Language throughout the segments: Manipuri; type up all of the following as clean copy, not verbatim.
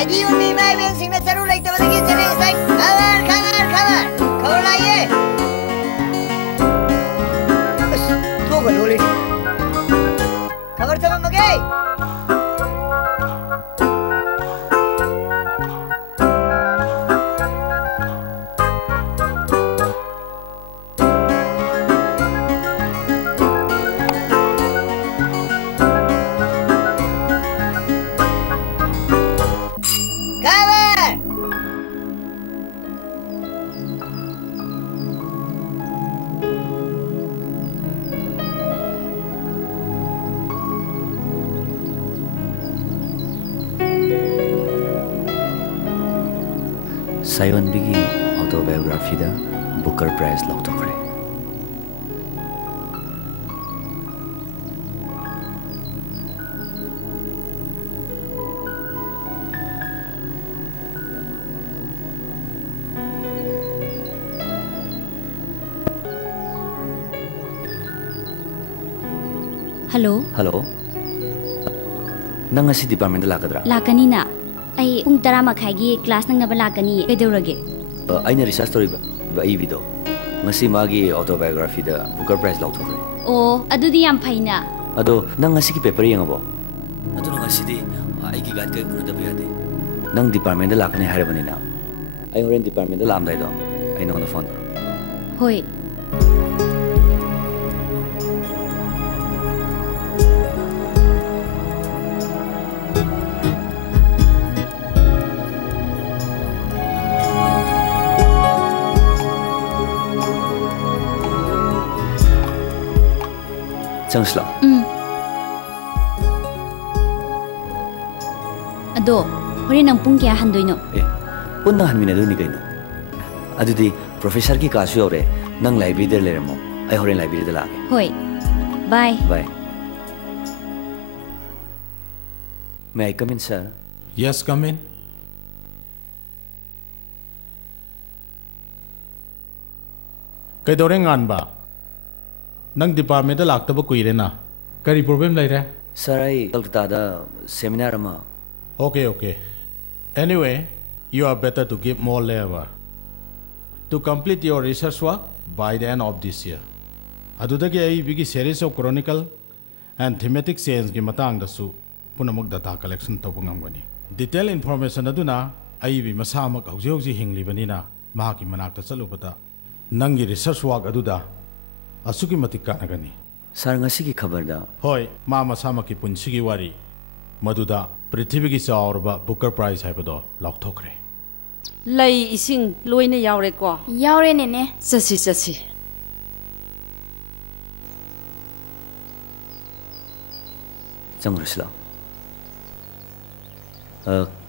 Ready on me, my man. Signature like the other kids. It's like, cover, लाइए. बस, तो बोलो ले. Cover तमाम हो गए. साइवनबीगी ऑटोबायोग्राफी दा बुकर प्राइज लौटोखरे हेलो हेलो नंग असि डिपार्टमेंट लाकद्रा लाकनी ना आई पुंग 10 मखाइगी क्लास नंगनब लाकनी केदौरगे आइना research तोरिबा बाइबिदो ngasi magi autobiography da Booker Prize lauthokre oh adudi yam phaina ado nang ngasi ki paper yengabo adu ngasi di ai ki guide kai unada biyade nang department da lakne harabani na ai horen department da lamdai do ai no phone hoi Changsla. Ado, hori nang pung kya handoino? Punna hanmina do ni kaino. Adudi professor ki kasu yore nang library der leramo. Ai horen library da lage. Hoi. Bye. Bye. May I come in, sir? Yes, come in. Kaidoreng anba. Nang department da laktaba kuire na. Kari problem lai re? Sir, I Kolkata da seminar ma. Okay. Anyway, you are better to give more labor to complete your research work by the end of this year. Adudagi ai bigi series of chronicle and thematic scenes gi matang da su punamuk data collection tawbungam detail information aduna ai bi masamak hauji hingli bani na mahaki manak ta chalubata nangi research work aduda asuki matik kanagani. Sir, ngasi ki khabar da. Hoi, ma masama ki punsigi wari maduda prithvi ki chaurba Booker Prize haibado laukthokre. Lai ising loina yaure ko. Yaure nene. Chasi. Changrusla.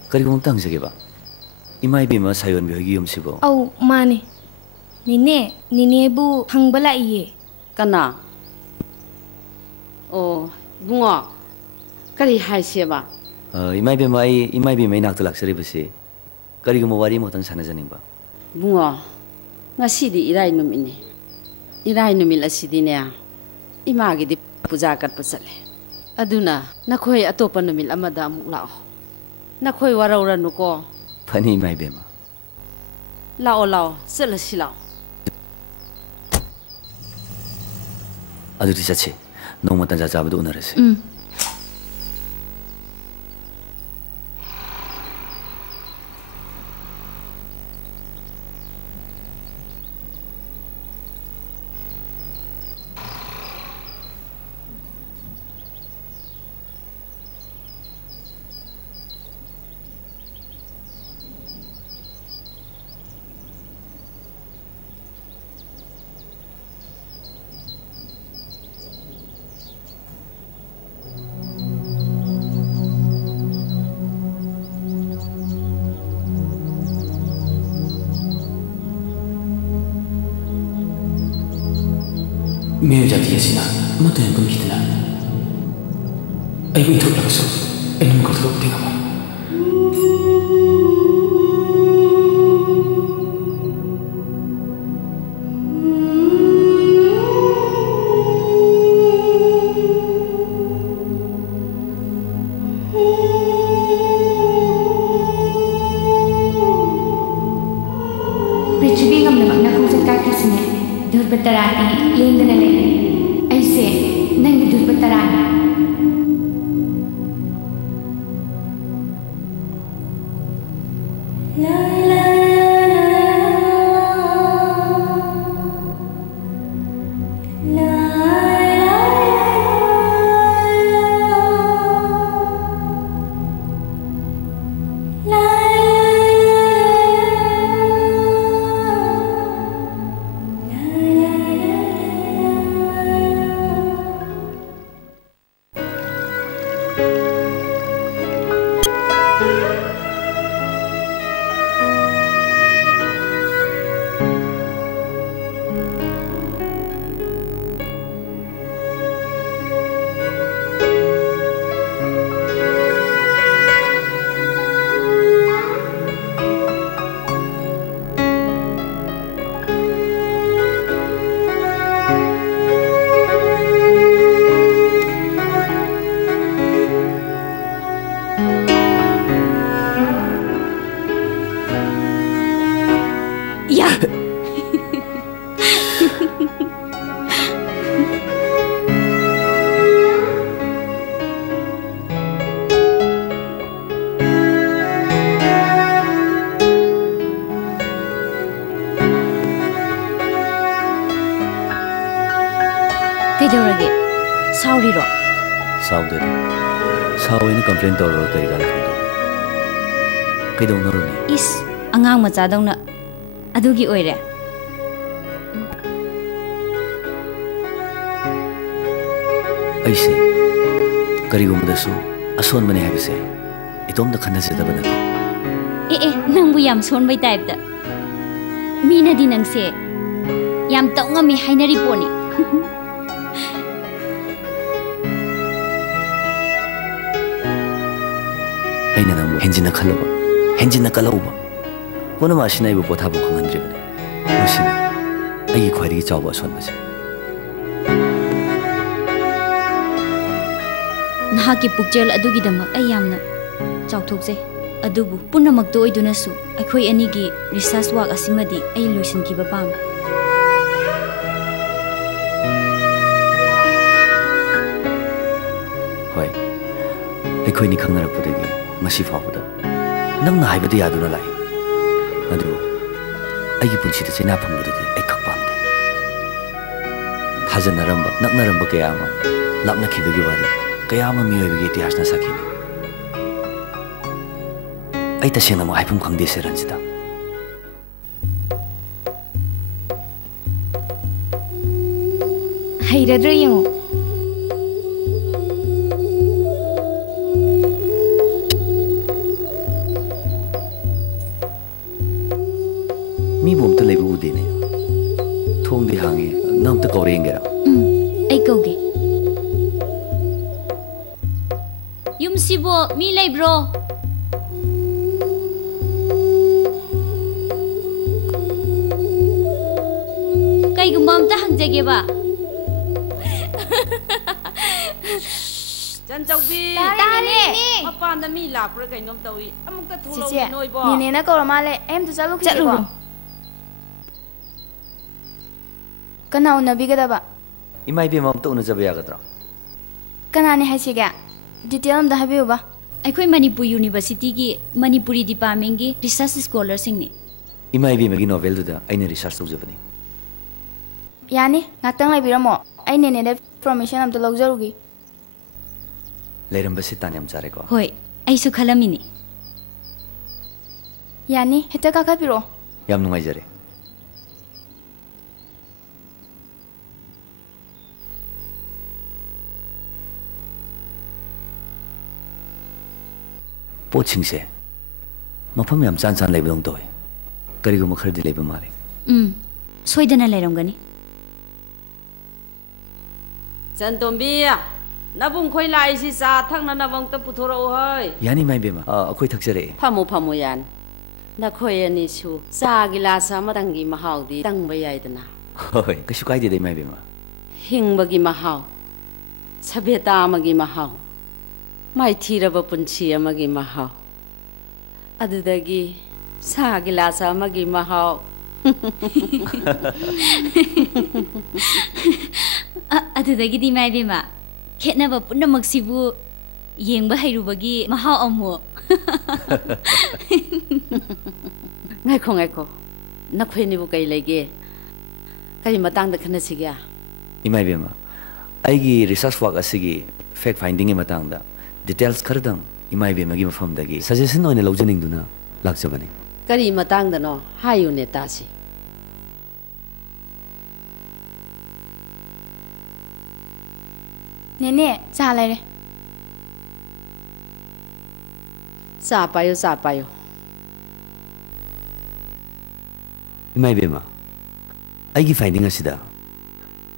Kari kong tang jage ba. Imai bi ma sayon bi hogi yumsibo. Au mane. Nine bu hangbala iye. Kana. Oh, bunga. Kari haise ba. Imai bi mai nak laksari basi. Kari ko mawari mo tang sana janing ba. Bunga. Ngasi di irai numini. Irai numil asidi ne. Imagi di puja kat pasale. Aduna nakhoi atopa numil amada amuk lao. Nakhoi warawran ko. Pani imai bi ma. Lao selasi lao. Adu ti chache. Nong matan ja jabadu unarase. Mia jati asina mata yang pun kita nak. Ayo itu langsung. Enam kau teruk tengok. Prithvi ngam khongsan ka khasine durba tarani lendana le aise nangi durba tarani Kaidaurage? Sorry ro. Saudi. Saudi ni complain toro kay gal kudo. Kaidong naro ni. Is angang macha dongna adugi oire. Aise karigum dasu ason mane habise. Itom da khanda se da banate. Nangbu yam son bai type da. Mina di nang se yam tawnga mi hainari poni. Aina nang henjina khalaba henjina kalauba pona ma sinai bu potha bu khangan dribane masina ai khwari chawba son base Naha ki pukjel adugi damak ai yamna chawthokje adubu punamak to oiduna su akhoi ani gi research work asimadi ai loisin ki ba pam hoi akhoi ni khangnarak podagi masi fawda nang na haibadu yaduna lai adu ai punchi da chena phangbu de ai khak pamde thajanaramba naknaramba kayama lapna khibagi wari kayama miyoibagi itihas na sakhini ai tasena ma haipum khangde se ranjita Hairadra yengo. Mi bom ta lebu de ne thong de hangi nam ta korengera ai kauge yum sibo mi lai bro kai gumam ta hangjage ba Jan Chaubi Tare mapanda mi lakpra kainom tawi amukta thulo Cici, noi bo Nene na kau male, em tu chalu kiri bo. Kana unabi kada ba? imai be mam ta una jabe yagadra Kana ni hai siga? Detail am dah habi ba? akhoi manipur university gi manipuri department gi research scholar sing ni imai be magi novel da aina research tu jabane Yani, ngatang lai biramo. Ai nene da information am tu logjarugi. leiram basi tanyam chare ko hoi ai su khalamini Yani, heta kaka piro. yam nungai jare poching se mafam yam chan chan leibong toy karigo makhar di leiba mare soidana leiramgani Jan Tombi nabung khoi lai si sa thang na nabang ta puthora o hoi yani mai be ma akoi thakjare phamu yan na khoi ani su sa gilasa madangi mahau di tang ba yai dana hoi kashu kai de mai be ma hingbagi mahau sabeta amagi mahau mai thiraba punchi amagi mahau adudagi sa gilasa amagi mahau ꯑꯗꯨꯗꯒꯤꯗꯤ ꯏꯃꯥ ꯏꯕꯦꯝꯃ ꯈꯦꯠꯅꯕ ꯄꯨꯝꯅꯃꯛꯁꯤꯕꯨ ꯌꯦꯡꯕ ꯍꯩꯔꯨꯕꯒꯤ ꯃꯍꯥꯎ ꯑꯃꯨꯛ ꯉꯥꯏꯈꯣ ꯉꯥꯏꯈꯣ ꯅꯈꯣꯏꯅꯤꯕꯨ ꯀꯩ ꯂꯩꯒꯦ ꯀꯔꯤ ꯃꯇꯥꯡꯗ ꯈꯟꯅꯁꯤꯒꯦ ꯏꯃꯥ ꯏꯕꯦꯝꯃ ꯑꯩꯒꯤ ꯔꯤꯁꯔꯁ ꯋꯥꯔꯛ ꯑꯁꯤꯒꯤ ꯐꯦꯛ ꯐꯥꯏꯟꯗꯤꯡꯒꯤ ꯃꯇꯥꯡꯗ ꯗꯤꯇꯦꯜꯁ ꯈꯔꯗꯪ ꯏꯃꯥ ꯏꯕꯦꯝꯃꯒꯤ ꯃꯐꯝꯗꯒꯤ ꯁꯖꯦꯁꯟ ꯑꯣꯏꯅ ꯂꯧꯖꯅꯤꯡꯗꯨꯅ ꯂꯥꯛꯆꯕꯅꯤ ꯀꯔꯤ ꯃꯇꯥꯡꯗꯅꯣ ꯍꯥꯏꯌꯨꯅꯦ ꯇꯥꯁꯤ ꯅꯦꯅꯦ ꯆꯥ ꯂꯩꯔꯦ ꯆꯥ ꯄꯥꯏꯌꯨ ꯆꯥ ꯄꯥꯏꯌꯨ ꯏꯃꯥ ꯏꯕꯦꯝꯃ ꯑꯩꯒꯤ ꯐꯥꯏꯟꯗꯤꯡ ꯑꯁꯤꯗ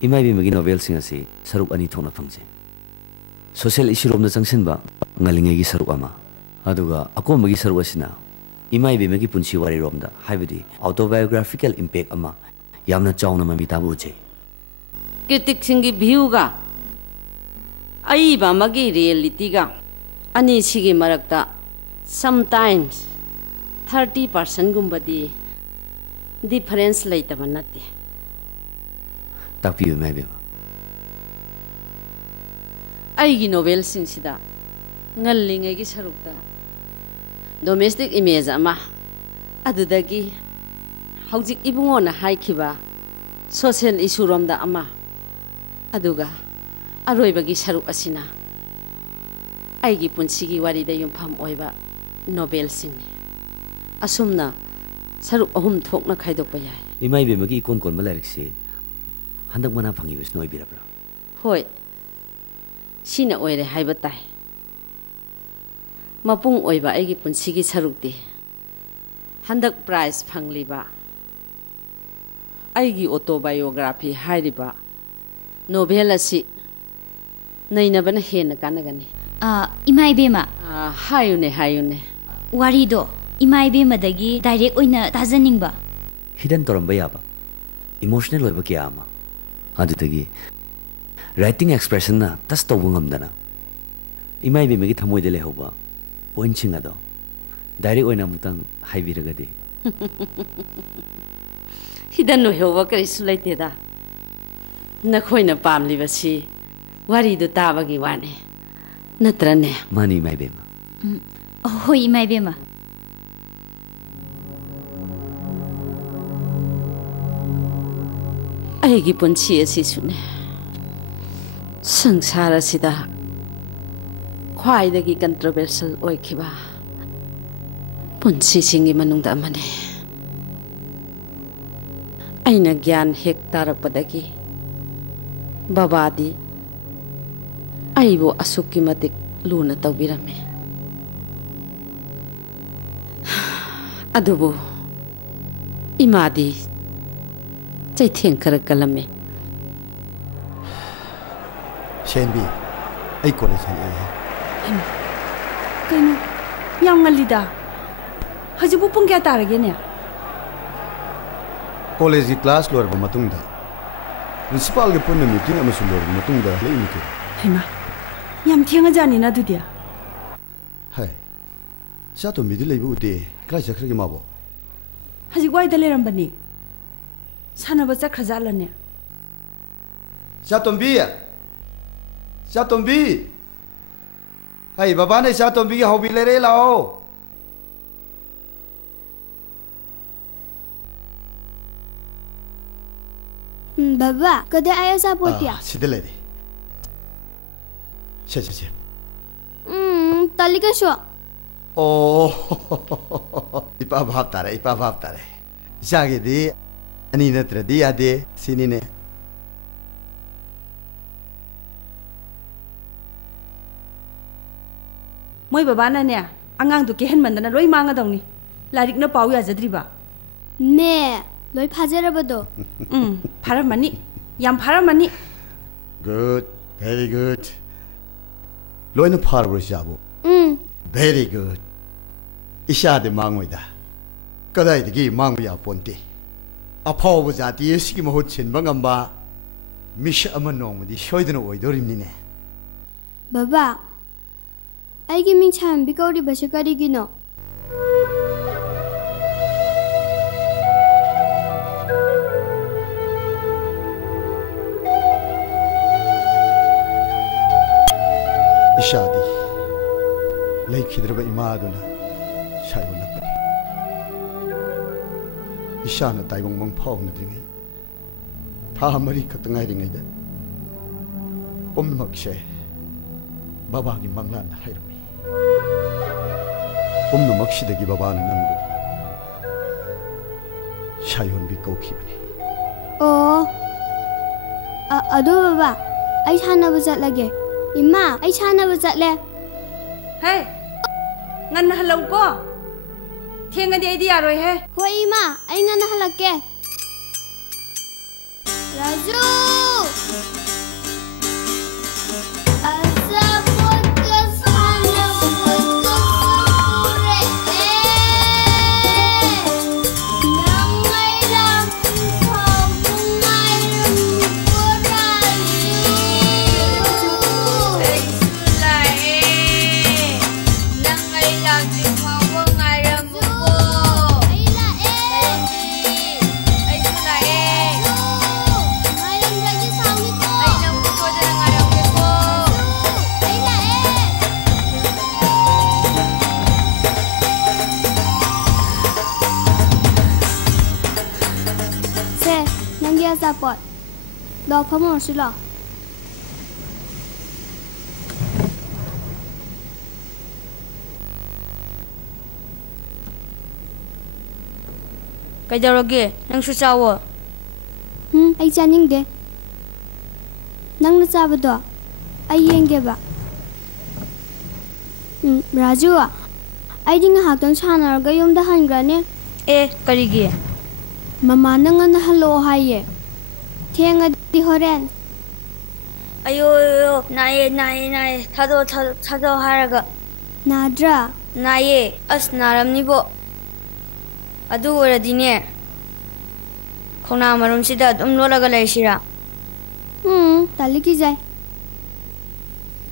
ꯏꯃꯥ ꯏꯕꯦꯝꯃꯒꯤ ꯅꯣꯚꯦꯜꯁꯤꯡ ꯑꯁꯤ ꯁꯔꯨꯛ ꯑꯅꯤ ꯊꯣꯛꯅ ꯐꯪꯖꯩ ꯁꯣꯁꯤꯌꯦꯜ ꯏꯁꯨꯔꯣꯝꯗ ꯆꯪꯁꯤꯟꯕ ꯉꯜꯂꯤꯉꯩꯒꯤ ꯁꯔꯨꯛ ꯑꯃ ꯑꯗꯨꯒ ꯑꯀꯣꯟꯕꯒꯤ ꯁꯔꯨꯛ ꯑꯁꯤꯅ ꯏꯃꯥ ꯏꯕꯦꯝꯃꯒꯤ ꯄꯨꯟꯁꯤ ꯋꯥꯔꯤꯔꯣꯝꯗ ꯍꯥꯏꯕꯗꯤ ꯑꯣꯇꯣꯕꯥꯏꯑꯣꯒ꯭ꯔꯥꯐꯤꯀꯦꯜ ꯏꯝꯄꯦꯛ ꯑꯃ ꯌꯥꯝꯅ ꯆꯥꯎꯅ ꯃꯃꯤ ꯇꯥꯕ ꯎꯖꯩ ꯀ꯭ꯔꯤꯇꯤꯛꯁꯤꯡꯒꯤ ꯚ꯭ꯌꯨꯒ ꯑꯏꯕ ꯑꯃꯒꯤ ꯔꯤꯌꯦꯂꯤꯇꯤꯒ ꯑꯅꯤꯁꯤꯒꯤ ꯃꯔꯛꯇ ꯁꯝꯇꯥꯏꯝꯁ 30%ꯒꯨꯝꯕꯗꯤ ꯗꯤꯐꯔꯦꯟꯁ ꯂꯩꯇꯕ ꯅꯠꯇꯦ ꯇꯥꯛꯄꯤꯌꯨ ꯏꯃꯥ ꯏꯕꯦꯝꯃ ꯑꯩꯒꯤ ꯅꯣꯚꯦꯜꯁꯤꯡꯁꯤꯗ ꯉꯜꯂꯤꯉꯩꯒꯤ ꯁꯔꯨꯛꯇ ꯗꯣꯃꯦꯁꯇꯤꯛ ꯏꯃꯦꯖ ꯑꯃ ꯑꯗꯨꯗꯒꯤ ꯍꯧꯖꯤꯛ ꯏꯕꯨꯡꯉꯣꯅ ꯍꯥꯏꯈꯤꯕ ꯁꯣꯁꯤꯌꯦꯜ ꯏꯁꯨꯔꯣꯝꯗ ꯑꯃ ꯑꯗꯨꯒ ꯑꯔꯣꯏꯕꯒꯤ ꯁꯔꯨꯛ ꯑꯁꯤꯅ ꯑꯩꯒꯤ ꯄꯨꯟꯁꯤꯒꯤ ꯋꯥꯔꯤꯗ ꯌꯨꯝꯐꯝ ꯑꯣꯏꯕ ꯅꯣꯚꯦꯜꯁꯤꯡꯅꯤ ꯑꯁꯨꯝꯅ ꯁꯔꯨꯛ ꯑꯍꯨꯝ ꯊꯣꯛꯅ ꯈꯥꯏꯗꯣꯛꯄ ꯌꯥꯏ ꯏꯃꯥ ꯏꯕꯦꯝꯃꯒꯤ ꯏꯀꯣꯟ ꯀꯣꯟꯕ ꯂꯥꯏꯔꯤꯛꯁꯤ ꯍꯟꯗꯛ ꯃꯅꯥ ꯐꯪꯉꯤꯕꯁꯤꯅ ꯑꯣꯏꯕꯤꯔꯕ꯭ꯔꯥ ꯍꯣꯏ ꯁꯤꯅ ꯑꯣꯏꯔꯦ ꯍꯥꯏꯕ ꯇꯥꯏ ꯃꯄꯨꯡ ꯑꯣꯏꯕ ꯑꯩꯒꯤ ꯄꯨꯟꯁꯤꯒꯤ ꯁꯔꯨꯛꯇꯤ ꯍꯟꯗꯛ ꯄ꯭ꯔꯥꯏꯖ ꯐꯪꯂꯤꯕ ꯑꯩꯒꯤ ꯑꯣꯇꯣꯕꯥꯏꯑꯣꯒ꯭ꯔꯥꯐꯤ ꯍꯥꯏꯔꯤꯕ ꯅꯣꯚꯦꯜ ꯑꯁꯤ ꯅꯩꯅꯕꯅ ꯍꯦꯟꯅ ꯀꯥꯟꯅꯒꯅꯤ ꯏꯃꯥ ꯏꯕꯦꯝꯃ ꯍꯥꯏꯌꯨꯅꯦ ꯍꯥꯏꯌꯨꯅꯦ ꯋꯥꯔꯤꯗꯣ ꯏꯃꯥ ꯏꯕꯦꯝꯃꯗꯒꯤ ꯗꯥꯏꯔꯦꯛ ꯑꯣꯏꯅ ꯇꯥꯖꯅꯤꯡꯕ ꯍꯤꯗꯟ ꯇꯧꯔꯝꯕ ꯌꯥꯕ ꯏꯃꯣꯁꯅꯦꯜ ꯑꯣꯏꯕ ꯀꯌꯥ ꯑꯃ ꯑꯗꯨꯗꯒꯤ ꯔꯥꯏꯇꯤꯡ ꯑꯦꯛꯁꯄ꯭ꯔꯦꯁꯟꯅ ꯇꯁ ꯇꯧꯕ ꯉꯝꯗꯅ ꯏꯃꯥ ꯏꯕꯦꯝꯃꯒꯤ ꯊꯃꯣꯏꯗ ꯂꯩꯍꯧꯕ ꯄꯣꯏꯟꯠꯁꯤꯡ ꯑꯗꯣ ꯗꯥꯏꯔꯦꯛ ꯑꯣꯏꯅ ꯑꯃꯨꯛꯇꯪ ꯍꯥꯏꯕꯤꯔꯒꯗꯤ ꯍꯤꯗꯟ ꯑꯣꯏꯍꯧꯕ ꯀꯔꯤꯁꯨ ꯂꯩꯇꯦꯗ ꯅꯈꯣꯏꯅ ꯄꯥꯝꯂꯤꯕꯁꯤ ꯋꯥꯔꯤꯗꯨ ꯇꯥꯕꯒꯤ ꯋꯥꯅꯤ ꯅꯠꯇ꯭ꯔꯅꯦ ꯃꯥꯅꯤ ꯏꯃꯥ ꯏꯕꯦꯝꯃ ꯍꯣꯏ ꯏꯃꯥ ꯏꯕꯦꯝꯃ ꯑꯩꯒꯤ ꯄꯨꯟꯁꯤ ꯑꯁꯤꯁꯨꯅꯦ ꯁꯪꯁꯥꯔ ꯑꯁꯤꯗ ꯈ꯭ꯋꯥꯏꯗꯒꯤ ꯀꯟꯇ꯭ꯔꯣꯚꯔꯁꯤꯌꯦꯜ ꯑꯣꯏꯈꯤꯕ ꯄꯨꯟꯁꯤꯁꯤꯡꯒꯤ ꯃꯅꯨꯡꯗ ꯑꯃꯅꯤ ꯑꯩꯅ ꯒ꯭ꯌꯥꯟ ꯍꯦꯛ ꯇꯥꯔꯛꯄꯗꯒꯤ ꯕꯕꯥꯗꯤ ꯑꯩꯕꯨ ꯑꯁꯨꯛꯀꯤ ꯃꯇꯤꯛ ꯂꯨꯅ ꯇꯧꯕꯤꯔꯝꯃꯤ ꯑꯗꯨꯕꯨ ꯏꯃꯥꯗꯤ ꯆꯩꯊꯦꯡ ꯈꯔ ꯀꯜꯂꯝꯃꯤ ꯁꯦꯟꯕꯤ ꯑꯩ ꯀꯣꯂꯦꯖ ꯍꯜꯂꯛꯑꯦ ꯀꯩꯅꯣ ꯌꯥꯝ ꯉꯜꯂꯤꯗ ꯍꯧꯖꯤꯛꯄꯨ ꯄꯨꯡ ꯀꯌꯥ ꯇꯥꯔꯒꯦꯅꯦ ꯀꯣꯂꯦꯖꯒꯤ ꯀ꯭ꯂꯥꯁ ꯂꯣꯏꯔꯕ ꯃꯇꯨꯡꯗ ꯄ꯭ꯔꯤꯟꯁꯤꯄꯥꯜꯒ ꯄꯨꯟꯅ ꯃꯤꯇꯤꯡ ꯑꯃꯁꯨ ꯂꯣꯏꯔꯕ ꯃꯇꯨꯡꯗ ꯍꯜꯂꯛꯏꯅꯤ ꯀꯩꯅꯣ ꯍꯩꯃꯥ ꯌꯥꯝ ꯊꯦꯡꯉꯖꯥꯠꯅꯤꯅ ꯑꯗꯨꯗꯤ ꯍꯥꯏ ꯏꯆꯥꯇꯣꯝꯕꯤꯗꯤ ꯂꯩꯕ ꯎꯗꯦ ꯀꯗꯥꯏ ꯆꯠꯈ꯭ꯔꯒꯦ ꯃꯥꯕꯣ ꯍꯧꯖꯤꯛ ꯋꯥꯏꯗ ꯂꯩꯔꯝꯕꯅꯤ ꯁꯥꯟꯅꯕ ꯆꯠꯈ꯭ꯔꯖꯥꯠꯂꯅꯦ ꯏꯆꯥꯇꯣꯝꯕꯤ ꯏꯆꯥꯇꯣꯝꯕꯤ ꯍꯩ ꯕꯕꯥꯅ ꯏꯆꯥꯇꯣꯝꯕꯤꯒꯤ ꯍꯥꯎꯕꯤ ꯂꯩꯔꯦ ꯂꯥꯛꯑꯣ ꯕꯕꯥ ꯀꯗꯥꯏ ꯑꯩ ꯑꯆꯥꯄꯣꯠꯇꯤ ꯁꯤꯗ ꯂꯩꯔꯦ ꯁꯦ ꯇꯜꯂꯤ ꯀꯩꯁꯨ ꯑꯣ 이빠 밥 따래 이빠 밥 따래 이자기디 아니 너트라디 야데 시니네 ꯃꯣꯏ ꯕꯕꯥꯅꯅꯦ ꯑꯉꯥꯡꯗꯨ ꯀꯦꯍꯟꯃꯟꯗꯅ ꯂꯣꯏ ꯃꯥꯡꯒꯗꯧꯅꯤ ꯂꯥꯏꯔꯤꯛꯅ ꯄꯥꯎ ꯌꯥꯖꯗ꯭ꯔꯤꯕ ꯅꯦ ꯂꯣꯏ ꯐꯥꯖꯔꯕꯗꯣ ꯐꯥꯔꯝꯃꯅꯤ ꯌꯥꯝ ꯐꯥꯔꯝꯃꯅꯤ good very good loina farbo jabu very good ishade mangoida kadai digi mangbu ya ponte aphawbu jati sigi mahut chinba ngamba mish ama nongmudi shoidana oidorimnine baba aigi ming chambi kauri bashe karigino ꯂꯩꯈꯤꯗ꯭ꯔꯕ ꯏꯃꯥꯗꯨꯅ ꯁꯥꯏꯌꯣꯜꯂꯛꯄꯅꯤ ꯏꯁꯥꯅ ꯇꯥꯏꯕꯪ ꯃꯪ ꯐꯥꯎꯅꯗ꯭ꯔꯤꯉꯩ ꯊꯥ 4 ꯈꯛꯇ ꯉꯥꯏꯔꯤꯉꯩꯗ ꯄꯨꯝꯅꯃꯛꯁꯦ ꯕꯕꯥꯒꯤ ꯃꯪꯂꯥꯟꯗ ꯍꯥꯏꯔꯝꯃꯤ ꯄꯨꯝꯅꯃꯛꯁꯤꯗꯒꯤ ꯕꯕꯥꯅ ꯅꯪꯕꯨ ꯁꯥꯏꯌꯣꯟꯕꯤ ꯀꯧꯈꯤꯕꯅꯤ ꯑꯣ ꯑꯗꯣ ꯕꯕꯥ ꯑꯩ ꯁꯥꯟꯅꯕ ꯆꯠꯂꯒꯦ 이마 ꯑꯩ ꯁꯥꯟꯅꯕ ꯆꯠꯂꯦ ꯍꯦ ꯉꯟꯅ ꯍꯜꯂꯛꯎꯀꯣ ꯊꯦꯡꯉꯗꯤ ꯑꯩꯗꯤ ꯌꯥꯔꯣꯏꯍꯦ ꯍꯣꯏ 이마 ꯑꯩ ꯉꯟꯅ ꯍꯜꯂꯛꯀꯦ 라주 Support. Lo phamo si lo. Kaidarage, nang su chawo. Ai chaning de. Nang na chabu do. Ai yenge ba. Raju, ai ding ha ton chana ga yom da han gra ne. Karigi. Mama nang na hello haye. ꯊꯦꯡꯉꯗꯤ ꯍꯣꯔꯦꯟ ꯑꯌꯣ 나예 타도 하라가 나드라 나예 ꯑꯁ 나람니보 ꯑꯗꯨ ꯑꯣꯏꯔꯗꯤꯅꯦ ꯈꯣꯡꯅꯥ ꯃꯔꯨꯝꯁꯤꯗ ꯑꯗꯨꯝ ꯂꯣꯠꯂꯒ ꯂꯩꯁꯤꯔꯥ ꯇꯜꯂꯤ ꯀꯤꯖꯩ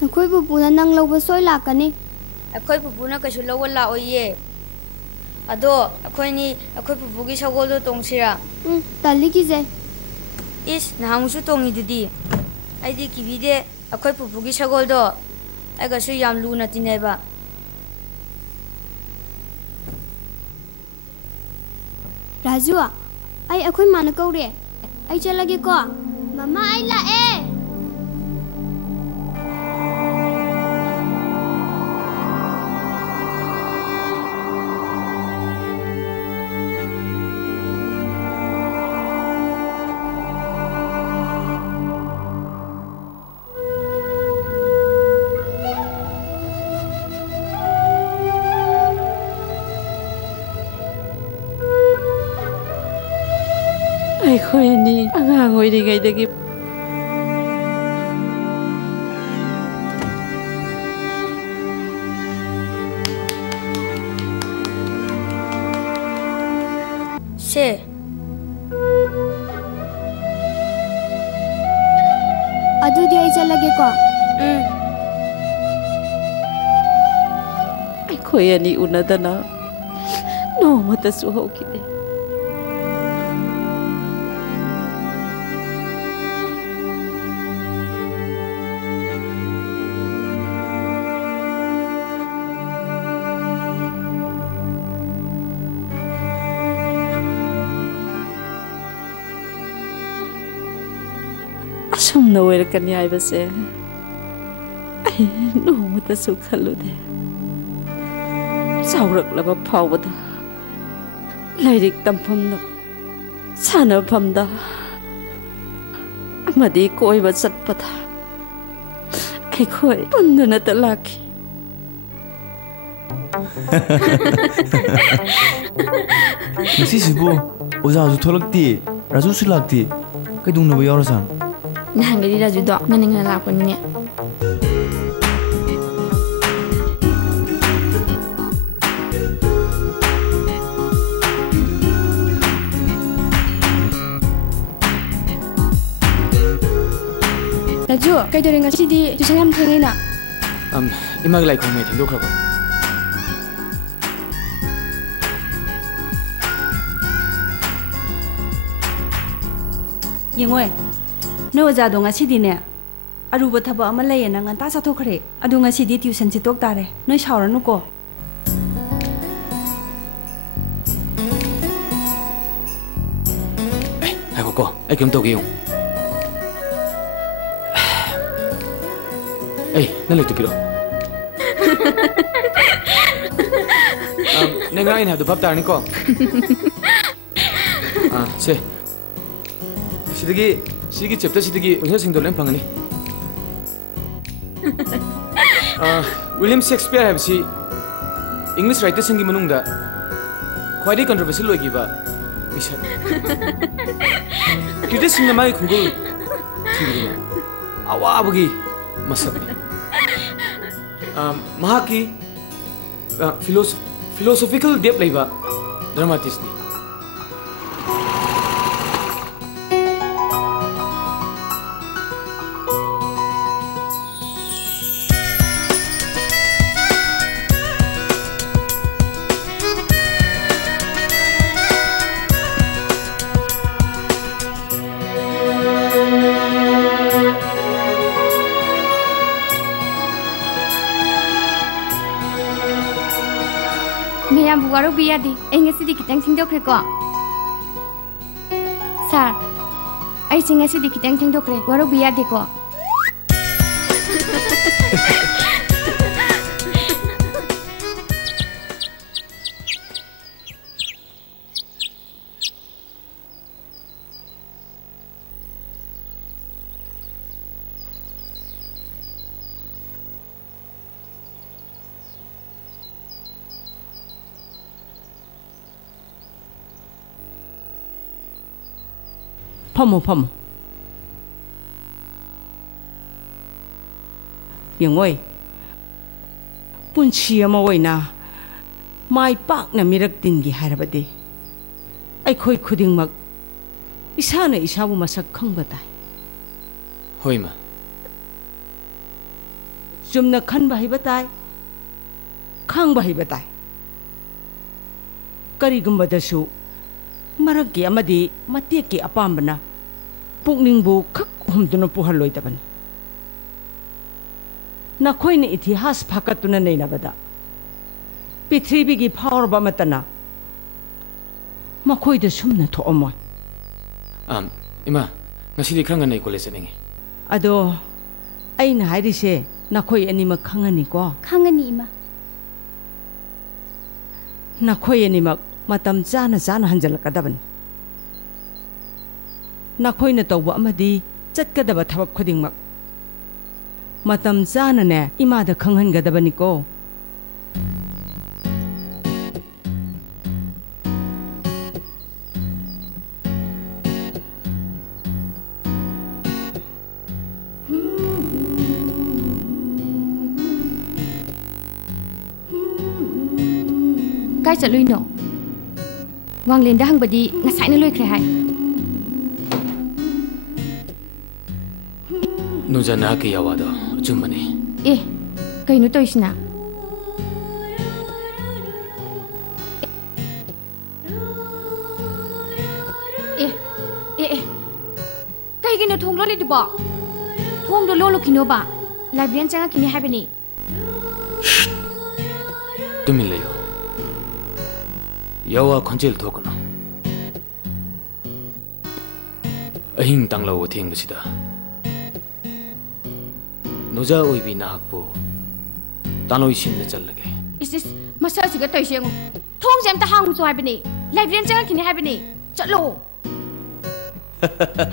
ꯑꯩꯈꯣꯏ ꯄꯨꯄꯨꯅ ꯅꯪ ꯂꯧꯕ ꯁꯣꯏ ꯂꯥꯛꯀꯅꯤ ꯑꯩꯈꯣꯏ ꯄꯨꯄꯨꯅ ꯀꯩꯁꯨ ꯂꯧꯕ ꯂꯥꯛꯑꯣꯏꯌꯦ ꯑꯗꯣ ꯑꯩꯈꯣꯏ ꯄꯨꯄꯨꯒꯤ ꯁꯒꯣꯜꯗꯣ ꯇꯣꯡꯁꯤꯔꯥ ꯇꯜꯂꯤ ꯀꯤꯖꯩ 이스 나무수 똥이드디 아이디 기비데 아코이 부부기 샤골도 아이가수 얌 루나 티네바 라주아 아이 아코이 마나 거우레 아이 잘라게 거 마마 아이 라에 ꯑꯩꯈꯣꯏ ꯑꯅꯤ ꯑꯉꯥꯡ ꯑꯣꯏꯔꯤꯉꯩꯗꯒꯤ 세 ꯑꯗꯨꯗꯤ ꯑꯩ ꯆꯠꯂꯒꯦꯀꯣ ꯑꯩꯈꯣꯏ ꯑꯅꯤ ꯎꯅꯗꯅ ꯅꯣꯡꯃꯇꯁꯨ ꯍꯧꯈꯤꯗꯦ ꯑꯁꯨꯝꯅ ꯑꯣꯏꯔꯛꯀꯅꯤ ꯍꯥꯏꯕꯁꯦ ꯑꯩ ꯅꯣꯡꯃꯇꯁꯨ ꯈꯜꯂꯨꯗꯦ ꯆꯥꯎꯔꯛꯂꯕ ꯐꯥꯎꯕꯗ ꯂꯥꯏꯔꯤꯛ ꯇꯝꯐꯝꯗ ꯁꯥꯟꯅꯐꯝꯗ ꯑꯃꯗꯤ ꯀꯣꯏꯕ ꯆꯠꯄꯗ ꯑꯩꯈꯣꯏ ꯄꯨꯟꯗꯨꯅꯇ ꯂꯥꯛꯈꯤ ꯉꯁꯤꯁꯤꯕꯨ ꯑꯣꯖꯥꯁꯨ ꯊꯣꯛꯂꯛꯇꯦ ꯔꯥꯖꯨꯁꯨ ꯂꯥꯛꯇꯦ ꯀꯩꯗꯧꯅꯕ ꯌꯥꯎꯔꯖꯥꯠꯅꯣ ꯅꯍꯥꯟꯒꯗꯤ ꯔꯥꯖꯨꯗꯣ ꯉꯟꯅ ꯂꯥꯛꯄꯅꯤꯅꯦ 라주 ꯀꯩꯗꯧꯔꯦ ꯉꯁꯤꯗꯤ ꯇꯨꯏꯁꯟ ꯌꯥꯝ ꯊꯦꯡꯉꯦꯅ 이마ꯒꯤ ꯂꯥꯏꯈꯣꯡꯉꯦ ꯊꯦꯡꯗꯣꯛꯈ꯭ꯔꯕ ꯌꯦꯡꯉꯣꯏ ꯅꯣꯏ ꯑꯣꯖꯥꯗꯣ ꯉꯁꯤꯗꯤꯅꯦ ꯑꯔꯨꯕ ꯊꯕꯛ ꯑꯃ ꯂꯩꯌꯦꯅ ꯉꯟꯇꯥ ꯆꯠꯊꯣꯛꯈ꯭ꯔꯦ ꯑꯗꯨ ꯉꯁꯤꯗꯤ ꯇ꯭ꯌꯨꯁꯟꯁꯦ ꯇꯣꯛ ꯇꯥꯔꯦ ꯅꯣꯏ ꯁꯥꯎꯔꯅꯨꯀꯣ ꯉꯥꯏꯈꯣꯀꯣ ꯑꯩ ꯀꯩꯝ ꯇꯧꯒꯦ ꯌꯦꯡꯉꯨ ꯅꯪ ꯂꯩꯇꯨ ꯄꯤꯔꯣ ꯅꯪ ꯉꯔꯥꯡ ꯑꯩꯅ ꯍꯥꯏꯕꯗꯣ ꯚꯥꯞ ꯇꯥꯔꯅꯤꯀꯣ ꯁꯦ 시기 챕터시드기 의사생도 램 방하니 윌리엄 셰익스피어 하ብ시 잉글리시 라이터 생기 문ungda ख्वाइदि कंट्रोवर्शियल लगिबा मिशन क्रिटिक्स सिंग माई खुंगुल थिबिना अवाबगी मसबनि महाकी फिलोसॉफिकल डेप लेबा ड्रामाटिस्ट नि Waru biyadi, ngasi kitang thingdokre ko. Sir, ai ngasi kitang thingdokre, waru biyadi ko. ꯐꯝꯃꯣ ꯌꯦꯡꯉꯣꯏ ꯄꯨꯟꯁꯤ ꯑꯃ ꯑꯣꯏꯅ ꯃꯥꯏ ꯄꯥꯛꯅ ꯃꯤꯔꯛ ꯇꯤꯟꯒꯤ ꯍꯥꯏꯔꯕꯗꯤ ꯑꯩꯈꯣꯏ ꯈꯨꯗꯤꯡꯃꯛ ꯏꯁꯥꯅ ꯏꯁꯥꯕꯨ ꯃꯁꯛ ꯈꯪꯕ ꯇꯥꯏ ꯍꯣꯏꯃ ꯆꯨꯝꯅ ꯈꯟꯕ ꯍꯩꯕ ꯇꯥꯏ ꯈꯪꯕ ꯍꯩꯕ ꯇꯥꯏ ꯀꯔꯤꯒꯨꯝꯕꯗꯁꯨ ꯃꯔꯛꯀꯤ ꯑꯃꯗꯤ ꯃꯇꯦꯛꯀꯤ ꯑꯄꯥꯝꯕꯅ ꯄꯨꯛꯅꯤꯡꯕꯨ ꯈꯛ ꯍꯨꯝꯗꯨꯅ ꯄꯨꯍꯜꯂꯣꯏꯗꯕꯅꯤ ꯅꯈꯣꯏꯅ ꯏꯇꯤꯍꯥꯁ ꯐꯥꯀꯠꯇꯨꯅ ꯅꯩꯅꯕꯗ ꯄ꯭ꯔꯤꯊꯤꯕꯤꯒꯤ ꯐꯥꯎꯔꯕ ꯑꯃꯠꯇꯅ ꯃꯈꯣꯏꯗ ꯁꯨꯝꯅ ꯊꯣꯛꯑꯝꯃꯣꯏ ꯏꯃꯥ ꯉꯁꯤꯗꯤ ꯈꯔ ꯉꯟꯅ ꯀꯣꯂꯦꯖ ꯆꯠꯅꯤꯡꯉꯤ ꯑꯗꯣ ꯑꯩꯅ ꯍꯥꯏꯔꯤꯁꯦ ꯅꯈꯣꯏ ꯑꯅꯤꯃꯛ ꯈꯪꯉꯅꯤꯀꯣ ꯈꯪꯉꯅꯤ ꯏꯃꯥ ꯅꯈꯣꯏ ꯑꯅꯤꯃꯛ matam jana hanjalakadabani nakhoina tawba amadi chatkadaba thabak khudingmak matam jana ne imada khanghangadabani ko kai chalui no Wanglen dah hang badi ngasai na loi kre hai Nujana ke yawada chumane kai nu toisna kai gi no thong lo le du ba thong do lo kino ba librarian changa kini hai bani tumilayo Yawa konjel thokna ahing tangla wo theng basida noja oibi nakpo tanoi sim na challage is masa siga toiseng thong jam ta hang so haibani librarian changa kini haibani chalo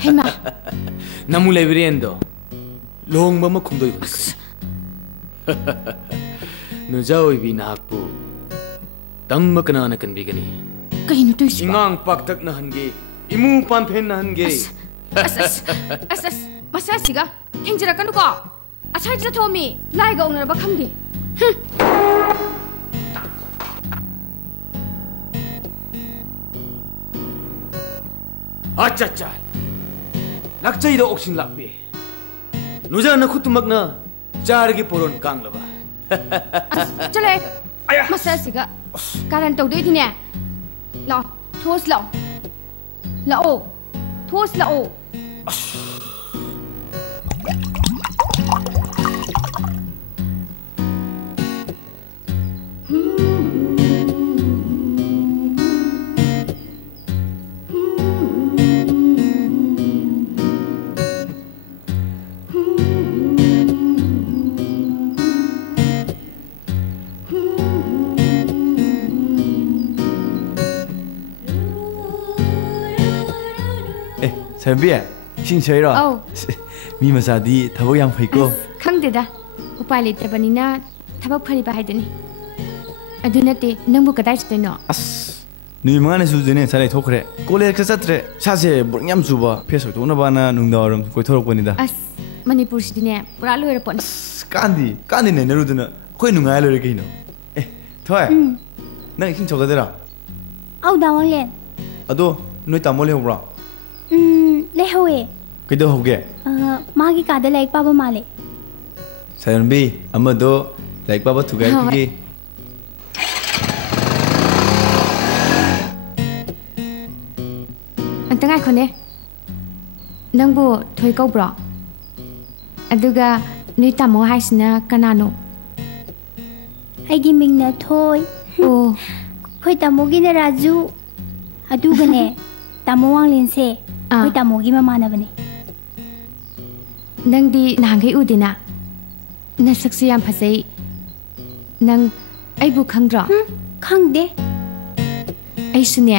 hema namu librarian do long mama khumdoi gun noja oibi nakpo Tangma kana na kan bigani. Kahin to ispa. Ingang paktak na hange. Imu panpen na hange. As. Masa siga. Hingjara kanu ko. Achai jra thomi. Lai ga unar ba khamdi. Acha. Lakchai da oxin lakbe. Nuja na khutumak na chargi poron kanglaba. Chale. Masa siga. Karan tau doi thine la thos la thos la ꯁꯦꯝꯕꯤ ꯏꯁꯤꯡ ꯁꯣꯏꯔꯣ ꯑꯧ ꯃꯤ ꯃꯆꯥꯗꯤ ꯊꯕꯛ ꯌꯥꯝ ꯐꯩꯀꯣ ꯈꯪꯗꯦꯗ ꯎꯄꯥꯏ ꯂꯩꯇꯕꯅꯤꯅ ꯊꯕꯛ ꯐꯔꯤꯕ ꯍꯥꯏꯗꯨꯅꯤ ꯑꯗꯨ ꯅꯠꯇꯦ ꯅꯪꯕꯨ ꯀꯗꯥꯏ ꯆꯠꯇꯣꯏꯅꯣ ꯅꯨꯃꯤꯠ 5ꯅꯤ ꯁꯨꯗꯦꯅꯦ ꯉꯁꯥꯏ ꯂꯩꯊꯣꯛꯈ꯭ꯔꯦ ꯀꯣꯂꯦꯖꯀ ꯆꯠꯇ꯭ꯔꯦ ꯏꯁꯥꯁꯦ ꯕꯣꯔꯤꯡ ꯌꯥꯝ ꯆꯨꯕ ꯐꯦꯁ ꯑꯣꯏꯊꯣꯛꯅꯕꯅ ꯅꯨꯡꯗꯥꯡꯋꯥꯏꯔꯝ ꯀꯣꯏꯊꯣꯔꯛꯄꯅꯤꯗ ꯃꯅꯤꯄꯨꯔꯁꯤꯗꯤꯅꯦ ꯄꯨꯔꯥ ꯂꯣꯏꯔ ꯄꯣꯠꯅꯤ ꯀꯥꯟꯗꯤ ꯅꯩꯅꯔꯨꯗꯅ ꯑꯩꯈꯣꯏ ꯅꯨꯡꯉꯥꯏ ꯂꯣꯏꯔꯦ ꯀꯩꯅꯣ ꯊꯣꯏ ꯅꯪ ꯏꯁꯤꯡ ꯁꯧꯒꯗꯣꯏꯔꯥ ꯑꯧ ꯗꯥꯋꯥꯡꯂꯦꯟ ꯑꯗꯣ ꯅꯣꯏ ꯇꯥꯃꯣ ꯂꯩꯍꯧꯕ꯭ꯔꯣ ꯂꯩꯍꯧꯋꯦ ꯀꯩꯗꯧꯍꯧꯒꯦ ꯃꯥꯒꯤ ꯀꯥꯗ ꯂꯥꯏꯔꯤꯛ ꯄꯥꯕ ꯃꯥꯜꯂꯦ ꯁꯥꯌꯣꯟꯕꯤ ꯑꯃꯗꯣ ꯂꯥꯏꯔꯤꯛ ꯄꯥꯕ ꯊꯨꯒꯥꯏꯈꯤꯒꯦ ꯑꯝꯇ ꯉꯥꯏꯈꯣꯅꯦ ꯅꯪꯕꯨ ꯊꯣꯏ ꯀꯧꯕ꯭ꯔꯣ ꯑꯗꯨꯒ ꯅꯣꯏ ꯇꯥꯃꯣ ꯍꯥꯏꯁꯤꯅ ꯀꯅꯥꯅꯣ ꯑꯩꯒꯤ ꯃꯤꯡꯅ ꯊꯣꯏ ꯑꯣ ꯑꯩꯈꯣꯏ ꯇꯥꯃꯣꯒꯤꯅ ꯔꯥꯖꯨ ꯑꯗꯨꯒꯅꯦ ꯇꯥꯃꯣ ꯋꯥꯡꯂꯦꯟꯁꯦ ꯑꯩꯈꯣꯏ ꯇꯥꯃꯣꯒꯤ ꯃꯃꯥꯟꯅꯕꯅꯦ ꯅꯪꯗꯤ ꯅꯍꯥꯟꯈꯩ ꯎꯗꯦꯅ ꯅꯁꯛꯁꯨ ꯌꯥꯝ ꯐꯖꯩ ꯅꯪ ꯑꯩꯕꯨ ꯈꯪꯗ꯭ꯔꯣ ꯈꯪꯗꯦ ꯑꯩꯁꯨꯅꯦ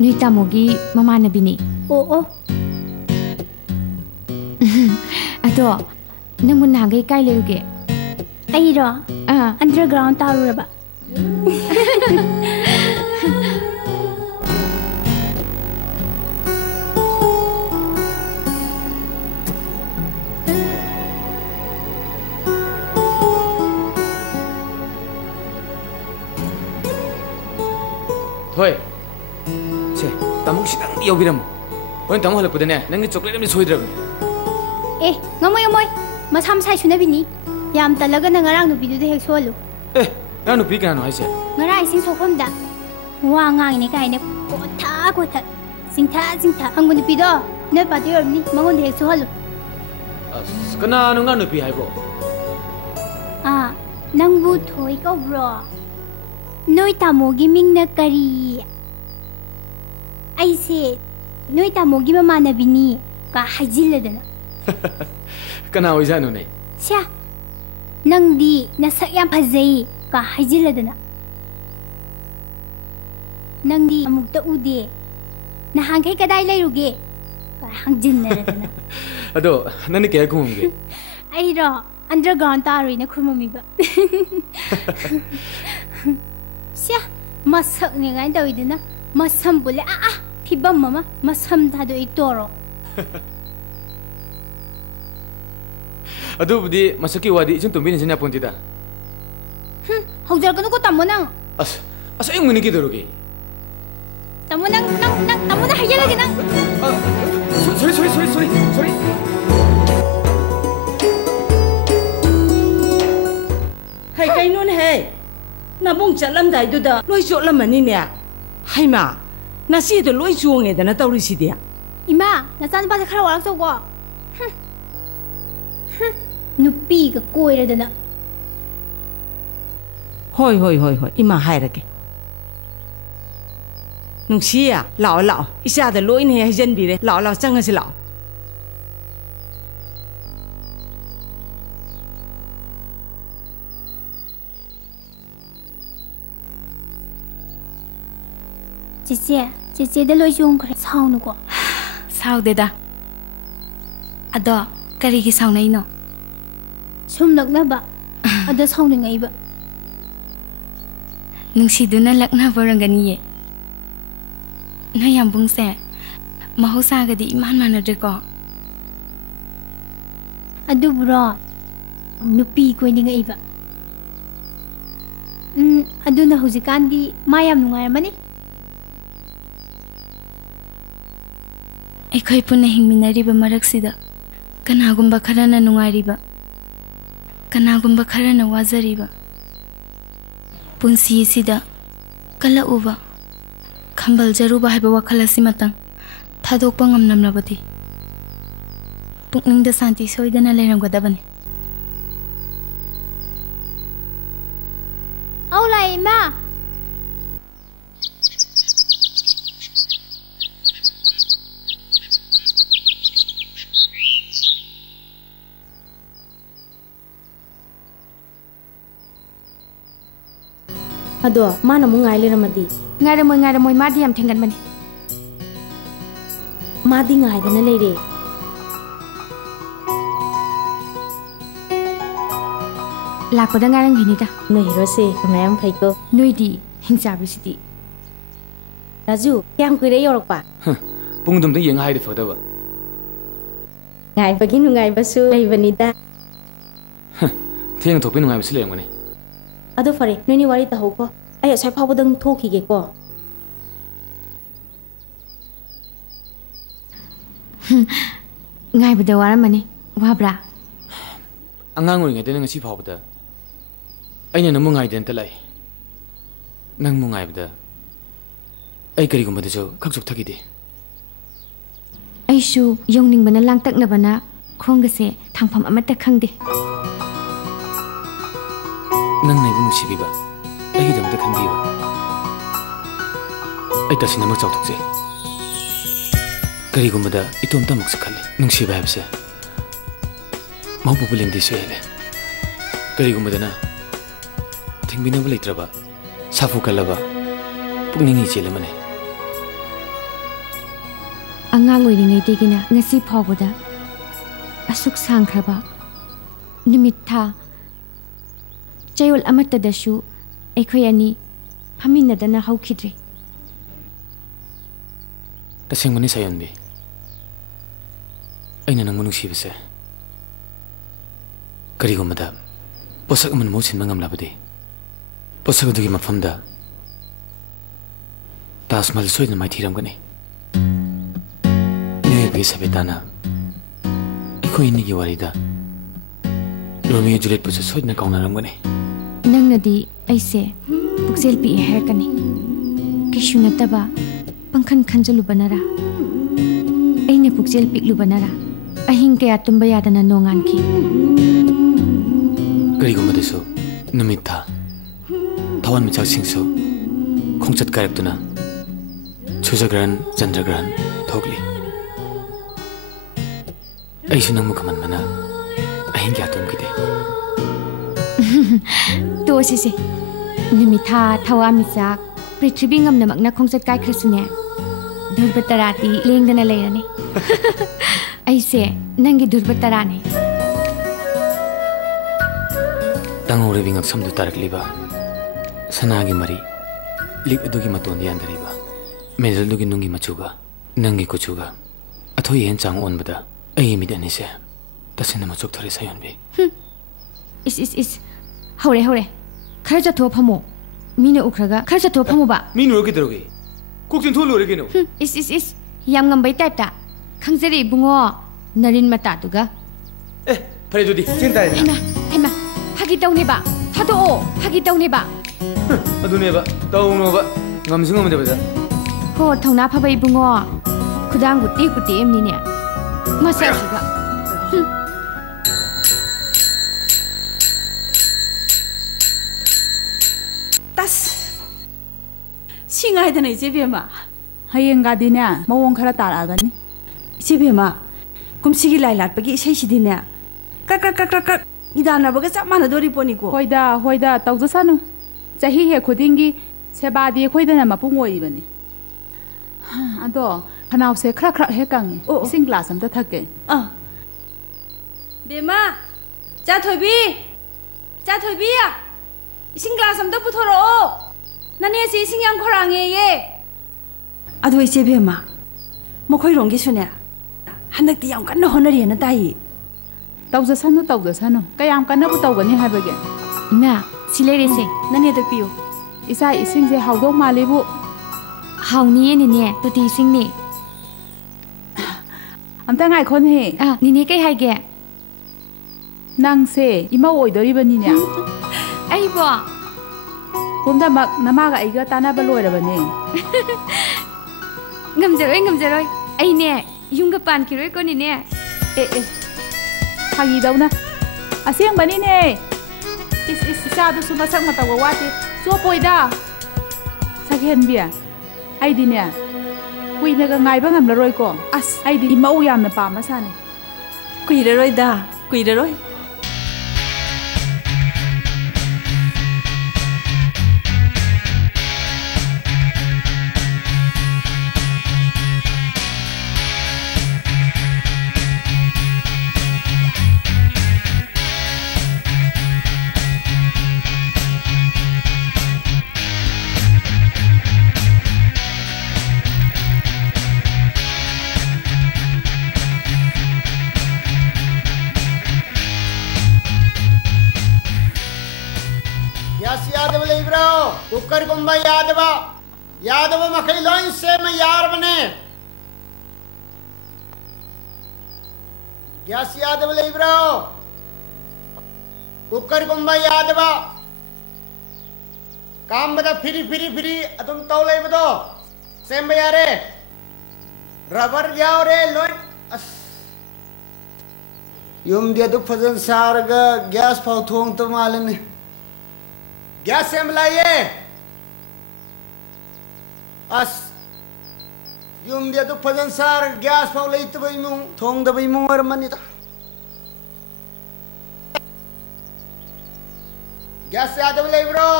ꯅꯣꯏ ꯇꯥꯃꯣꯒꯤ ꯃꯃꯥꯟꯅꯕꯤꯅꯤ ꯑꯣ ꯑꯗꯣ ꯅꯪꯕꯨ ꯅꯍꯥꯟꯈꯩ ꯀꯥꯏ ꯂꯩꯔꯨꯒꯦ ꯑꯩꯔꯣ ꯑꯟꯗꯔꯒ꯭ꯔꯥꯎꯟ ꯇꯥꯔꯨꯔꯕ ꯊꯣꯏ ꯁꯦ ꯇꯥꯃꯣ ꯈꯤꯇꯪ ꯌꯧꯕꯤꯔꯝꯃꯣ ꯍꯣꯔꯦꯟ ꯇꯥꯃꯣ ꯍꯜꯂꯛꯄꯗꯅꯦ ꯅꯪꯒꯤ ꯆꯣꯀ꯭ꯂꯦꯠ ꯑꯃꯗꯤ ꯁꯣꯏꯗ꯭ꯔꯕꯅꯤ ꯉꯝꯃꯣꯏ ꯃꯁꯥ ꯃꯁꯥ ꯁꯨꯅꯕꯤꯅꯤ ꯌꯥꯝ ꯇꯜꯂꯒꯅ ꯉꯔꯥꯡ ꯅꯨꯄꯤꯗꯨꯗ ꯍꯦꯛ ꯁꯣꯜꯂꯨ ꯅꯪ ꯅꯨꯄꯤ ꯀꯅꯥꯅꯣ ꯍꯥꯏꯁꯦ ꯉꯔꯥꯡ ꯏꯁꯤꯡ ꯁꯣꯛꯐꯝꯗ ꯋꯥ ꯉꯥꯡꯉꯤꯅꯦ ꯀꯥꯏꯅ ꯀꯣꯊ ꯆꯤꯡꯊ ꯍꯪꯕ ꯅꯨꯄꯤꯗꯣ ꯅꯣꯏ ꯄꯥꯔꯇꯤ ꯑꯣꯏꯔꯝꯅꯤ ꯃꯉꯣꯟꯗ ꯍꯦꯛ ꯁꯣꯍꯜꯂꯨ ꯀꯅꯥꯅꯣ ꯉꯥ ꯅꯨꯄꯤ ꯍꯥꯏꯕꯣ ꯅꯪꯕꯨ ꯊꯣꯏ ꯀꯧꯕ꯭ꯔꯣ ꯅꯣꯏ ꯇꯥꯃꯣꯒꯤ ꯃꯤꯡꯅ ꯀꯔꯤ ꯑꯩꯁꯦ ꯅꯣꯏ ꯇꯥꯃꯣꯒꯤ ꯃꯃꯥꯟꯅꯕꯤꯅꯤ ꯀ ꯍꯥꯏꯖꯤꯜꯂꯗꯅ ꯀꯅꯥ ꯑꯣꯏꯖꯥꯠꯅꯣꯅꯦ ꯁ꯭ꯌꯥ ꯅꯪꯗꯤ ꯅꯁꯛ ꯌꯥꯝ ꯐꯖꯩ ꯀ ꯍꯥꯏꯖꯤꯜꯂꯗꯅ ꯅꯪꯗꯤ ꯑꯃꯨꯛꯇ ꯎꯗꯦ ꯅꯍꯥꯟꯈꯩ ꯀꯗꯥꯏ ꯂꯩꯔꯨꯒꯦ ꯀ ꯍꯪꯖꯤꯟꯅꯔꯗꯅ ꯑꯗꯣ ꯅꯪꯗꯤ ꯀꯌꯥ ꯈꯨꯝꯃꯝꯒꯦ ꯑꯩꯔꯣ ꯑꯟꯗꯔꯒ꯭ꯔꯥꯎꯟ ꯇꯥꯔꯣꯏꯅ ꯈꯨꯝꯃꯝꯃꯤꯕ ꯁ꯭ꯌꯥ ꯃꯁꯛꯅꯦ ꯀꯥꯏꯅ ꯇꯧꯋꯤꯗꯨꯅ ꯃꯁꯝ ꯄꯨꯜꯂꯦ ꯐꯤꯕꯝ ꯑꯃ ꯃꯁꯝ ꯊꯥꯗꯣꯛꯏ ꯇꯣꯔꯣ ꯑꯗꯨꯕꯨꯗꯤ ꯃꯁꯛꯀꯤ ꯋꯥꯗꯤ ꯏꯆꯟ ꯇꯣꯝꯕꯤꯅ ꯁꯤꯟꯅ ꯄꯣꯟꯇꯤꯗ ꯍꯧꯖꯔꯛꯀꯅꯨꯀꯣ ꯇꯥꯃꯣ ꯅꯪ ꯑꯁꯦꯡꯕꯅꯤ ꯀꯩꯗꯧꯔꯒꯦ ꯇꯥꯃꯣ ꯅꯪ ꯇꯥꯃꯣꯗ ꯍꯥꯏꯖꯜꯂꯒꯦ ꯅꯪ ꯁꯣꯔꯤ ꯍꯩ ꯀꯩꯅꯣꯅꯦ ꯍꯦ ꯅꯕꯨꯡ ꯆꯠꯂꯝꯗꯥꯏꯗꯨꯗ ꯂꯣꯏ ꯆꯣꯠꯂꯝꯃꯅꯤꯅꯦ ꯍꯩꯃꯥ ꯅꯆꯦꯗꯣ ꯂꯣꯏ ꯆꯣꯡꯉꯦꯗꯅ ꯇꯧꯔꯤꯁꯤꯗꯤ ꯏꯃꯥ ꯅꯆꯥꯅꯨꯄꯥꯁꯦ ꯈꯔ ꯋꯥꯔꯛꯆꯧꯀꯣ ꯅꯨꯄꯤꯒ ꯀꯣꯏꯔꯗꯅ ꯍꯣꯏ ꯏꯃꯥ ꯍꯥꯏꯔꯒꯦ ꯅꯨꯡꯁꯤꯌꯦ ꯂꯥꯛꯑꯣ ꯏꯆꯥꯗ ꯂꯣꯏꯅ ꯍꯦꯛ ꯍꯩꯖꯟꯕꯤꯔꯦ ꯂꯥꯛꯑꯣ ꯆꯪꯉꯁꯤ ꯂꯥꯛꯑꯣ ꯆꯦꯆꯦꯗ ꯂꯣꯏ ꯆꯣꯡꯈ꯭ꯔꯦ ꯁꯥꯎꯅꯨꯀꯣ ꯁꯥꯎꯗꯦꯗ ꯑꯗꯣ ꯀꯔꯤꯒꯤ ꯁꯥꯎꯅꯩꯅꯣ ꯁꯨꯝ ꯂꯛꯅꯕ ꯑꯗ ꯁꯥꯎꯅꯤꯡꯉꯛꯏꯕ ꯅꯨꯡꯁꯤꯗꯨꯅ ꯂꯛꯅꯕ ꯑꯣꯏꯔꯝꯒꯅꯤꯌꯦ ꯅꯣꯏ ꯌꯥꯝꯕꯨꯡꯁꯦ ꯃꯍꯧꯁꯥꯒꯗꯤ ꯏꯃꯥꯟ ꯃꯥꯟꯅꯗ꯭ꯔꯦꯀꯣ ꯑꯗꯨꯕꯨꯔꯣ ꯅꯨꯄꯤ ꯀꯣꯏꯅꯤꯡꯉꯛꯏꯕ ꯑꯗꯨꯅ ꯍꯧꯖꯤꯛꯀꯥꯟꯗꯤ ꯃꯥ ꯌꯥꯝ ꯅꯨꯡꯉꯥꯏꯔꯝꯃꯅꯤ ꯑꯩꯈꯣꯏ ꯄꯨꯟꯅ ꯍꯤꯡꯃꯤꯟꯅꯔꯤꯕ ꯃꯔꯛꯁꯤꯗ ꯀꯅꯥꯒꯨꯝꯕ ꯈꯔꯅ ꯅꯨꯡꯉꯥꯏꯔꯤꯕ ꯀꯅꯥꯒꯨꯝꯕ ꯈꯔꯅ ꯋꯥꯖꯔꯤꯕ ꯄꯨꯟꯁꯤ ꯑꯁꯤꯗ ꯀꯜꯂꯛꯎꯕ ꯈꯝꯕꯜꯖꯔꯨꯕ ꯍꯥꯏꯕ ꯋꯥꯈꯜ ꯑꯁꯤꯃꯇꯪ ꯊꯥꯗꯣꯛꯄ ꯉꯝꯂꯝꯂꯕꯗꯤ ꯄꯨꯛꯅꯤꯡꯗ ꯁꯥꯟꯇꯤ ꯁꯣꯏꯗꯅ ꯂꯩꯔꯝꯒꯗꯕꯅꯤ ꯑꯧ ꯂꯥꯛꯑꯦ ꯏꯃꯥ ꯑꯗꯣ ꯃꯥꯅ ꯑꯃꯨꯛ ꯉꯥꯏ ꯂꯩꯔꯝꯃꯗꯤ ꯉꯥꯏꯔꯝꯃꯣꯏ ꯃꯥꯗꯤ ꯌꯥꯝ ꯊꯦꯡꯒꯟꯕꯅꯤ मादी ngaidana leire lakpada ngarang hinida noi hero se mayam phaiko noidi hingchabisidi raju kyam kuire yorokpa pungdum de yeng hai de fadaba ngai bagi nungai basu leibanida theng thopin ngai basi lengani ado fare noini wari ta hoko ai asai phawdang thokige ko ngaibada waramani wabra angang oi ngade ngasi phawbada aina namu ngai den talai nang mu ngai bada ai kari gum bada jo khakjuk thagi de aishu yongning bana langtak na bana khonggase thangpham amata khangde nang nei bu nusi biba ai dam da khandi ba ai ta sinama chau thuk je kari gum bada itom ta mak sakhali nungsi ba habse mau bu bulen di sele kari gum bada na thingbi na ba leitraba safu kalaba pungningi chele mane angang oiringai tegina ngasi phawbada asuk sangkhraba numit tha chayol amata dasu ekhoi ani phaminadana haukhidre taseng mani sayonbi aina nang manu sibase kari gomada posak man mo sin mangam labade posak dugi mafamda tasmal soina mai thiram gani ne sabetana ekhoi ni gi warida Romeo Juliet pusa soina kauna ramgani nangnadi aise puksel pi harakani kishuna taba pangkhan khanjalu banara aine puksel piklu banara ahing kaya tumba yadana nongan ki kari gomade so namitha tawan michak singso khongchat karak tuna chujagran chandragran thokli ai sunang mukhaman mana ahing kya tum kide to sisi nimitha thawa michak prithvi ngamna makna khongchat kai khrisune durbatarati lengdana leirani aise nangi durbatarani tangore bingak samdu tarakliba sanagi mari lik adugi maton yandariba medal dugi nungi machuga nangi kuchuga athoi hen chang onbada ai midani se tasina machuk thare sayonbe is hore khara ja tho phamo mine ukraga khara ja tho phamo ba minu ro kidoge kokjin tho lore geno is yam ngambai ta ta khangjari bungo narin mata duga pare dudi chinta hema hagi tawne ba thado hagi tawne ba adune ba tawno ba ngamsing ngamde ba ho thona phabai bungo khudang guti emni ne masa suga tas singaidana ijebema hayenggadine mawong khara taragani ijebema kumsigi lailatpagi isai sidine kak idana baga chamana dori poni ko hoida tawjasanu chahi he khudingi sebadi khoidana mapung oibani ado khanaw se khra he kang ising glass amta thake bema cha thoibi ya ising glass amta puthoro nane si ising yang khorange ye ado ijebema mokhoi rongi sune hanakti yam kanna honari na tai tawjasanu kayam kanabu tawgani habage na silerese nane da piyo isa ising je hawdok malibu hawni ne toti ising ni amta ngai khon he nini kai haige nang se ima oidori bani ne ai bo kumda mak namaga aiga tanaba loirabane ngamjaroi ai ne yunga pan kiroi ko ni ne hagi dauna aseng bani ne is sa du suma sak mata wati so poida sakhen bia ai di ne kuina ga ngai ba ngam la roi ko as ai di imau yam na pa ma sa ne kuiraroi cooker गुम्बा यादव मखई लोइन से मैं यार बने गैस यादव ले ब्रो कुकर गुम्बा यादव काम बता फिरी तुम तो ले बदो सेम यारे रबर जाओ रे लोइन युम दिया दुख फजन सारगा गैस पाव थोंग तो मालने गैस सेम लाइए अस युम दिया दुख फजन सार गैस पाव ले तो भाई मुंग थोंग तो भाई मुंग और मनी था गैस यादव ले ब्रो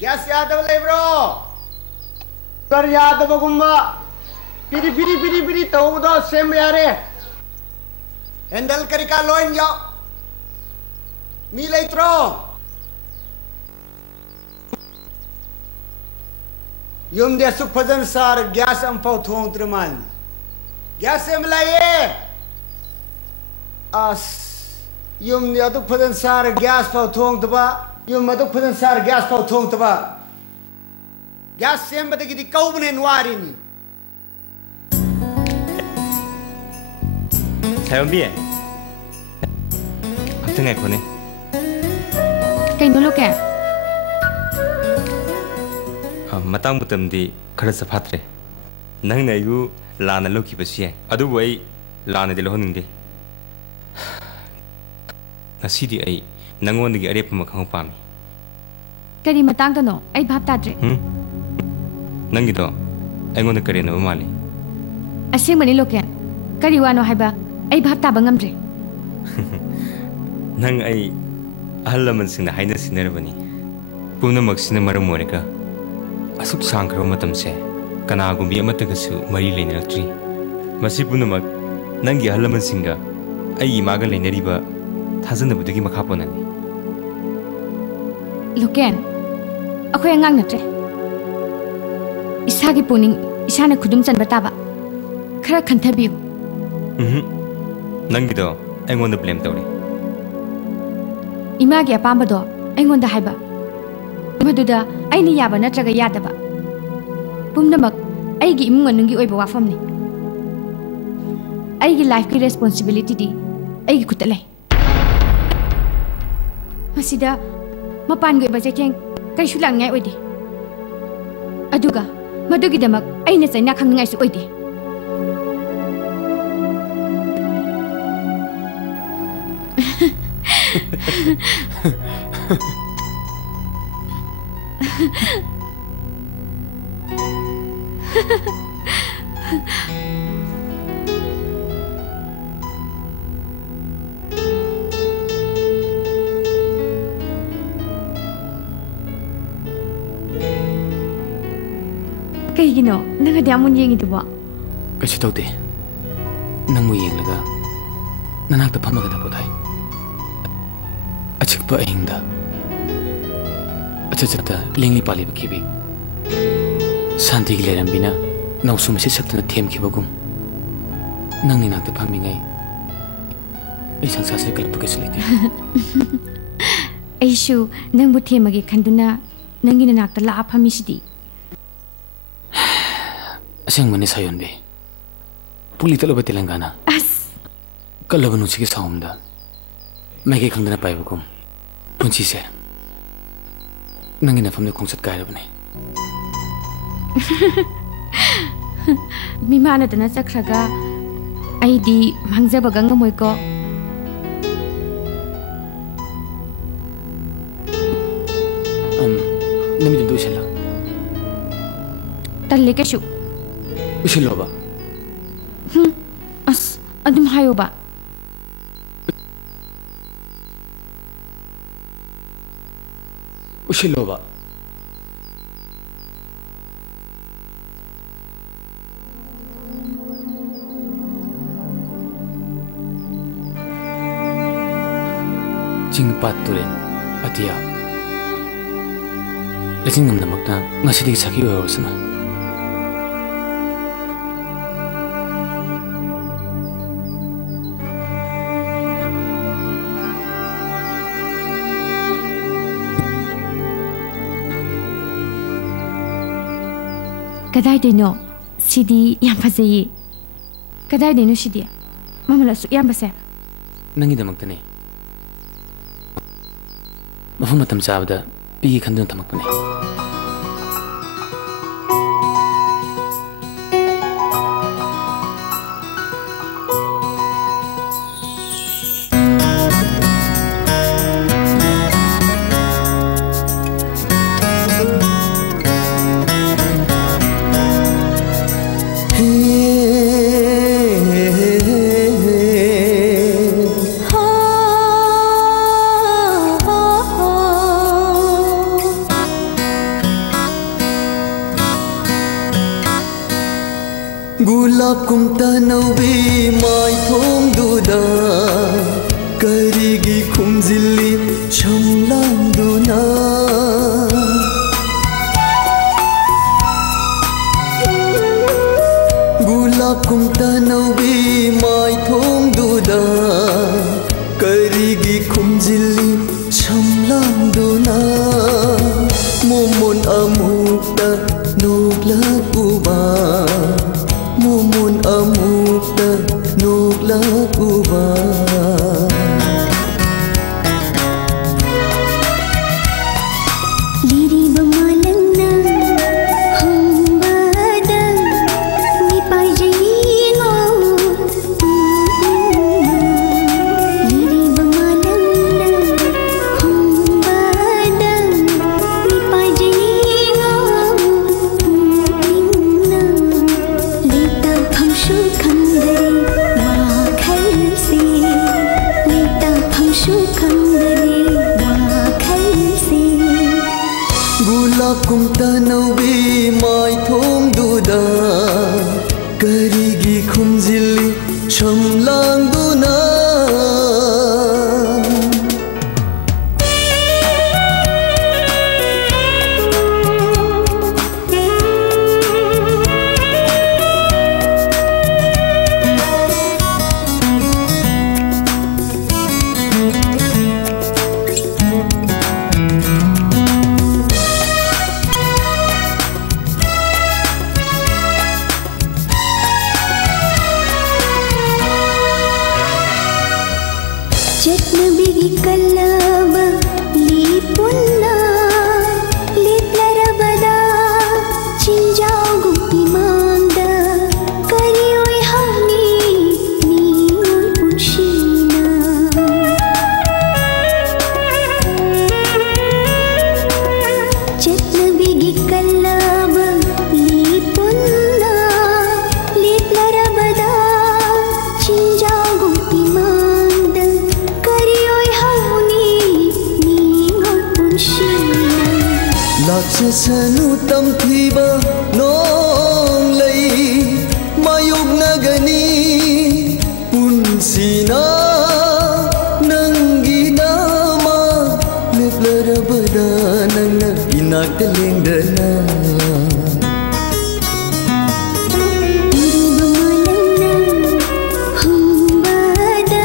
गैस यादव ले ब्रो कर यादव गुम्बा फिरी तो दो सेम यारे हैंडल करिका लोइन जाओ मी लेत्रो युम दे सुख फजन सार गैस अंफाव थोंग त्रमान गैस से मिलाइए अस युम दे अदुक फजन सार गैस पाव थोंग तबा युम अदुक फजन सार गैस पाव थोंग तबा गैस से बदे की कौबने नवारी नी 사연비 등에 거네 Kay nulo ke? matang mutamdi kharasa phatre nang na yu lana loki basi adu wai lana de lohonde ngasidi ai nangon gi arep makhang pami Kay matang no ay bhap tadre. nangi do aingon kare na mali Asing mani lo ke? Kari wano haiba ay bhap ta bangamre. nang ai ahalaman sing na haina sinerabani punamak sina maram morika asuk sangkro matam se kana gumbi amata gasu mari leinaktri masi punamak nangi ahalaman singa ai imaga leinariba thajana budagi makha ponani Loken akoy angang natre. Isagi puning isana khudum chan bataba. Khara khanthabiu. nangi do aingon blame tawri Imagi apamba do aingonda haiba. Maduda aini yaba natraga yadaba. Pumnamak aigi imung anungi oiba wafamni. Aigi life ki responsibility di aigi kutale. Masida mapan goi baje keng kai shulang ngai oidi. Aduga madugi damak aina chaina khangningai su oidi. Kaygino nang adamun yengi duwa. Kasi tawde nang mo yenglaga nanakta phamaga da bodai achikpa ahingda achachata lingli pali bakhibi santi gi lerambina nausum se saktana them khibagum nangni nakta phamingai ei sangsa se kalpa kasilite Aishu nang bu themagi khanduna nangi nakta la phamisidi aseng mane sayonbe puli taloba telangana as kalabanu sigi saumda mege khangdana paibagum punchi se nangi na famne khongsat kairabane Mimana dana chakraga aidi mangjabaga ngamoi ko nami do shala talle keshu ushiloba as adum hayoba ushiloba Jingpat turen atia lajing ngam namakna ngasidi sakhi wasna कदाइदेनो सिदी याम फजई कदाइदेनो सिदी ममला सु याम बसे नंगी दमकतने मफम मतम चाबदा पीगी खंदन थमकपने गुलाब कुमता नौबी माई थोंग दुदा करीगी खुमजिल्ली छमलांदुना गुलाब कुमता नौबी माई थोंग दुदा करीगी खुमजिल्ली छमलांदुना मोमोन अमुक्ता नोगला कुबा मुमुन अमुक्ता नोगला कुबा लिरी बमालंगना हुंबादा निपाई जईंगो लिरी बमालंगना हुंबादा निपाई जईंगो फंशु खंदरे माँ खल से लेता फंशु खंदरे माँ खल से गुलाब कुमता नौबी माई थोंग दुदा करीगी खुमजिल्ली छमलांदुना जत्नबिगी कल्लाब लीपुन्ना लिप्लरबदा चिंजागु इमांदा करियोय हानी नींगुल पुंशीना जत्नबिगी कल्लाब लीपुन्ना लिप्लरबदा चिंजागु इमांदा लाक्ससनु तमथीबा नोंग लई मायुग नगनी पुंसीना नंगी नामा लेप्लरबदा नंगना इनाक लेंगदना हुंबादा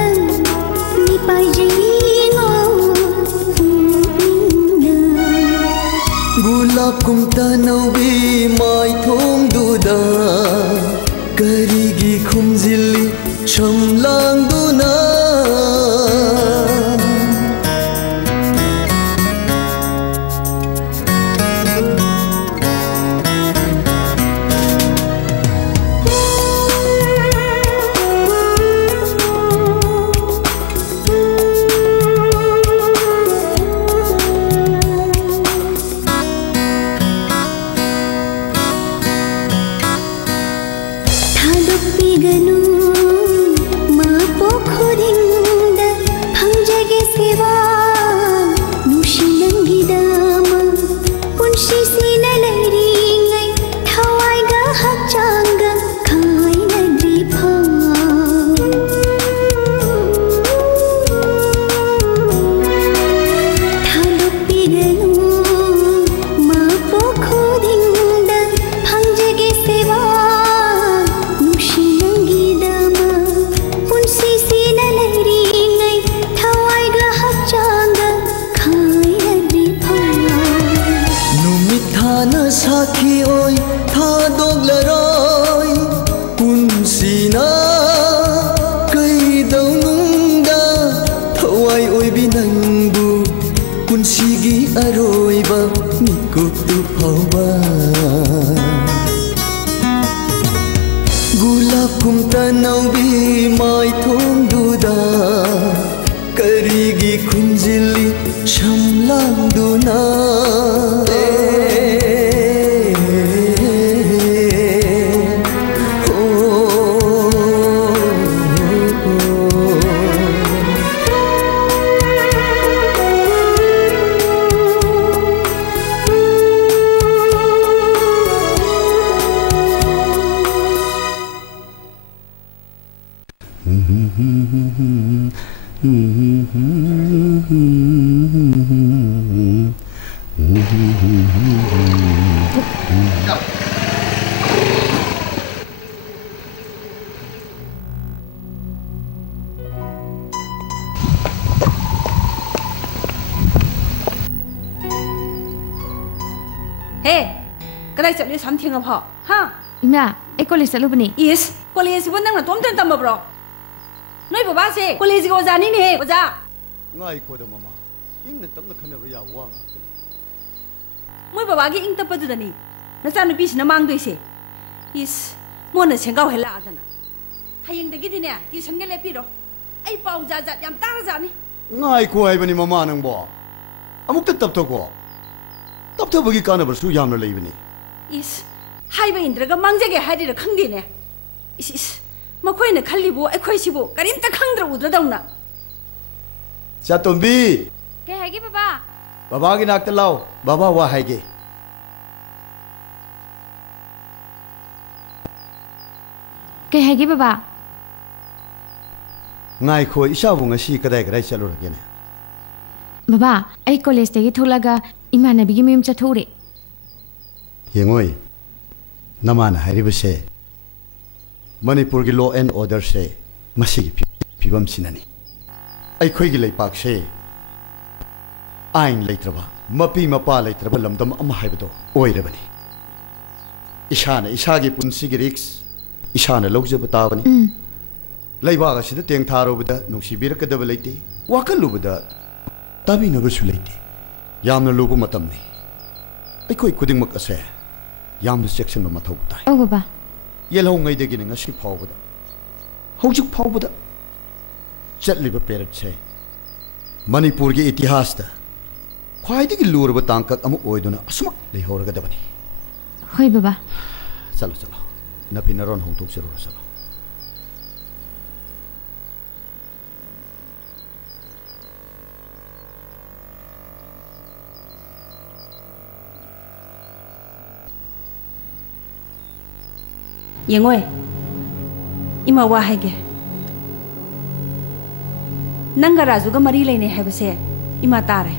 निपाई जईंगो गुलाब कुमता नौबी माई थोंग दुदा करीगी खुमजिल्ली छमलांदुना थादुप्पिगनु मा पोखोरिंद फंजगे सेवा नुशिनंगिदामा पुंशी सिनलरिंगै थवाइगा हचांगा खाई नदीफा थादुप्पिगनु मा पोखोरिंद फंजगे सेवा नुशिनंगिदा थादोꯛꯂꯔꯣꯏ ꯄꯨꯟꯁꯤꯅ ꯀꯩꯗꯧꯅꯨꯡꯗ ꯊꯋꯥꯏ ꯑꯣꯏꯕꯤ ꯅꯪꯕꯨ ꯄꯨꯟꯁꯤꯒꯤ ꯑꯔꯣꯏꯕ ꯃꯤꯀꯨꯞꯇꯨ ꯐꯥꯎꯕ ꯒꯨꯂꯥꯞ ꯇꯅꯧꯕꯤ ꯃꯥꯏꯊꯣꯡꯗꯨꯗ ꯀꯔꯤꯒꯤ ꯈꯨꯟꯖꯤꯜꯂꯤ ꯁꯝꯂꯥꯡꯗꯨꯅ कदाई चले सामथिंग अब हाँ इमा ए कॉलेज चलो बनी यस कॉलेज से बंदंग ना तोम तन तम ब्रो नोई बाबा से कॉलेज को जानी नहीं है वजा ngai ko da mama ing na tamna khana ba ya wa nga moi बाबा की इंग तप दुदनी नचा नुपी सिना मांग दोइसे इस मोन सेंगाव हेला आदना हयेंग दगी दिने ट्यूशन के लेपिरो आई पाउ जा जा याम तार जानी ngai ko ai bani mama nang bo amuk ta tap to ko tap to bagi kana barsu yam na lei bani इस हाइबे इंद्रगा मांगजेगे हाइदिर खंगदिने इस मखोइने खल्लिबो अखोइसिबो करिमता खंगद्र उद्रदौना चातोंबी के हैगी बाबा बाबा की नाक लाओ बाबा वा हैगे के हैगी बाबा ngai ko isabu ngasi kadai kadai chalurage ne Baba I college तगी थोलागा इमानबी Mayem चथौरे yengoi namana haribase manipur gi law and order se masigi pibam sinani ai khoi gi leipak se ain leitraba mapi mapa leitraba lamdam ama haibado oirabani ishana ishagi punsi gi riks ishana logjaba tabani leibaga sida teng tharobada nungsibir kadaba leite wakalubada tabi nabasu leite yamna lubu matamni ai khoi kuding mak ase yamna section ma mathau tai ओ बाबा yelho ngai de gi ngasi phawbada hojik phawbada chatliba perat che manipur gi itihas da khwaidi gi lurba tangkak amu oiduna asuma lehorga dabani होय बाबा chalo chalo napinaron hongtok chero chalo यंगोय इमा वा हैगे नंगा राजुगा मरी लेने हैबसे इमा तारे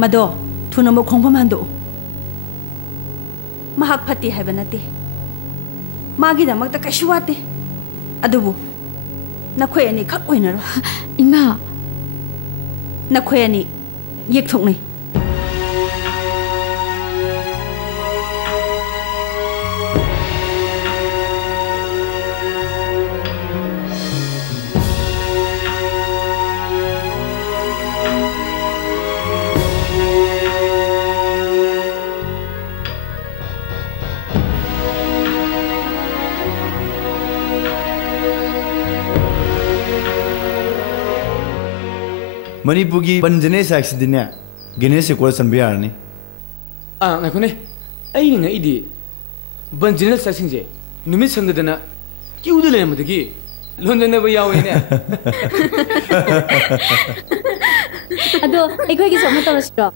मदो थुनमो खोंगफम हंदो महक फत्ती हैब नते मागी दमकता कशु वाते अदुबु नखोय अनि खक ओइनरो इमा नखोय अनि येकथोकनै मणिपुर की पंजने साक्षिदिने गिनेस रिकॉर्ड संबियारनी ngakone ai ni ngai di banjinal saksingje numit sangdana kiudu le madagi lonjana ba yawe ne ado ekoi ki somma tawasro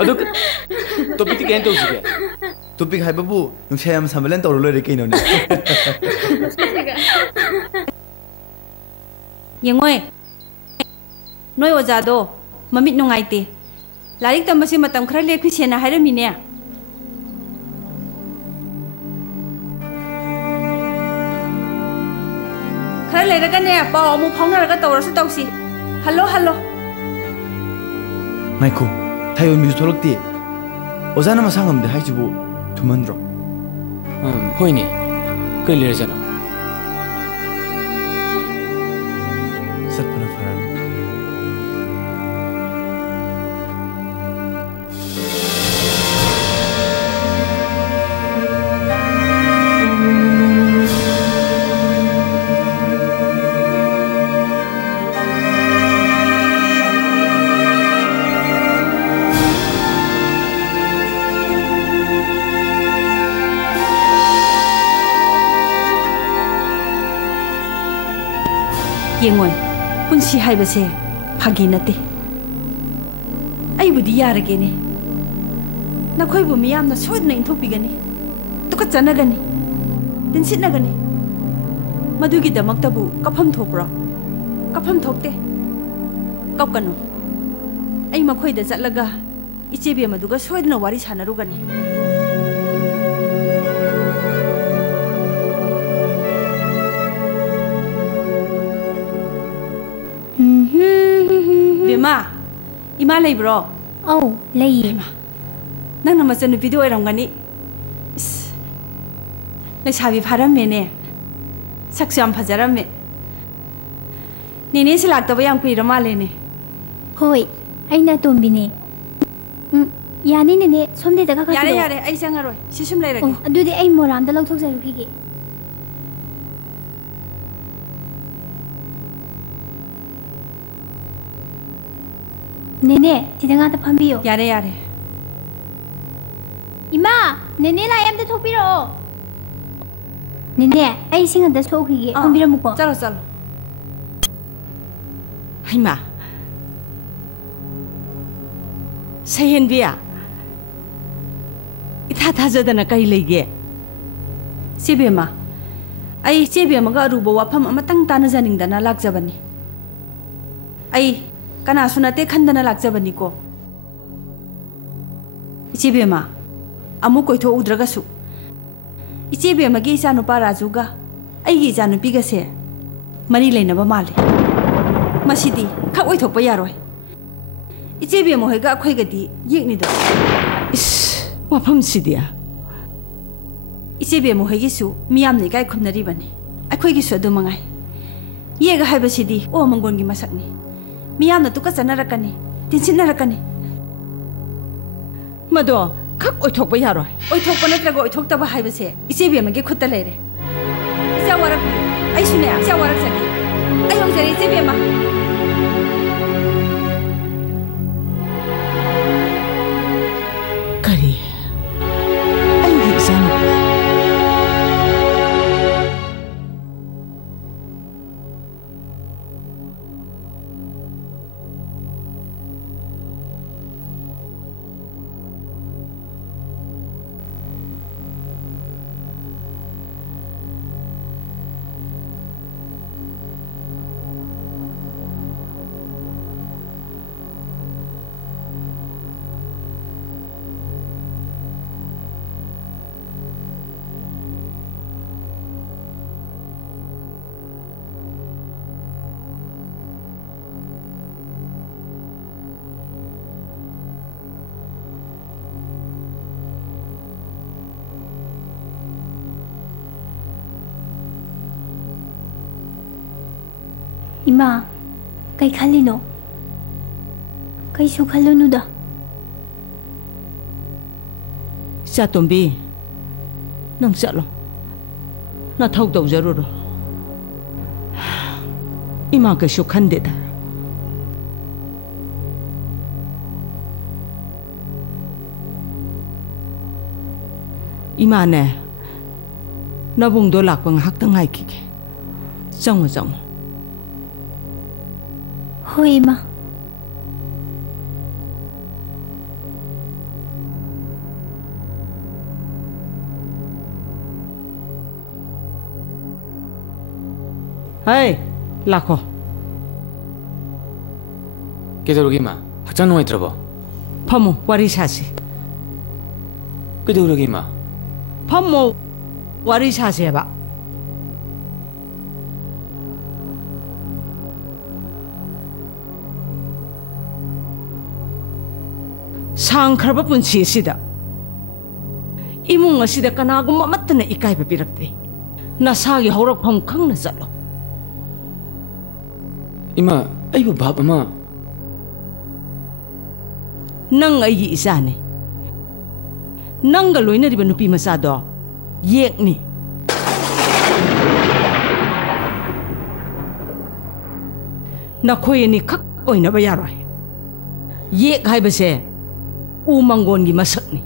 ado topic ken to sige topic hai babu nungsayam sambalen to lo re keino ne यंगोय नोय ओजादो ममित नुंगाइते लारिक तंबसे मतम खरा लेखि सेना हायरमिने खरा लेरगने पाव मु फाउनरगा तवरसु तौसी हल्लो हल्लो माइको 하이온 미수 톨럭띠 오자나 마상함데 하이지부 두만드로 호이니 끌리르잖아 섭분의 파란 ꯌꯦꯡꯉꯣꯏ ꯄꯨꯟꯁꯤ ꯍꯥꯏꯕꯁꯦ ꯐꯥꯒꯤ ꯅꯠꯇꯦ ꯑꯩꯕꯨꯗꯤ ꯌꯥꯔꯒꯦꯅꯦ ꯅꯈꯣꯏꯕꯨ ꯃꯤꯌꯥꯝꯅ ꯁꯣꯏꯗꯅ ꯏꯟꯊꯣꯛꯄꯤꯒꯅꯤ ꯇꯨꯀꯠꯆꯅꯒꯅꯤ ꯇꯤꯟꯁꯤꯠꯅꯒꯅꯤ ꯃꯗꯨꯒꯤꯗꯃꯛꯇꯕꯨ ꯀꯞꯐꯝ ꯊꯣꯛꯄ꯭ꯔꯣ ꯀꯞꯐꯝ ꯊꯣꯛꯇꯦ ꯀꯞꯀꯅꯨ ꯑꯩ ꯃꯈꯣꯏꯗ ꯆꯠꯂꯒ ꯏꯆꯦꯕꯦꯝ ꯑꯗꯨꯒ ꯁꯣꯏꯗꯅ ꯋꯥꯔꯤ ꯁꯥꯟꯅꯔꯨꯒꯅꯤ ꯕꯦꯃꯥ 이마 레이브로 어우 레이 ꯅꯪꯅ ꯃꯆꯟꯅꯨꯄꯤꯗꯣ ꯑꯣꯏꯔꯝꯒꯅꯤ ꯂꯩꯁꯥꯕꯤ ꯐꯥꯔꯝꯃꯦꯅꯦ ꯁꯛꯁꯨ ꯌꯥꯝ ꯐꯖꯔꯝꯃꯦ ꯅꯦꯅꯦꯁꯤ ꯂꯥꯛꯇꯕ ꯌꯥꯝ ꯀꯨꯏꯔ ꯃꯥꯜꯂꯦꯅꯦ ꯍꯣꯏ ꯑꯩꯅ ꯇꯣꯝꯕꯤꯅꯦ ꯌꯥꯅꯤ ꯅꯦꯅꯦ ꯁꯣꯝꯗꯩꯗ ꯈꯛ ꯌꯥꯔꯦ ꯌꯥꯔꯦ ꯑꯩ ꯆꯪꯉꯔꯣꯏ ꯁꯤ ꯁꯨꯝ ꯂꯩꯔꯒꯦ ꯑꯗꯨꯗꯤ ꯑꯩ ꯃꯣꯔꯥꯝꯗ ꯂꯧꯊꯣꯛꯆꯔꯨꯈꯤꯒꯦ 네네, 지정하다 판비요. 야래 야래. 이마, 네네 라이암도 톡비로. 네네, 아이 싱한다 소기게 판비로 먹고. 잘라 잘라. 이마, 세현비야. 이타타저다나 까일레게. 세비마, 아이 세비마가 아루보 와팜 아마 땅 따느자닝다나 락자바니. 아이. कनासु नते खंदना लाक्जबनिको इचेबेमा अमु कोइथो उद्रगसु इचेबेमागी इचानुपा राजुगा अइगी इचानुपीगसे मरी लेनबा माले मसिदी खक ओइथोकपा यारोय इचेबेमा होइगा अखोइगदी येकनिदो इस वाफमसिदिया इचेबेमा होइगिसु मियामनि गाय खुमनरिबनि अखोइगिसु अदु मंगाय येगा हाइबसिदी ओ मंगोनगी मसकनी मियामना तुकचनरकनी तिनसिनरकनी मदो खक ओइथोकपा यारोय ओइथोकपा नत्रगो ओइथोकतबा हाइबसे इचेबेमगे खुत्ता लेरे इचा वारक आइसुने इचा वारक सके आइ होजरे इचेबेमा करी आइगी जानो 이마, कई खालिनो कई सु खालुनुदा चातुम्बी नंग चलो ना थौ तौजरुरो इमा कइसु खंदेदा इमाने नबुंगदो लाकपा ngahakta ngaikige चंगो चंगो होय इमा हाय लाखो केदोरगी मा हचान नोइत्रबो फमो वारी सासी केदोरगी मा फमो वारी सासेबा ꯁꯥꯡꯈ꯭ꯔꯕ ꯄꯨꯟꯁꯤ ꯑꯁꯤꯗ 이몽 ꯑꯁꯤꯗ ꯀꯅꯥꯒꯨꯝꯕ ꯑꯃꯠꯇꯅ 이까이ꯕ ꯄꯤꯔꯛꯇꯦ. ꯅꯁꯥꯒꯤ ꯍꯧꯔꯛꯐꯝ ꯈꯪꯅ ꯆꯠꯂꯣ. 이마, 아이고 밥 아마. ꯅꯪ ꯑꯩꯒꯤ ꯏꯆꯥꯅꯤ. ꯅꯪꯒ ꯂꯣꯏꯅꯔꯤꯕ ꯅꯨꯄꯤ ꯃꯆꯥꯗꯣ ꯌꯦꯛꯅꯤ. ꯅꯈꯣꯏ ꯑꯅꯤ ꯈꯛ ꯑꯣꯏꯅꯕ ꯌꯥꯔꯣꯏ. ꯌꯦꯛ ꯍꯥꯏꯕꯁꯦ ꯎ ꯃꯪꯒꯣꯟꯒꯤ ꯃꯁꯛꯅꯤ.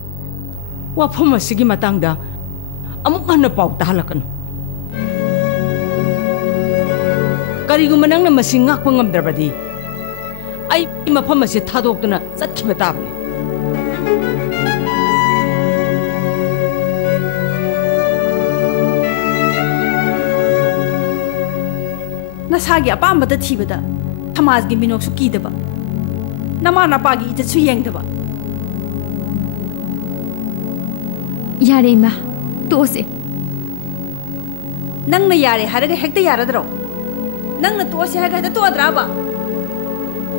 ꯋꯥꯐꯝ ꯑꯁꯤꯒꯤ ꯃꯇꯥꯡꯗ ꯑꯃꯨꯛ ꯍꯟꯅ ꯄꯥꯎ ꯇꯥꯍꯜꯂꯛꯀꯅꯨ. ꯀꯔꯤꯒꯨꯝꯕ ꯅꯪꯅ ꯃꯁꯤ ꯉꯥꯛꯄ ꯉꯝꯗ꯭ꯔꯕꯗꯤ ꯑꯩ ꯃꯐꯝ ꯑꯁꯤ ꯊꯥꯗꯣꯛꯇꯨꯅ ꯆꯠꯈꯤꯕ ꯇꯥꯕꯅꯤ. ꯅꯁꯥꯒꯤ ꯑꯄꯥꯝꯕꯗ ꯊꯤꯕꯗ ꯁꯃꯥꯖꯒꯤ ꯃꯤꯅꯣꯛꯁꯨ ꯀꯤꯗꯕ, ꯅꯃꯥ ꯅꯄꯥꯒꯤ ꯏꯖꯠꯁꯨ ꯌꯦꯡꯗꯕ. ꯌꯥꯔꯦ ꯏꯃꯥ, ꯇꯣꯛꯑꯁꯦ. ꯅꯪꯅ ꯌꯥꯔꯦ ꯍꯥꯏꯔꯒ ꯍꯦꯛꯇ ꯌꯥꯔꯗ꯭ꯔꯣ? ꯅꯪꯅ ꯇꯣꯛꯑꯁꯦ ꯍꯥꯏꯔꯒ ꯍꯦꯛꯇ ꯇꯣꯛꯑꯗ꯭ꯔꯥꯕ?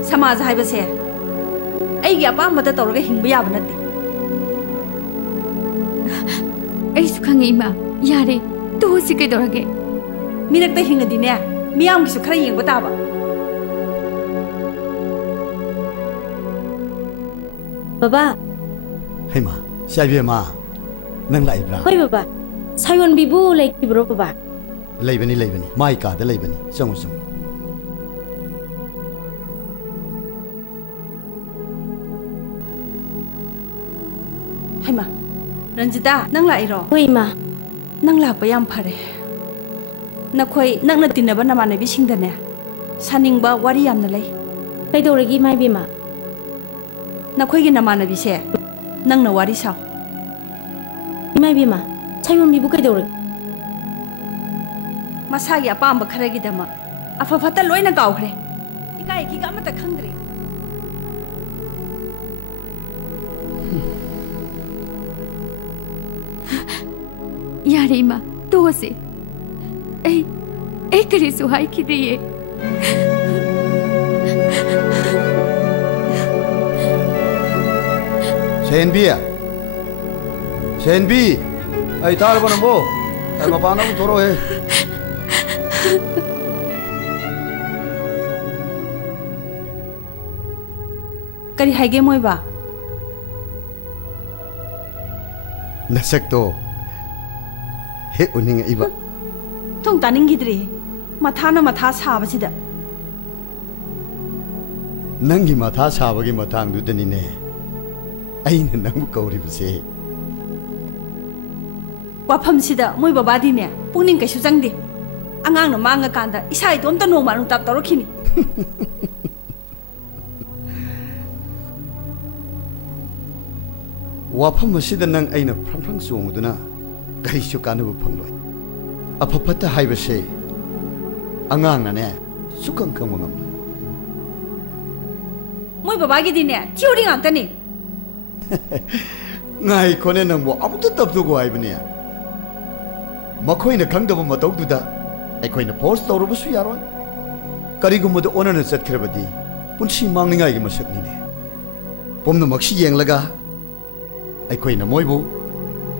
ꯁꯃꯥꯖ ꯍꯥꯏꯕꯁꯦ ꯑꯩꯒꯤ ꯑꯄꯥꯝꯕꯗ ꯇꯧꯔꯒ ꯍꯤꯡꯕ ꯌꯥꯕ ꯅꯠꯇꯦ. ꯑꯩꯁꯨ ꯈꯪꯉꯦ ꯏꯃꯥ. ꯌꯥꯔꯦ, ꯇꯣꯛꯑꯁꯤ ꯀꯩꯗꯧꯔꯒꯦ? ꯃꯤꯔꯛꯇ ꯍꯤꯡꯉꯗꯤꯅꯦ ꯃꯤꯌꯥꯝꯒꯤꯁꯨ ꯈꯔ ꯌꯦꯡꯕ ꯇꯥꯕ. ꯕꯕꯥ. ꯍꯩꯃꯥ, ꯁꯥꯏꯕꯦꯝꯃ, ꯅꯪ ꯂꯥꯛꯏꯕ꯭ꯔꯥ? ꯍꯣꯏ ꯕꯕꯥ. ꯁꯥꯌꯣꯟꯕꯤꯕꯨ ꯂꯩꯈꯤꯕ꯭ꯔꯣ ꯕꯕꯥ? ꯂꯩꯕꯅꯤ ꯂꯩꯕꯅꯤ, ꯃꯥꯏ ꯀꯥꯗ ꯂꯩꯕꯅꯤ. ꯆꯪꯉꯨ ꯆꯪꯉꯨ. ꯍꯩꯃꯥ, ꯔꯟꯖꯤꯇꯥ, ꯅꯪ ꯂꯥꯛꯏꯔꯣ? ꯍꯣꯏ ꯏꯃꯥ. ꯅꯪ ꯂꯥꯛꯄ ꯌꯥꯝ ꯐꯔꯦ. ꯅꯈꯣꯏ ꯅꯛꯅ ꯇꯤꯟꯅꯕ ꯅꯃꯥꯟꯅꯕꯤꯁꯤꯡꯗꯅꯦ ꯁꯥꯅꯤꯡꯕ ꯋꯥꯔꯤ ꯌꯥꯝꯅ ꯂꯩ. ꯀꯩꯗꯧꯔꯒꯦ ꯏꯃꯥ ꯏꯕꯦꯝꯃ? ꯅꯈꯣꯏꯒꯤ ꯅꯃꯥꯟꯅꯕꯤꯁꯦ ꯅꯪꯅ ꯋꯥꯔꯤ ꯁꯥꯎ. ꯏꯃꯥ ꯏꯕꯦꯝꯃ, ꯁꯥꯌꯣꯟꯕꯤꯕꯨ ꯀꯩꯗꯧꯔꯒꯦ? ꯃꯁꯥꯒꯤ ꯑꯄꯥꯝꯕ ꯈꯔꯒꯤꯗꯃꯛ ꯑꯐ ꯐꯠꯇ ꯂꯣꯏꯅ ꯀꯥꯎꯈ꯭ꯔꯦ. 이까이 이기가 아무것도 ꯈꯪꯗ꯭ꯔꯦ. ꯌꯥꯔꯦ ꯏꯃꯥ, ꯇꯣꯛꯑꯁꯦ. ꯑꯩ ꯀꯔꯤꯁꯨ ꯍꯥꯏꯈꯤꯗꯦꯌꯦ. ꯁꯦꯟꯕꯤ, ꯁꯦꯟꯕꯤ, ꯑꯩ ꯇꯥꯔꯕ ꯅꯪꯕꯣ? ꯑꯩ ꯃꯄꯥꯟꯗ ꯑꯃꯨꯛ ꯊꯣꯔꯛꯑꯣꯍꯦ. ꯀꯔꯤ ꯍꯥꯏꯒꯦ ꯃꯣꯏꯕ? ꯅꯁꯛꯇꯣ ꯍꯦꯛ ꯎꯅꯤꯡꯉꯛꯏꯕ. ꯊꯣꯡ ꯇꯥꯅꯤꯡꯈꯤꯗ꯭ꯔꯦ. ꯃꯊꯥꯅ ꯃꯊꯥ ꯁꯥꯕꯁꯤꯗ. ꯅꯪꯒꯤ ꯃꯊꯥ ꯁꯥꯕꯒꯤ ꯃꯇꯥꯡꯗꯨꯗꯅꯤꯅꯦ ꯑꯩꯅ ꯅꯪꯕꯨ ꯀꯧꯔꯤꯕꯁꯦ. ꯋꯥꯐꯝꯁꯤꯗ ꯃꯣꯏ ꯕꯕꯥꯗꯤꯅꯦ ꯄꯨꯛꯅꯤꯡ ꯀꯩꯁꯨ ꯆꯪꯗꯦ. ꯑꯉꯥꯡꯅ ꯃꯥꯡꯉꯀꯥꯟꯗ ꯏꯁꯥ ꯏꯇꯣꯝꯇ ꯅꯣꯡꯃ ꯅꯨꯡꯇꯥꯞ ꯇꯧꯔꯛꯈꯤꯅꯤ. ꯋꯥꯐꯝ ꯑꯁꯤꯗ ꯅꯪ ꯑꯩꯅ ꯐ꯭ꯔꯪ ꯆꯣꯡꯉꯨꯗꯨꯅ ꯀꯔꯤꯁꯨ ꯀꯥꯟꯅꯕ ꯐꯪꯂꯣꯏ. ꯑꯐ ꯐꯠꯇ ꯍꯥꯏꯕꯁꯦ ꯑꯉꯥꯡꯅꯅꯦ ꯁꯨꯈꯪ ꯈꯪꯕ ꯉꯝꯂꯣꯏ. ꯃꯣꯏ ꯕꯕꯥꯒꯤꯗꯤꯅꯦ ꯊꯤꯑꯣꯔꯤ ꯉꯥꯛꯇꯅꯤ. ꯉꯥꯏꯈꯣꯅꯦ ꯅꯪꯕꯨ ꯑꯃꯨꯛꯇ ꯇꯞꯊꯣꯛꯎ ꯍꯥꯏꯕꯅꯦ. ꯃꯈꯣꯏꯅ ꯈꯪꯗꯕ ꯃꯇꯧꯗꯨꯗ ꯑꯩꯈꯣꯏꯅ ꯐꯣꯔꯁ ꯇꯧꯔꯕꯁꯨ ꯌꯥꯔꯣꯏ. ꯀꯔꯤꯒꯨꯝꯕꯗ ꯑꯣꯟꯅꯅ ꯆꯠꯈ꯭ꯔꯕꯗꯤ ꯄꯨꯟꯁꯤ ꯃꯥꯡꯅꯤꯡꯉꯥꯏꯒꯤ ꯃꯁꯛꯅꯤꯅꯦ. ꯄꯨꯝꯅꯃꯛꯁꯤ ꯌꯦꯡꯂꯒ ꯑꯩꯈꯣꯏꯅ ꯃꯣꯏꯕꯨ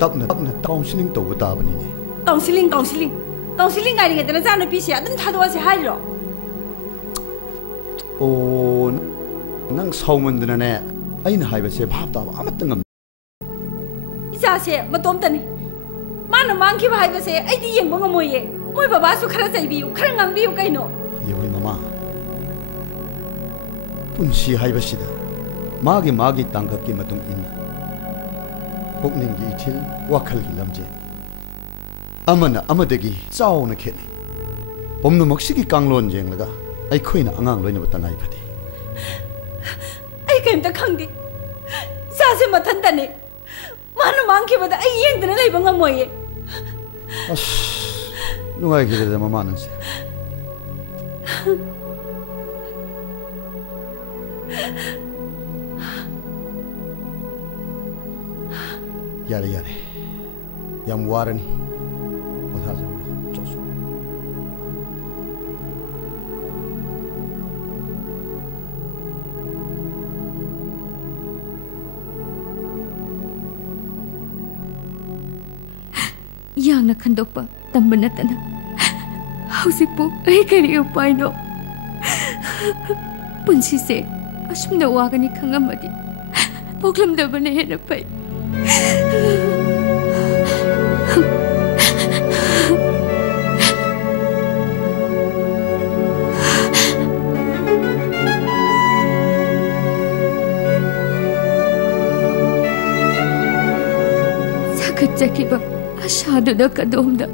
ꯇꯞꯅ ꯇꯞꯅ ꯀꯥꯎꯟꯁꯤꯂꯤꯡ ꯇꯧꯕ ꯇꯥꯕꯅꯤꯅꯦ. ꯀꯥꯎꯟꯁꯤꯂꯤꯡ ꯉꯥꯏꯔꯤꯉꯩꯗ ꯅꯆꯥꯅꯨꯄꯤꯁꯦ ꯑꯗꯨꯝ ꯊꯥꯗꯣꯛꯑꯁꯦ ꯍꯥꯏꯔꯤꯔꯣ? ꯑꯣ, ꯅꯪ ꯁꯥꯎꯃꯟꯗꯅꯅꯦ ꯑꯩꯅ ꯍꯥꯏꯕꯁꯦ ꯚꯥꯞ ꯇꯥꯕ ꯑꯃꯠꯇ ꯉꯝꯗꯦ. 이자세 마톰다니 마나 망키바 하이바세 아이디 옌봉가 모이에 모이 바바수 카라 자이비유 카라 낭비유 까이노 여기 마마 punsi 하이바시다 마기 땅각기 마tung 인나 복닝기 이틸 와칼기 람제 아마나 아마데기 짜오나 캐네 봄노 먹시기 깡론 쟁라가 아이코이나 앙앙 로이나 바탕 아이파디 아이 겜다 캉디 자세 마탄다니 마나 망키바다 아이 옌드나 라이방가 모이에 아씨 누가 이기래다 마마는세 야래 양 와르니 보사서 쪼소 ꯌꯥꯡꯅ ꯈꯟꯗꯣꯛꯄ ꯇꯝꯕ ꯅꯠꯇꯅ ꯍꯧꯖꯤꯛꯄꯨ ꯑꯩ ꯀꯔꯤ ꯎꯄꯥꯏꯅꯣ ꯄꯨꯟꯁꯤꯁꯦ ꯑꯁꯨꯝꯅ ꯋꯥꯒꯅꯤ ꯈꯪꯉꯝꯃꯗꯤ ꯄꯣꯛꯂꯝꯗꯕꯅ ꯍꯦꯟꯅ ꯐꯩ 사그짝이가 아샤도나 까도온다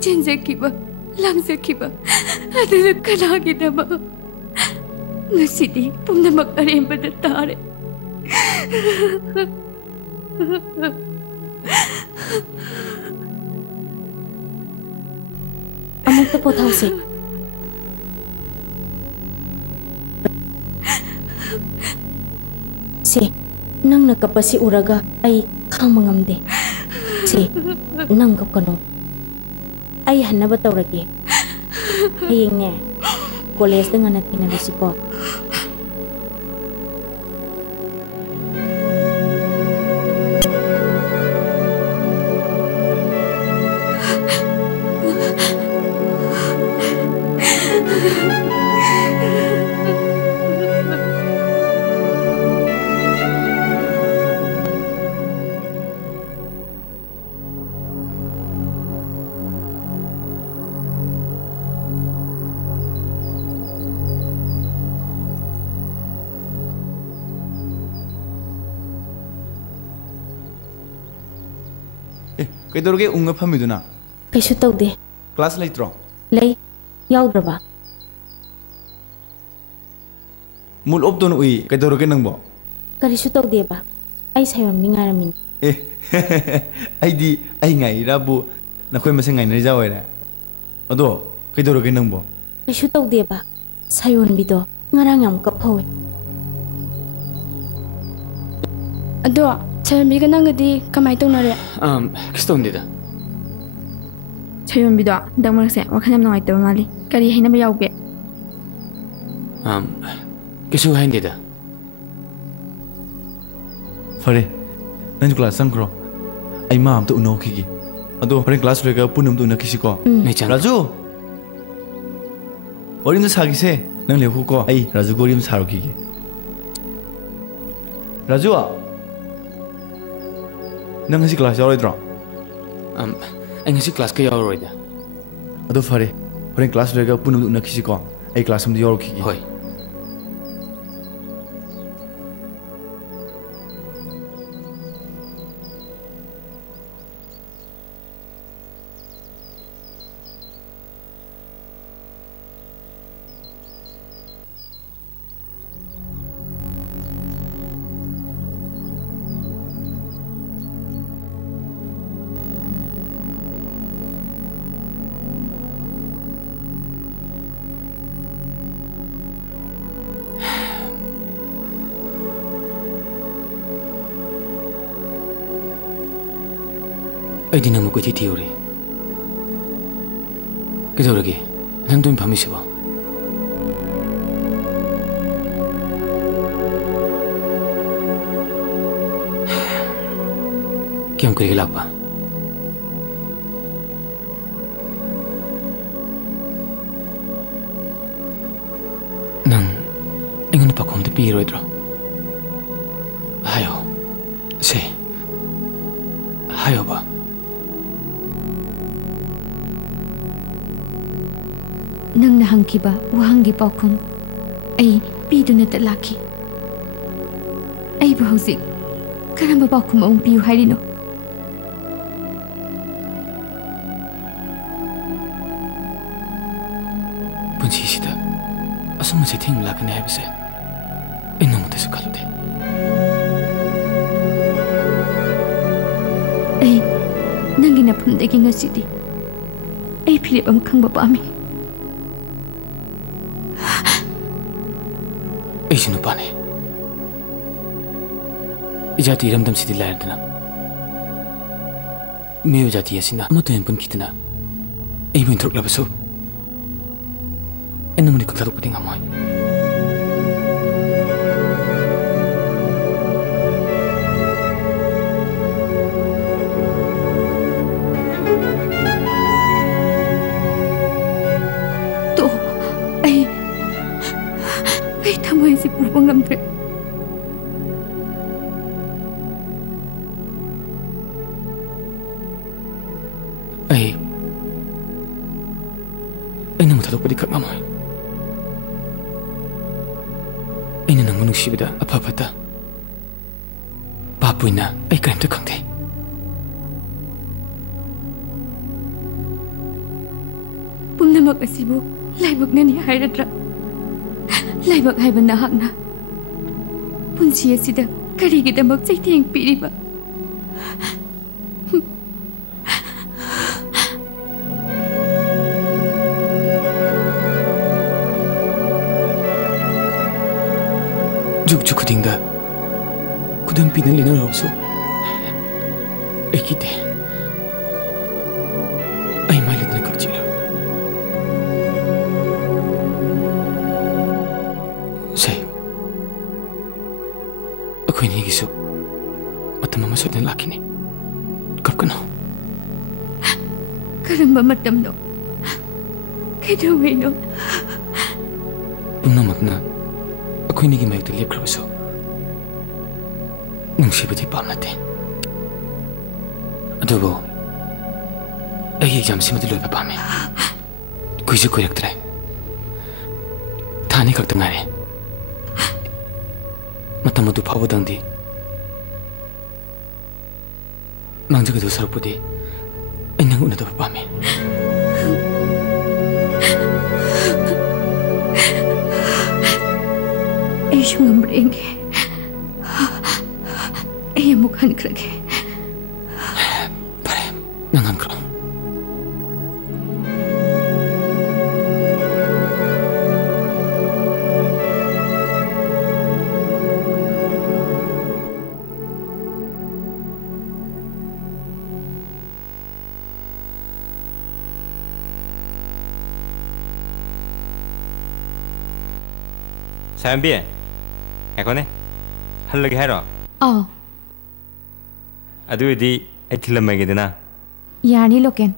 진짜기바 랑사기바 아들을 까나기다마 ngasi디 뿜나막 아래인바다 따래 Amukta pothause. Se, nang nakapasi uraga ay khang mangamde. Se, nang kapkano. Ay hanaba tawrage. Hayeng ne, college da nga natin na ko. Kaitorge unga phamiduna Kaisu tawde class leitro lay yawdraba mul opton ui kaitorge nangbo karisu tawde ba ai sayam mingaramin aidi ai ngai rabu nakhoi maseng ngai nari jawaira ado kaitorge nangbo Kaisu tawde ba sayon bido ngarang yam kaphawe ado 차연비가 nanggadi kamay tongnare kistondida 차연비도 당marse wakhan yam nuaitaba mali kari hainaba yauge kisu haindida fare nanju class sangkro ai ma am to uno khigi ado hore class rega punam tu nakisi ko raju orim sagi se nang lehu ko ai raju gorim saru khigi raju nang ngasi class yaroidro ai ngasi class ka yaroida ado fare hore class rega punam tu nakisi ko ai class am yoro khigi hoi ai dinang mo ko ti theory kedorage nang dum phamisi ba kyam kuri lag ba nang ingon pa kom de pi roidro hayo se hayo ba nangna hangkiba wahangi paukhum ai piduna ta laki ai bu hauzik karamba paukhum ang piu hairino punchi sida asum se thing lakane habse inong ta sukalude ai nangina phundegi ngasidi ai phiribam khangba pami Isinu pane. Ijati ramdam sidi layardana. Meu jati asina matoyan pun kitna. Ei buin truk labasu. Enamuni kutlaru puting amoy. ꯑꯩ ꯊꯃꯣꯏꯁꯤ ꯄꯨꯕ ꯉꯝꯗ꯭ꯔꯦ ꯑꯩ ꯅꯪꯕꯨ ꯊꯥꯗꯣꯛꯄꯗꯤ ꯈꯛ ꯉꯝꯃꯣꯏ ꯑꯩꯅ ꯅꯪꯕꯨ ꯅꯨꯡꯁꯤꯕꯗ ꯑꯐ ꯐꯠꯇ ꯄꯥꯞ ꯑꯣꯏꯅ ꯑꯩ ꯀꯔꯤꯝꯇ ꯈꯪꯗꯦ ꯄꯨꯝꯅꯃꯛ ꯑꯁꯤꯕꯨ ꯂꯥꯏꯕꯛꯅꯅꯤ ꯍꯥꯏꯔꯗ꯭ꯔꯥ ꯂꯥꯏꯕꯛ ꯍꯥꯏꯕ ꯅꯍꯥꯛꯅ ꯄꯨꯟꯁꯤ ꯑꯁꯤꯗ ꯀꯔꯤꯒꯤꯗꯃꯛ ꯆꯩꯊꯦꯡ ꯄꯤꯔꯤꯕ juk khudingda khudam pina lena rawsu ai kite ai mai letna kakchila sai akhoi ni gisu matam ma soden lakini kapkano karamba matam do kaidaweno punamakna अखोई निगी माइक तो लेपख्रबसो नुंगसिबदि पामनाते अदुबो आई एग्जाम सिमदि लोइबा पामे कुइजु कोइरक्तरे थाने खक्ता ngaरे मतम अदु फावदंदि मांजगदु सरपुदि आई नंग उनदबा पामे ꯑꯩ ꯁꯨ ꯉꯝꯕ꯭ꯔꯦꯡꯒꯦ ꯑꯩ ꯑꯃꯨꯛ ꯍꯟꯈ꯭ꯔꯒꯦ ꯐꯔꯦ ꯅꯪ ꯍꯟꯈ꯭ꯔꯣ 사연비 에코네 할러게 해라 아두디 에틸람마게 되나 야니 로켄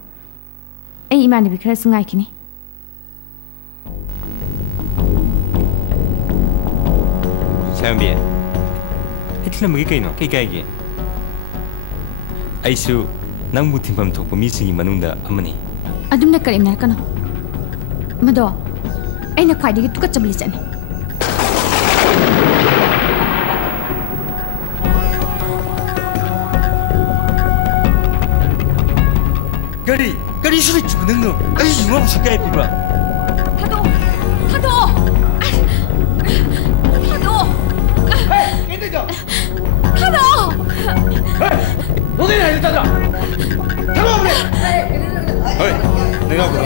에이 이만이 비크라 승아이키니 사연비 에틸람마게 그이노 그이가이게 아이수 낭무 팀밤 톡보 미싱이 마능다 아마니 아둠나 까림나 까노 마도 에이나 콰이디기 뚜까짜블리잖니 Kari sulit cuma dengar. Semua mesti kaya tiba. Thado. Hey, ini dah. Thado. Hey, lo ni ada tak? Thado apa ni? Hey, dengar aku.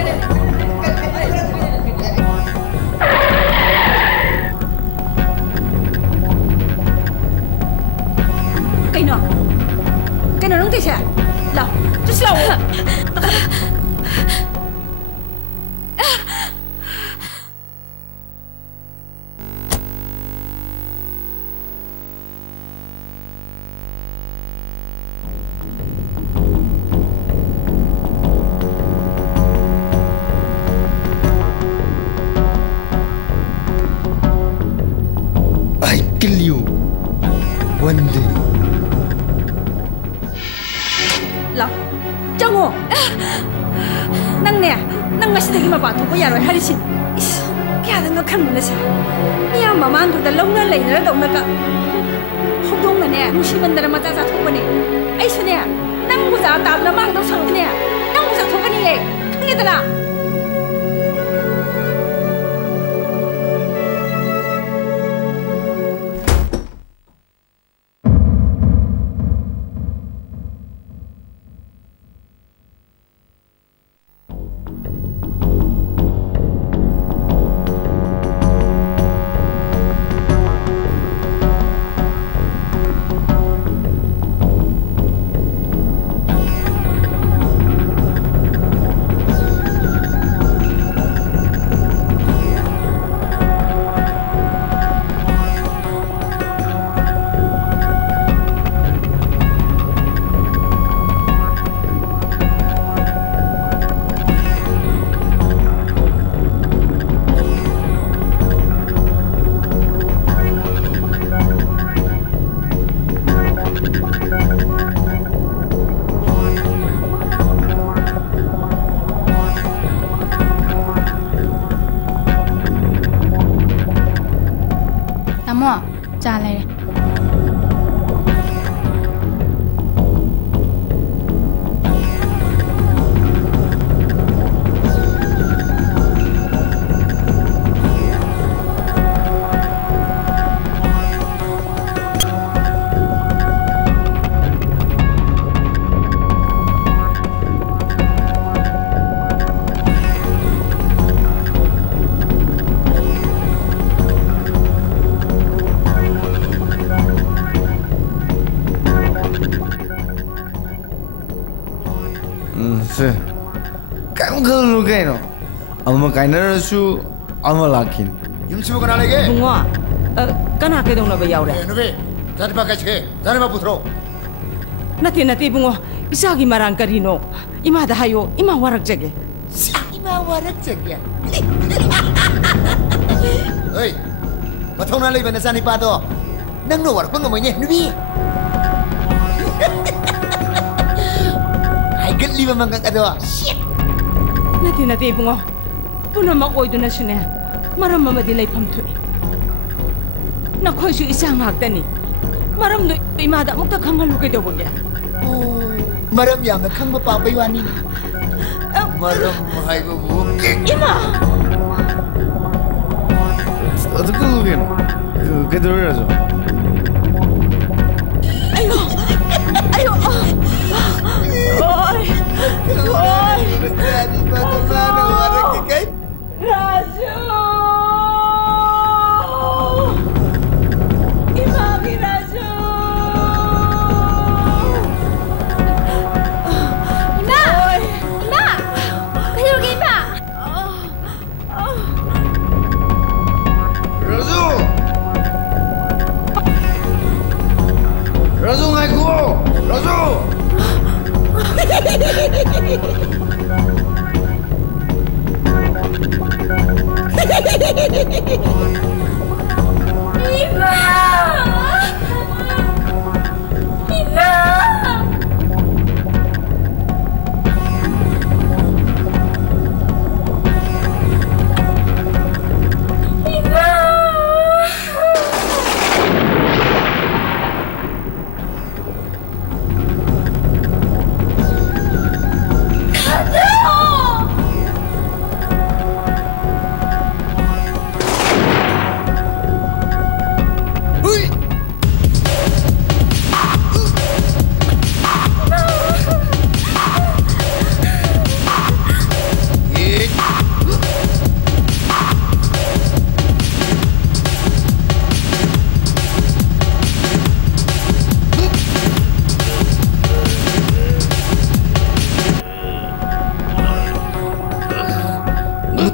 Kena orang tu siapa? Lah, terus lah. I kill you one day. Lah, jangan. Nang ngasih lagi mapa tu pun yaroi hari sin. Kaya dah ngakhan mana sih? Ni yang mama tu dah long lagi dah dong nak. Hudung mana? Nusi bandar macam apa tu mana? Aisyah ni, nang buza tak ada mang tu sang ni. Nang buza tu kan ni le, ni tu lah. ꯇꯥꯃꯣ ꯆꯥ ꯂꯩꯔꯦ Kamu kalau kayak no, alma kainera su alma lakin. Yumsibu kana lagi? Bunga, kana ke dong na bayau re? Nubi, tadi pakai cek, tadi apa putro? Nati bunga, isa gi marang karino. Ima dah hayo, ima warak jage. Ima warak jage. Hei, matong na lagi benesan ni pado. Nang no warak pengamunya, Nubi. Agak liba mangkang kado. Nati bunga. Puna makoy do na siya. Maram mamadilay pamto. Nakoy siya isang hagdan ni. Maram do imada mo ta kangalu kay daw niya. Maram yang kang mapapaywan ni. Maram hay bubu. Ima. Aduh kan, kedua aja. Ayo. Oi. Jadi mana warak kay? Raju. Imami Raju. Ima. Kayo lagi Ima. Razu ngaku. Razu.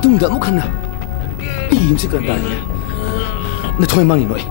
ꯃꯇꯨꯡꯗ ꯑꯃꯨꯛ ꯍꯟꯅ ꯏ ꯑꯃꯁꯤ ꯀꯔꯝ ꯇꯥꯔꯤꯅꯦ ꯅꯊꯣꯏ ꯃꯥꯡꯉꯤ ꯅꯣꯏ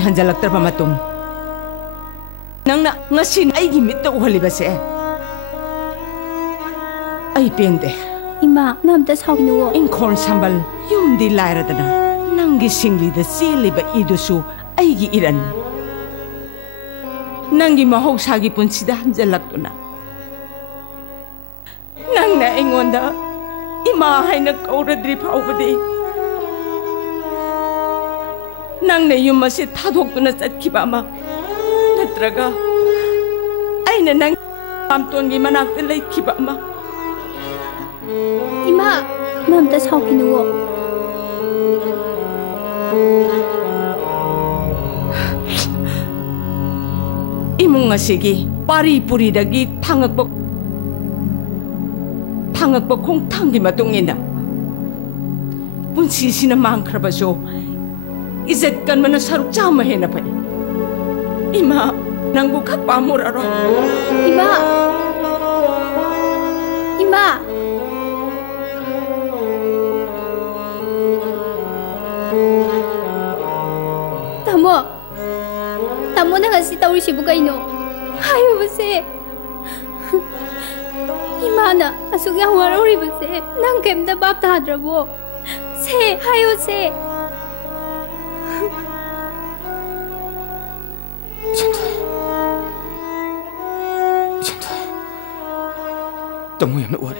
hanjalaktar pamatung. Nang na ngasin ay gimit na uhalibase. Ay pende. Ima, namta sakinuwo. Inkorn sambal, yung di laira na. Nang gisingli da siliba idusu ay giiran. Nang gimahog sagi pun sida hanjalakto na. Nang na ingon da, imahay nagkauradri pa upadi. Nang na yung masit hadok to na sa kibama. Natraga, ay na nang pamtuan gimanak nilay kibama. Ima, namta sakinuwo. Imong nga sige, pari-puri dagi tangagpok kong tanggi matungin na. Punsisi na mangkrabaso, izet kan man na saruk tsamahin na pa. Ima, nang bukak pamuraro. Ima! Ima! Tamo na kasi taurisibu kaino. Hayo ba se? Imana, asuk yang waruri ba se? Nang kemda bab tahadrabo. Se, hayo se. Tamo yang nak wari.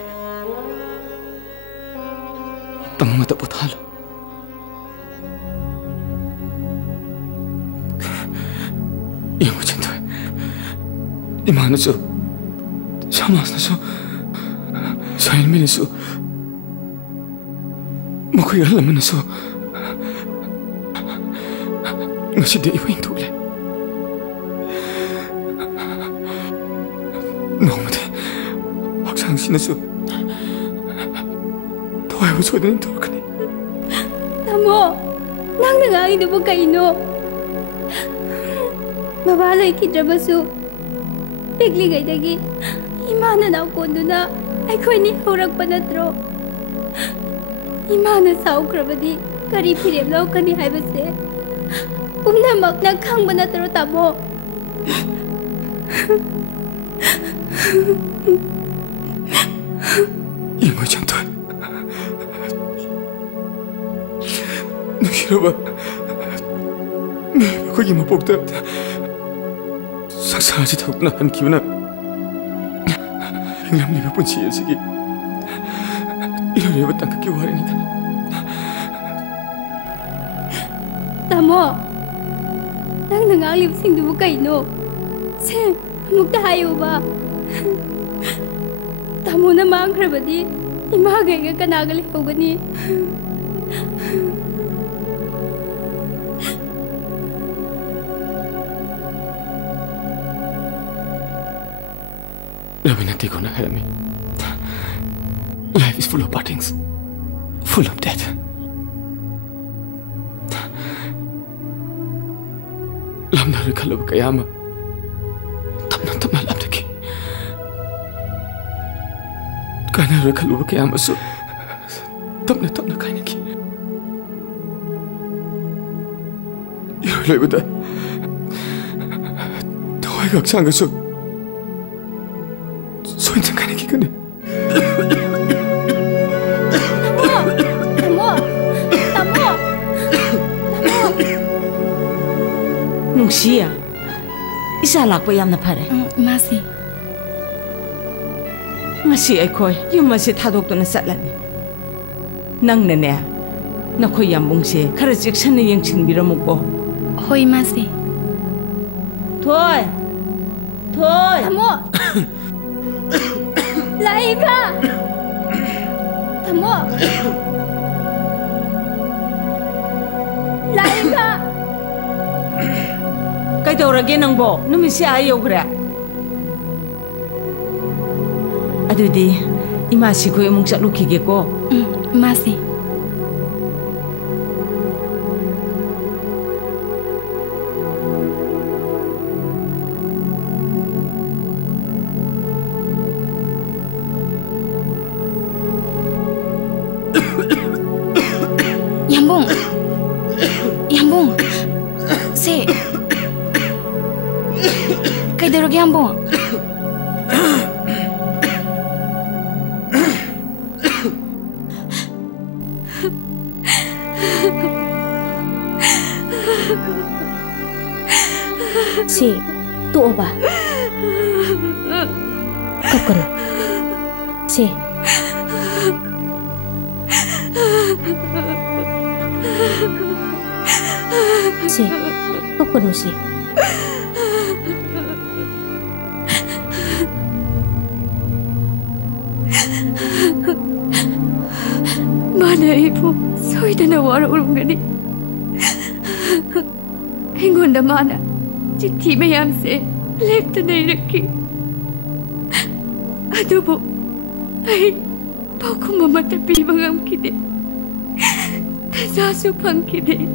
Tamo mata potalo. Yang macam tu. Di mana tu? Sama tu. Saya ni tu. Makoi alam mana tu? Nasi dia ibu itu le. Nomor dia. 당신에서 도와요 소리는 들어가네. Tamo, nang nangangin mo kaino. Mabalay kidrabasu. Bigligay dagi. Imana na ako na ay ko'y nihurag pa na tro. Imana sa ukrabadi. Kari pirem law ka ni haibase. Umnamak nagkang ba na tro tamo. 이 뭐지 또? 누기로봐. 네 거기만 뽑다. 상상하지 더구나 한 기분아. 행람리 몇 번 지어지기. 이러려고 땅끝기 와린이다. Tamo, nang nangalip sing dumo kaino. Se, mugtahayo ba? Tamo na maangkrabadi, imagay ka kanagali ko gani. Ravinati ko na kaya mi. Life is full of partings, full of death. Lamna rin kalab kaya ma. Tamna lamdaki. Kana rin kalab kaya ma so. Tamna kaya naki. Iro'y ba? Taway kaksan ka so. 소인장 가는 기간에 Tamo! Nungsiya, isalak pa yam na pare. Masi. Ngasi ay koy, yung masi tadok to na satlan. Nang nene, na koy yambong si, karasik sana yung sinbira mo ko. Hoy, Masi. Toy! Tamo! Lahi ka! Tamo! Lahi ka! Kay tawragin ang bo, numisi ayaw kaya. Adudi, imasi ko yung mong salukige ko. Masi. Yambong. Se. Kay darog Yambong. Si, tuo ba? Kakono. Si. Si, kakono si. Mana ibu, soalnya nawar urung gani. Hingonda mana, citti mayam se, left na iraki. Aduh bu, ay, bau ko mamatapi mangam kide. Tasasupang kide.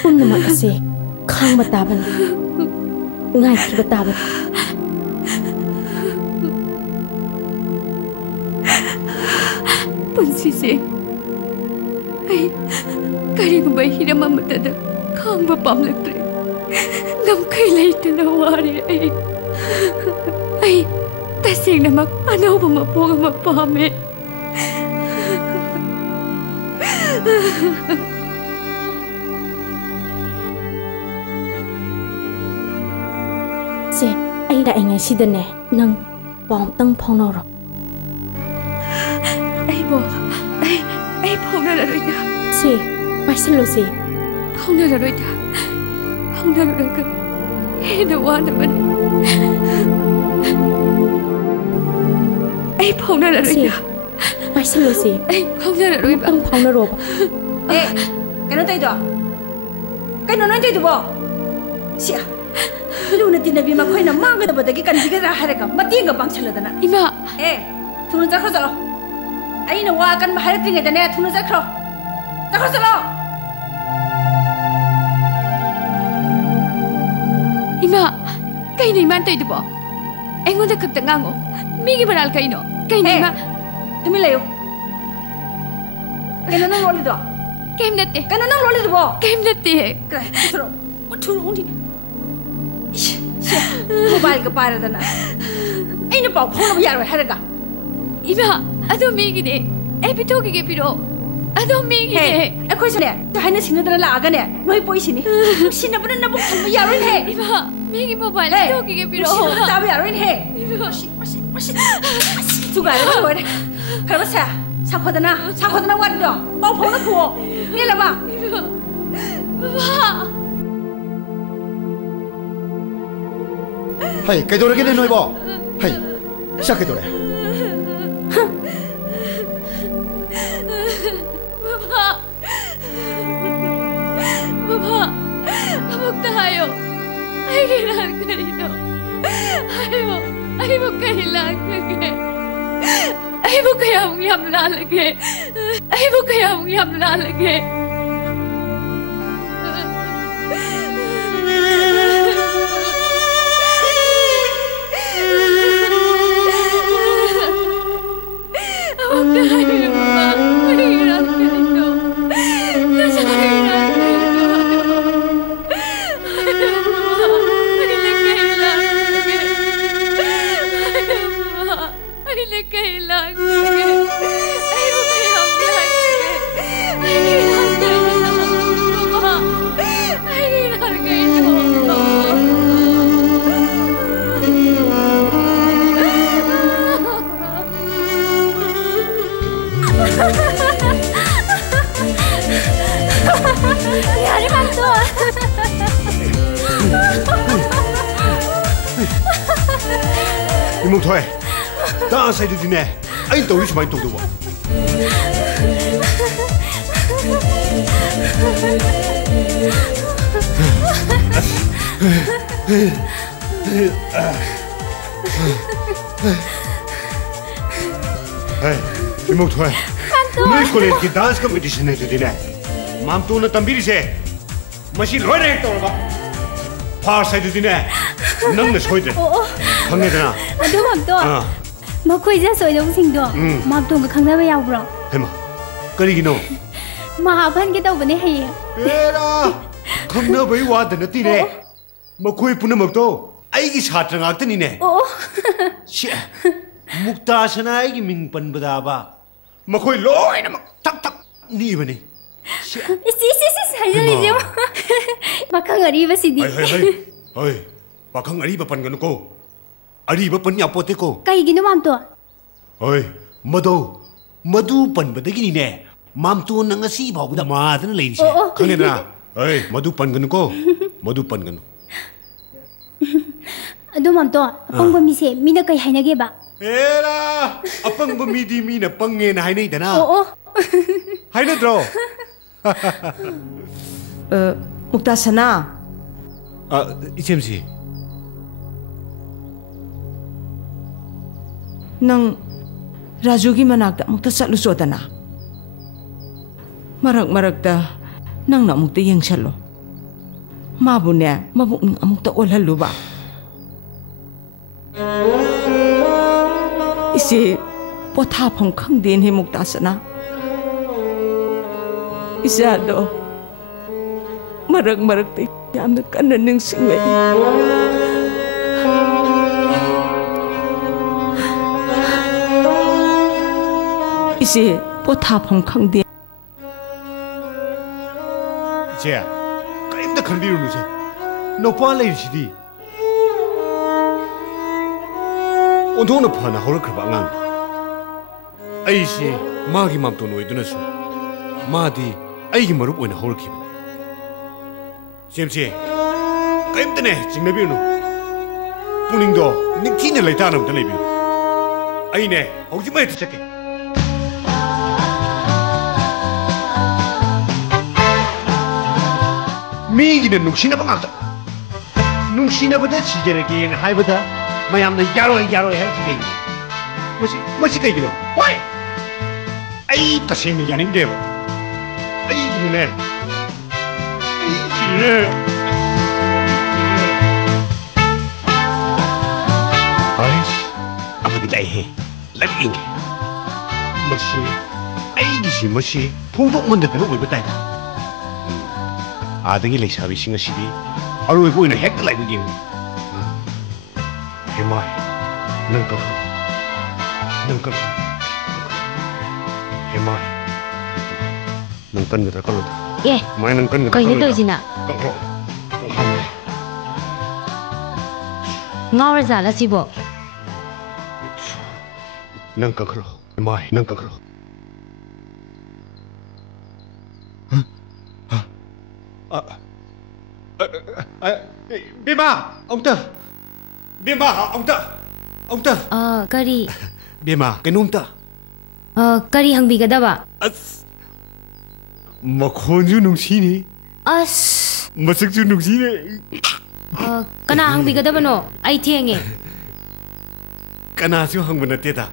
Kung naman kasi, kang mataban. Ngay kibataban. Pansise, ay, kari ko ba hinamamatada खांबा पामलक्त्रे ngam-kai leitana wari ai tasengnamak anauba mapong ama pame se ai da ai ngai sidane nang pom tang phonoro ai phona la roida se paisalo se phona la roida phona la roida he na wana ban ai phona la roida paisalo se ai phona la roida tang phona ro eh kano tai do kano noi tai do bo sia luna tinabi ma khoina manga da badagi kan diga ra haraka matinga bangchala dana ima eh thunu jakhro jalo aina wa kan ma haratri ngai dane thunu jakhro jalo ima kai nei man tai du bo engo da kak tangango migi baral kai no kai nei ma tumi layo kano nang loli do kem natte kano nang loli do bo kem natte kra thro thuru undi mobile ka para dana aina pau phone ba yaro haraga ima ado migi de ai pitoki ge piro ado migi de akhoi sane haina singna dana la aga ne noi poi sini sina bana na buk thamba yaro he ima migi mobile pitoki ge piro sina ta ba yaro he masi tuga ra ko ne karba sa khodana wat do pau phone ko ni la ba Hey, cái đồ cái này nói bỏ. Hey, sao cái đồ này? Baba, amok tayo. Ay kailangan kayo. Ay mo kailangan kayo. Ay mo kaya mong yam lalagay. Ay mo kaya mong yam lalagay. Imong thôi, ta sai được nè, anh tôi đi xem tôi đâu. Hey, imong thôi, noi college की dance competition है तो nè, mam tu na tambiri se, machine loi rek tau ba, far sai được nè, nang na soi de, khang ne na. Ado mam to. Makhoi ja soi dong sing do. Mam to ga khang na ba yaw bro. Hema, kari gi no. Ma ban ke tau bane hai. Era, khang na bai wa da na ti ne. Makhoi puna mak to, ai gi chhatra ngak ta ni ne. She, mukta sana ai gi ming pan bada ba. Makhoi loi na mak tak ni bane. Si hai ni je. Makhang ari ba si di. Hai, pakhang ari ba pan gan ko. Ari ba pan ya pote ko. Kai gi no mam to. Oi, madu pan ba da gi ni ne. Mam tu na ngasi ba bu da ma da na lei se. Khang ne na. Oi, madu pan gan ko. Madu pan gan. Ado mam to, apang ba mi se mi na kai hai na ge ba. Era, apang ba mi di mi na pang nge na hai nei da na. Hai na dro. Muktasana. Ichem si. Nang Raju gi manakta mukta satlu sodana. Marak-marakta nang na mukta yengsalo. Mabu ne mabuk ning amukta olhalu ba. Isi potha phang khang den he Muktasana. Isa do marak yamna kanna ningsingwe isi pothapam khangde 제 그림도 건비루는 제 너빠래 시디 온도는 파나 호를 그방안 아이시 마기 맘도 노이드는수 마디 아이기 머룹 오이나 호를 기분 잼지 그림드네 징내비누 뿌닝도 닉티네 레이타는 드네비 아이네 오지마에 드착해 미기는 눅시나바 ngakta 눅시나바다 지제르게 하이바다 마얌나 야로이 할지게 뭐지 그이기도 와이 아이 다시는 야닌데 아이 기네 아이씨 아무리 다해 랩잉 뭐지 아이기시 뭐지 풍복문데 배우고 있다 아등이 레이사비싱 시디 아로이 보이는 핵들 라이브 게임 해마이 능거 해마이 능건 거다 걸로다 예 마이 능건 거다 거기 너지나 ngawrza sibo 능거 걸로 마이 능거 걸로 Bima, ông ta. Bima, ông ta. Kari. Bima, cái nôm ta. Kari hangbigadaba. Makhonju nungshini. Masakju nungshini. Kana hangbigadaba no? Ai thienge. Kana su hangbana teta.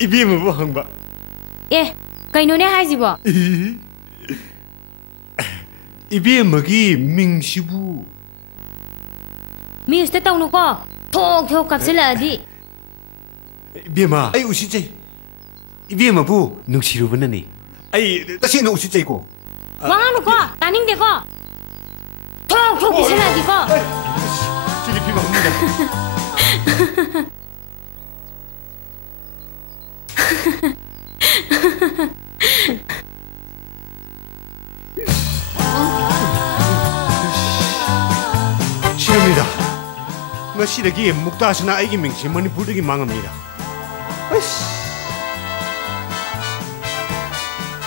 Ibima bo hangba. Kaino ne haijibo? 이비엠먹이 민시부 미스테 떠놓고 톡톡 갑질라디 이비엠아 아이 우시제 이비엠아부 능시루브나니 아이 다시 너 우시제고 왕하놓고 나닝대고 톡톡 갑질라디고 지리피마 옵니다 싫습니다. ngasida기 묵다시나 아이기 명치 머니푸르기 망합니다.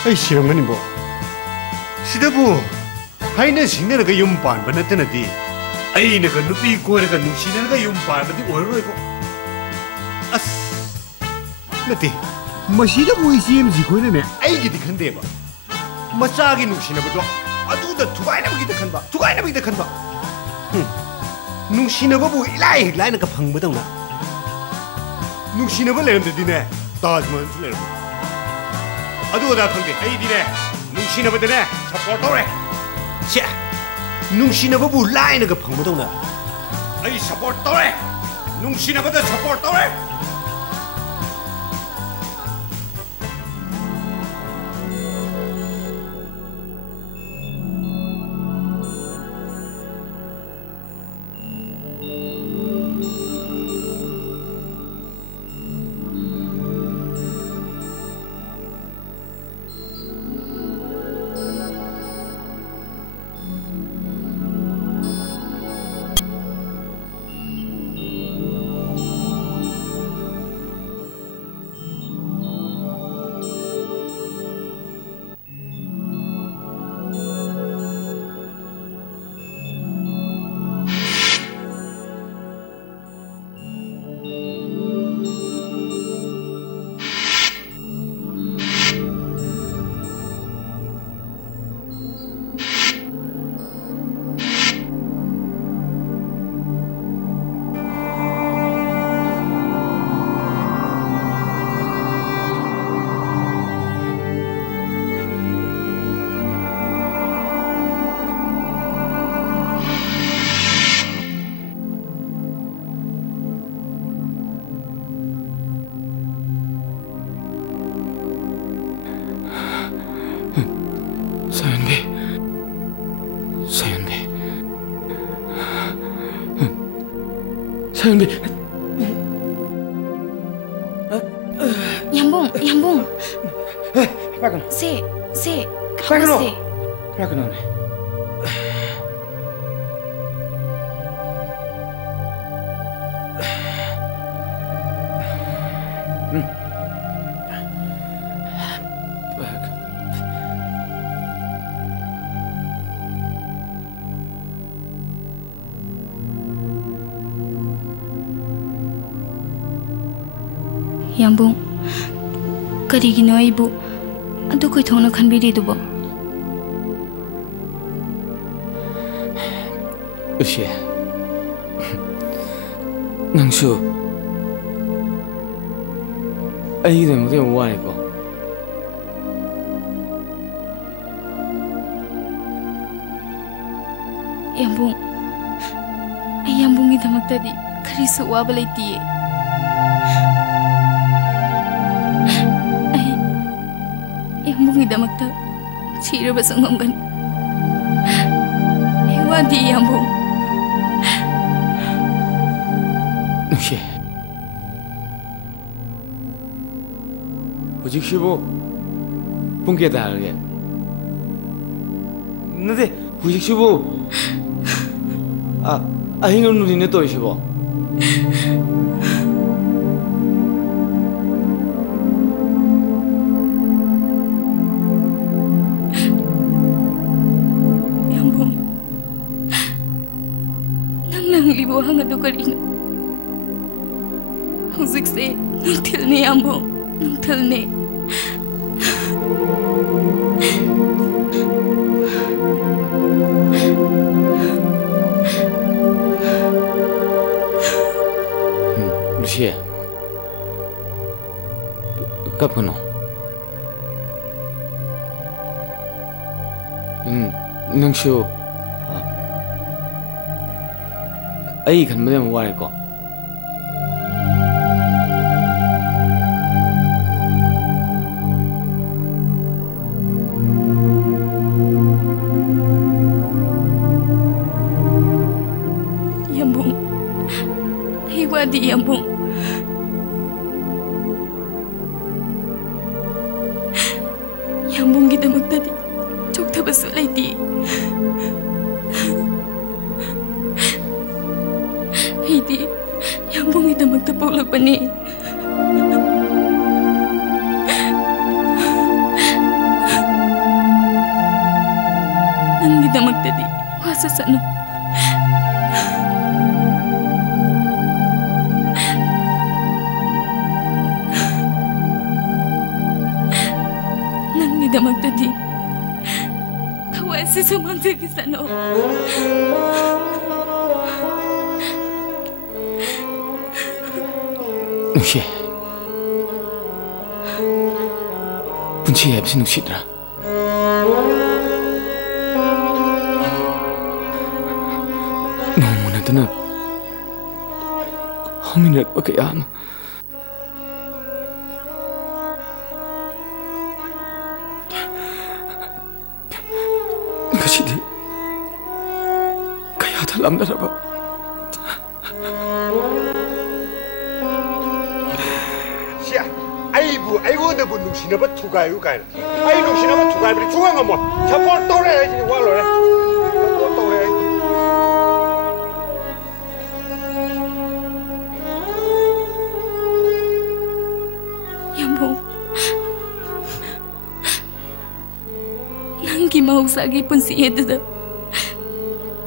아이 싫은거니 뭐. 시대부 하이는 식내는 그 용반 번했더니 아이는 그 누비 고래가 누시는 그 용반 번이 오르고 아스 나티 마시다부 이시엠지 고래네 아이기디 큰데 봐. 마짜기 누시는 것도 아두다 두가이나 보기도 큰봐 두가이나 보기도 큰봐 눅시나바부 일라이 라이나가 방보다나 눅시나바 레름들디네 따지만 레름 아두다 컨데 아이디네 눅시나바드네 서포터래 샤 눅시나바부 라이나가 방보다나 아이 서포터래 눅시나바드 서포터래 사연비. 양봉. 빨간. 세. 빨간. 가만세. 빨간. 양봉, 그리기노 아이부 아두 거이 통나 칸비리두보. 으시, 낭수, 아이들 못해 뭐하니까? 양봉, 양봉이 담았다디 그리스 와발레티에. 양봉이다막다 치료받은 건간 해와디 양봉 혹시 후직시보 본게다 알게 근데 후직시보 아hingon 누리네 또 이시보 libuhan ado karina. Huzikse nungtilne ambo nungtilne. Lucia, kapan? Nang show. Ay kan mede mo wari ko. Yambung, hiwadi yambung. Yambung kita magtadi, chok tabasulay di. Hindi, yambong ita magtapulog pa ni. Nang di na magtadi, wasa sa ano. Nang di na magtadi, kawasi sumangsa sa ano. Nushi, bunchi ya bisa nushi dra. Nomu na tana, hominak bakayam. Kasi di, kaya dalam daraba. 아이고 뭐 누시나봐 투가요 가이 아이 누시나봐 투가이 버리 중앙아 뭐 자포 또래야지 와로래 또 또래 Yambong, nanggi mau sagi pun siya dada.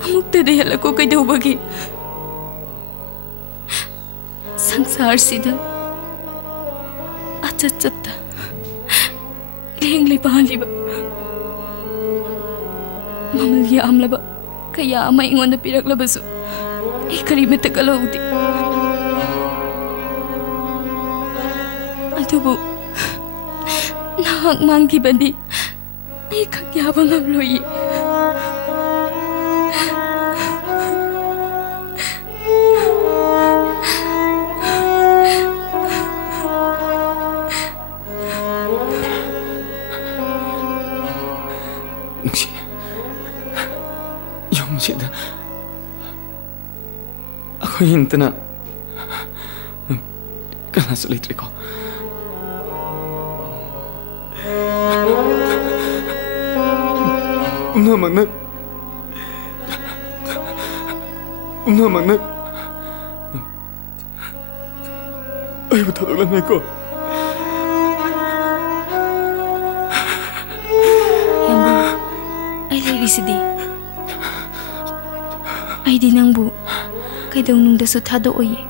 Amuk tadayala ko kay daw bagi. Sangsar sida. Acat-cat. Lihing lipahan liba. Mamalya amla ba? Kaya maingon na pinaglabaso. Ikalimit na kalawdi. Adubo. Nahangmanggi bandi. Ikagyabang amloy. Ako yung tana Kanasu letriko. Unamagna ay butadolan ko. Yambung, ay lagi sedih. Ay di nang bu, kay dong nung daso tado oye.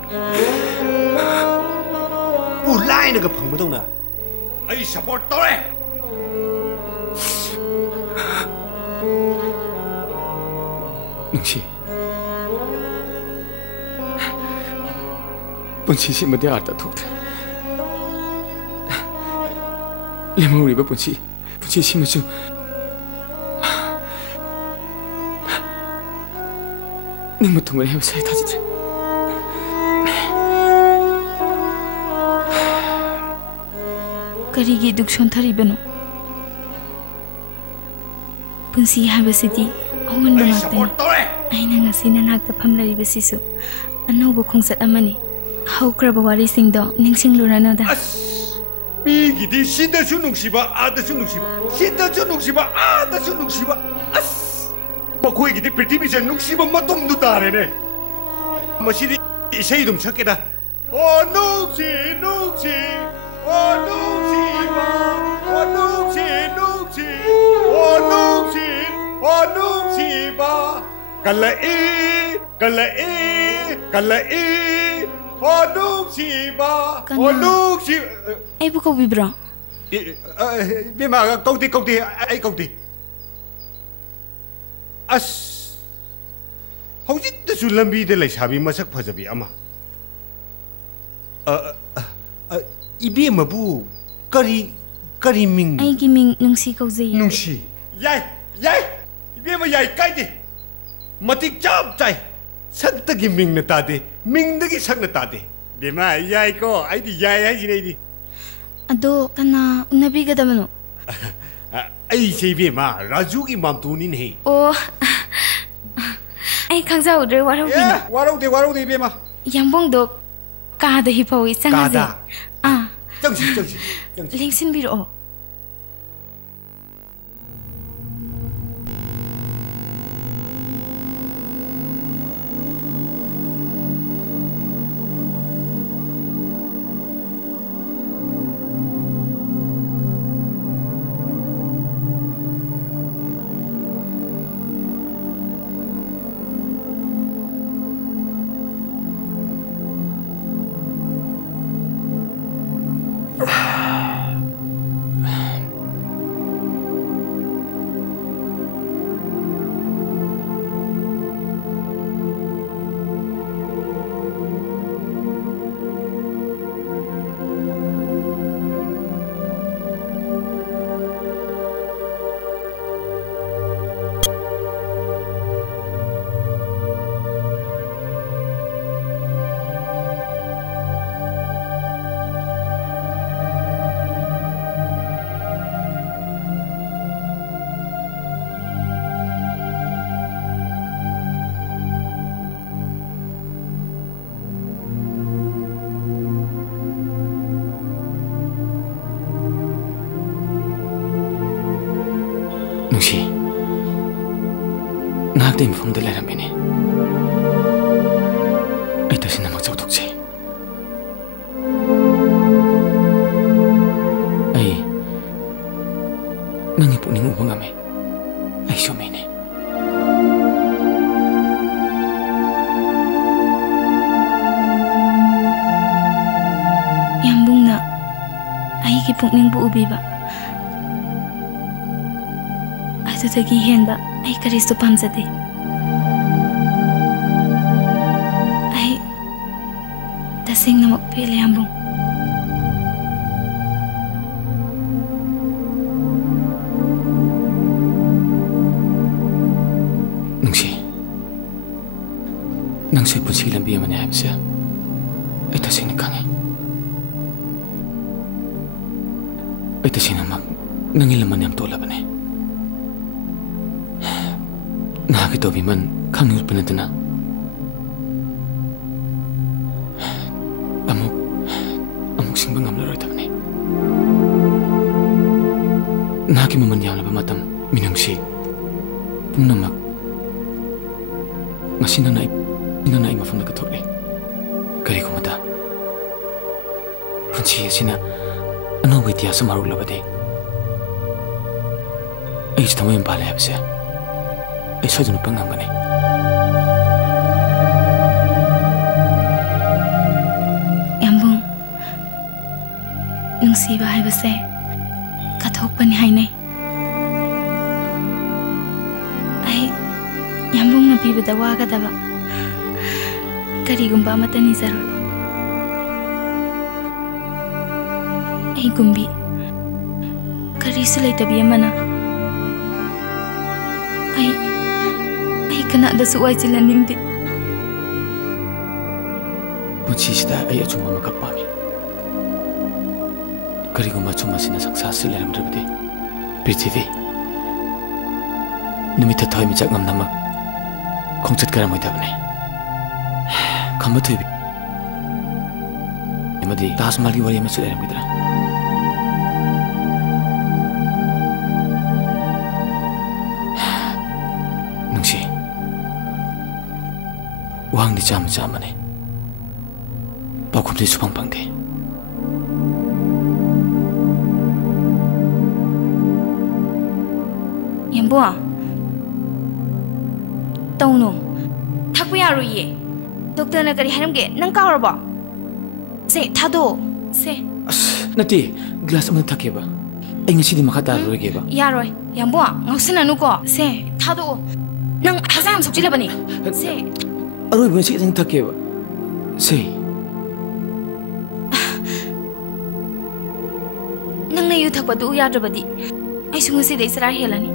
Ulay na kapang mo daw na. Ay support to eh. Nungsi. Punsi mati arta thokte. Lemuriba punsi simachu. Nang matungay hem sai thajit. Karigi dukshon thariba no. Punsi habasidi awan bangatani. Aina ngasi nanakta phamlaribasisu anauba khongsat amani. Haukraba warisingdo ningsing luranoda. 미기디 신다수 농시바 아다수 농시바 신다수 농시바 아다수 농시바 아스 마코이기디 프리티비전 농시바 마톰도 다르네 마시디 이세이 좀 찾게다 오 농시 농시 오 농시바 오 농시 농시 오 농시 오 농시바 갈라이 갈라이 갈라이 Onuksiba, Onuksiba. Ay bukaw bibra. Bima, kauti, ay kauti. As, hawjit na sulambi de lay sabi masak pasabi ama. Ibi mabu, kari ming. Ay giming nungsi kauzi. Nungsi. Yay. Ibi ma yay kay di. Matik jab chay. Sagtagi ming na tade, ming nagi sag na tade. Bima, yay ko, ay di yay di. Ado, kana, unabiga damano. Ay, say Bima, Raju ki mamtunin he. Oh, ay kangsa udre waraw bina. Waraw di Bima. Yambong do, kada hipaw isang hazi. Kada. Jangsi. Lingsin biro. Nungsi, nak din mong dala ramin eh. Ay tasin na magsautog siya. Ay, nangipo ning upang kami. Ay sumin eh. Yambung na, ay kipong ning buubi ba? Adudagi henba ay karisto pamzade. Ay tasing na magpili Yambung. Nangsoy pun silang biya manayam siya. Ay tasing nagkangay. Ay tasing namak nangilaman niyam tola ba na eh. Nakakitaw man kangil pa na ito na. Amok naki maman yamlaba matam minungsi pungnamak ngasina na mafamda kathokle karigumada punchi asina anawai tiasa maruklabade ai thamai impale habse ai sojunu pangangane yambung nungsiba haibase kathokpani hainai ai yambung na pibada wagadaba karigumba amata nizaro ai gumbi karisu laitabi amana ai kana da su wajila nimdi punchista ai achuma makak pami karigumba chuma sina saksa sileram rabde prithvi numita thoi mi chak ngamnamak khongchat karamoi dabne khamba thoi emadi tasmal gi wari me sileram gidra nungsi wang di jam ne pakum di supang pangde yambo tawno thakpa yaroye doctor na kari haramge nang kawraba se thado se nati glass amna thakeba ai ngasi di makha tar roge ba yaroi yambo ngausinanu ko se thado nang hazam sokjila bani se aroi basi jang thakeba se nang na yu thakpa du yadrabadi ai sungu se dei sarar helani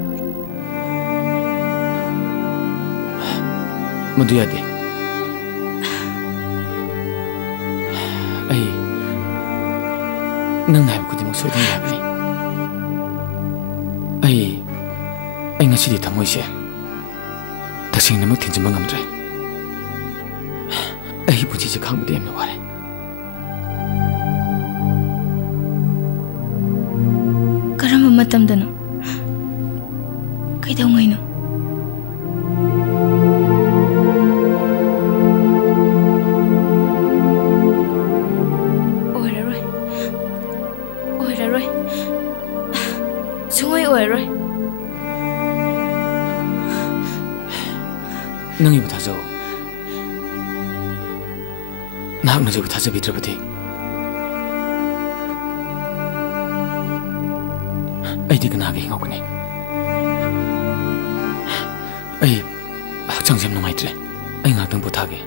madu yade ai nang naib kudi maksud ni yabni ai ngasi di thamoi se tasing namak thinjima ngamdre ai puji je khangbu em na ware karama matam dano kai dau ngai no oiraroi sungoi oiroi nangi bu thajo nak na jo thajo bitrabati ai di kana ge ngokne ai hakchang jem namai tre ai ngakdang puthage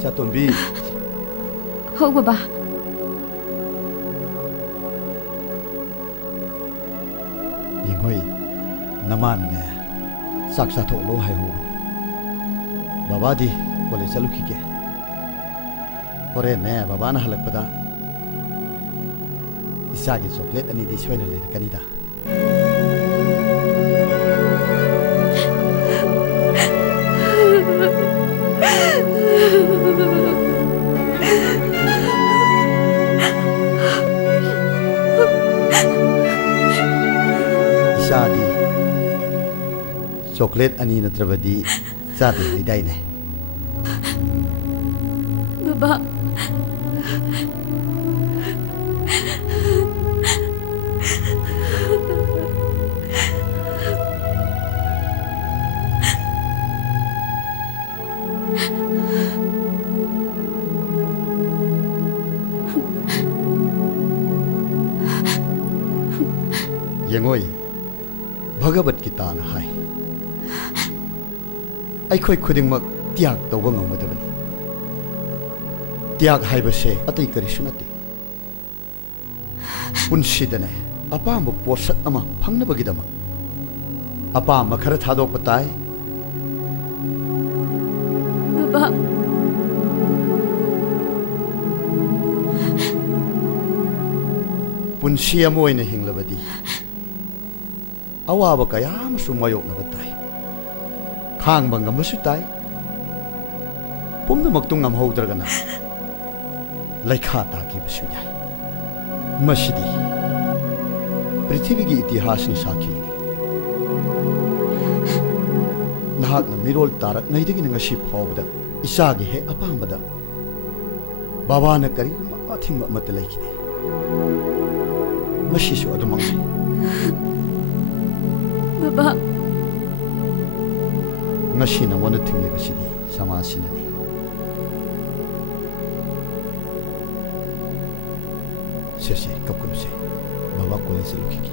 Chatombi. Ho baba. Yingoi naman ne saksa tho lo hai ho. Baba di boleh chalu khige. Ore ne baba na halak pada. Isa gi chocolate ani di soina le kanida. Chocolate ani natrabadi sate hidai ne Baba. Yengoi, Bhagavad Gita na hai. Ai khoi khuding mak tiak tawba ngawmadabani. Tiak haibase atai karisu nati. Punsidane apamba posak ama phangnabagidama. Apamba khara thadokpa tai. Baba. Punsi ama oina hinglabadi. Awaba kaya amasu mayoknaba tai. Khangba ngamasu tai. Pumnamaktu ngamhaudragana. Laikha takibasu yai. Masidi Prithivigi itihasna sakhini. Nahakna mirol tarak naidagi ngasi phawda isagi he apambada. Babana kari mathingba amata laikide. Mashisu adumang. Baba. Ngasi na wana tinglibasidi samasinani. Sesi kapkunuse. Baba kolese lukiki.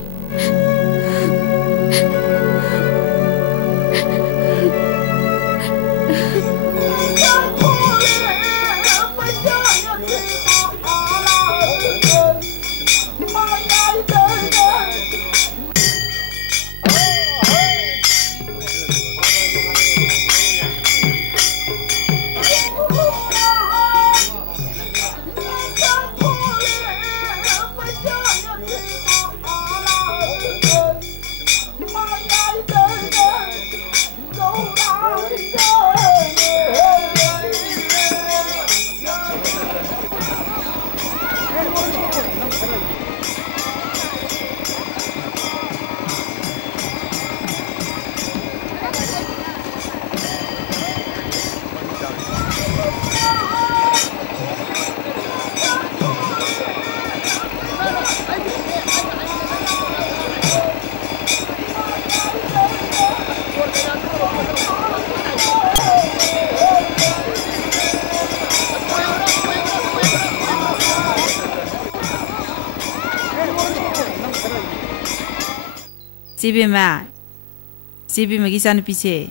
Sibi magi san pise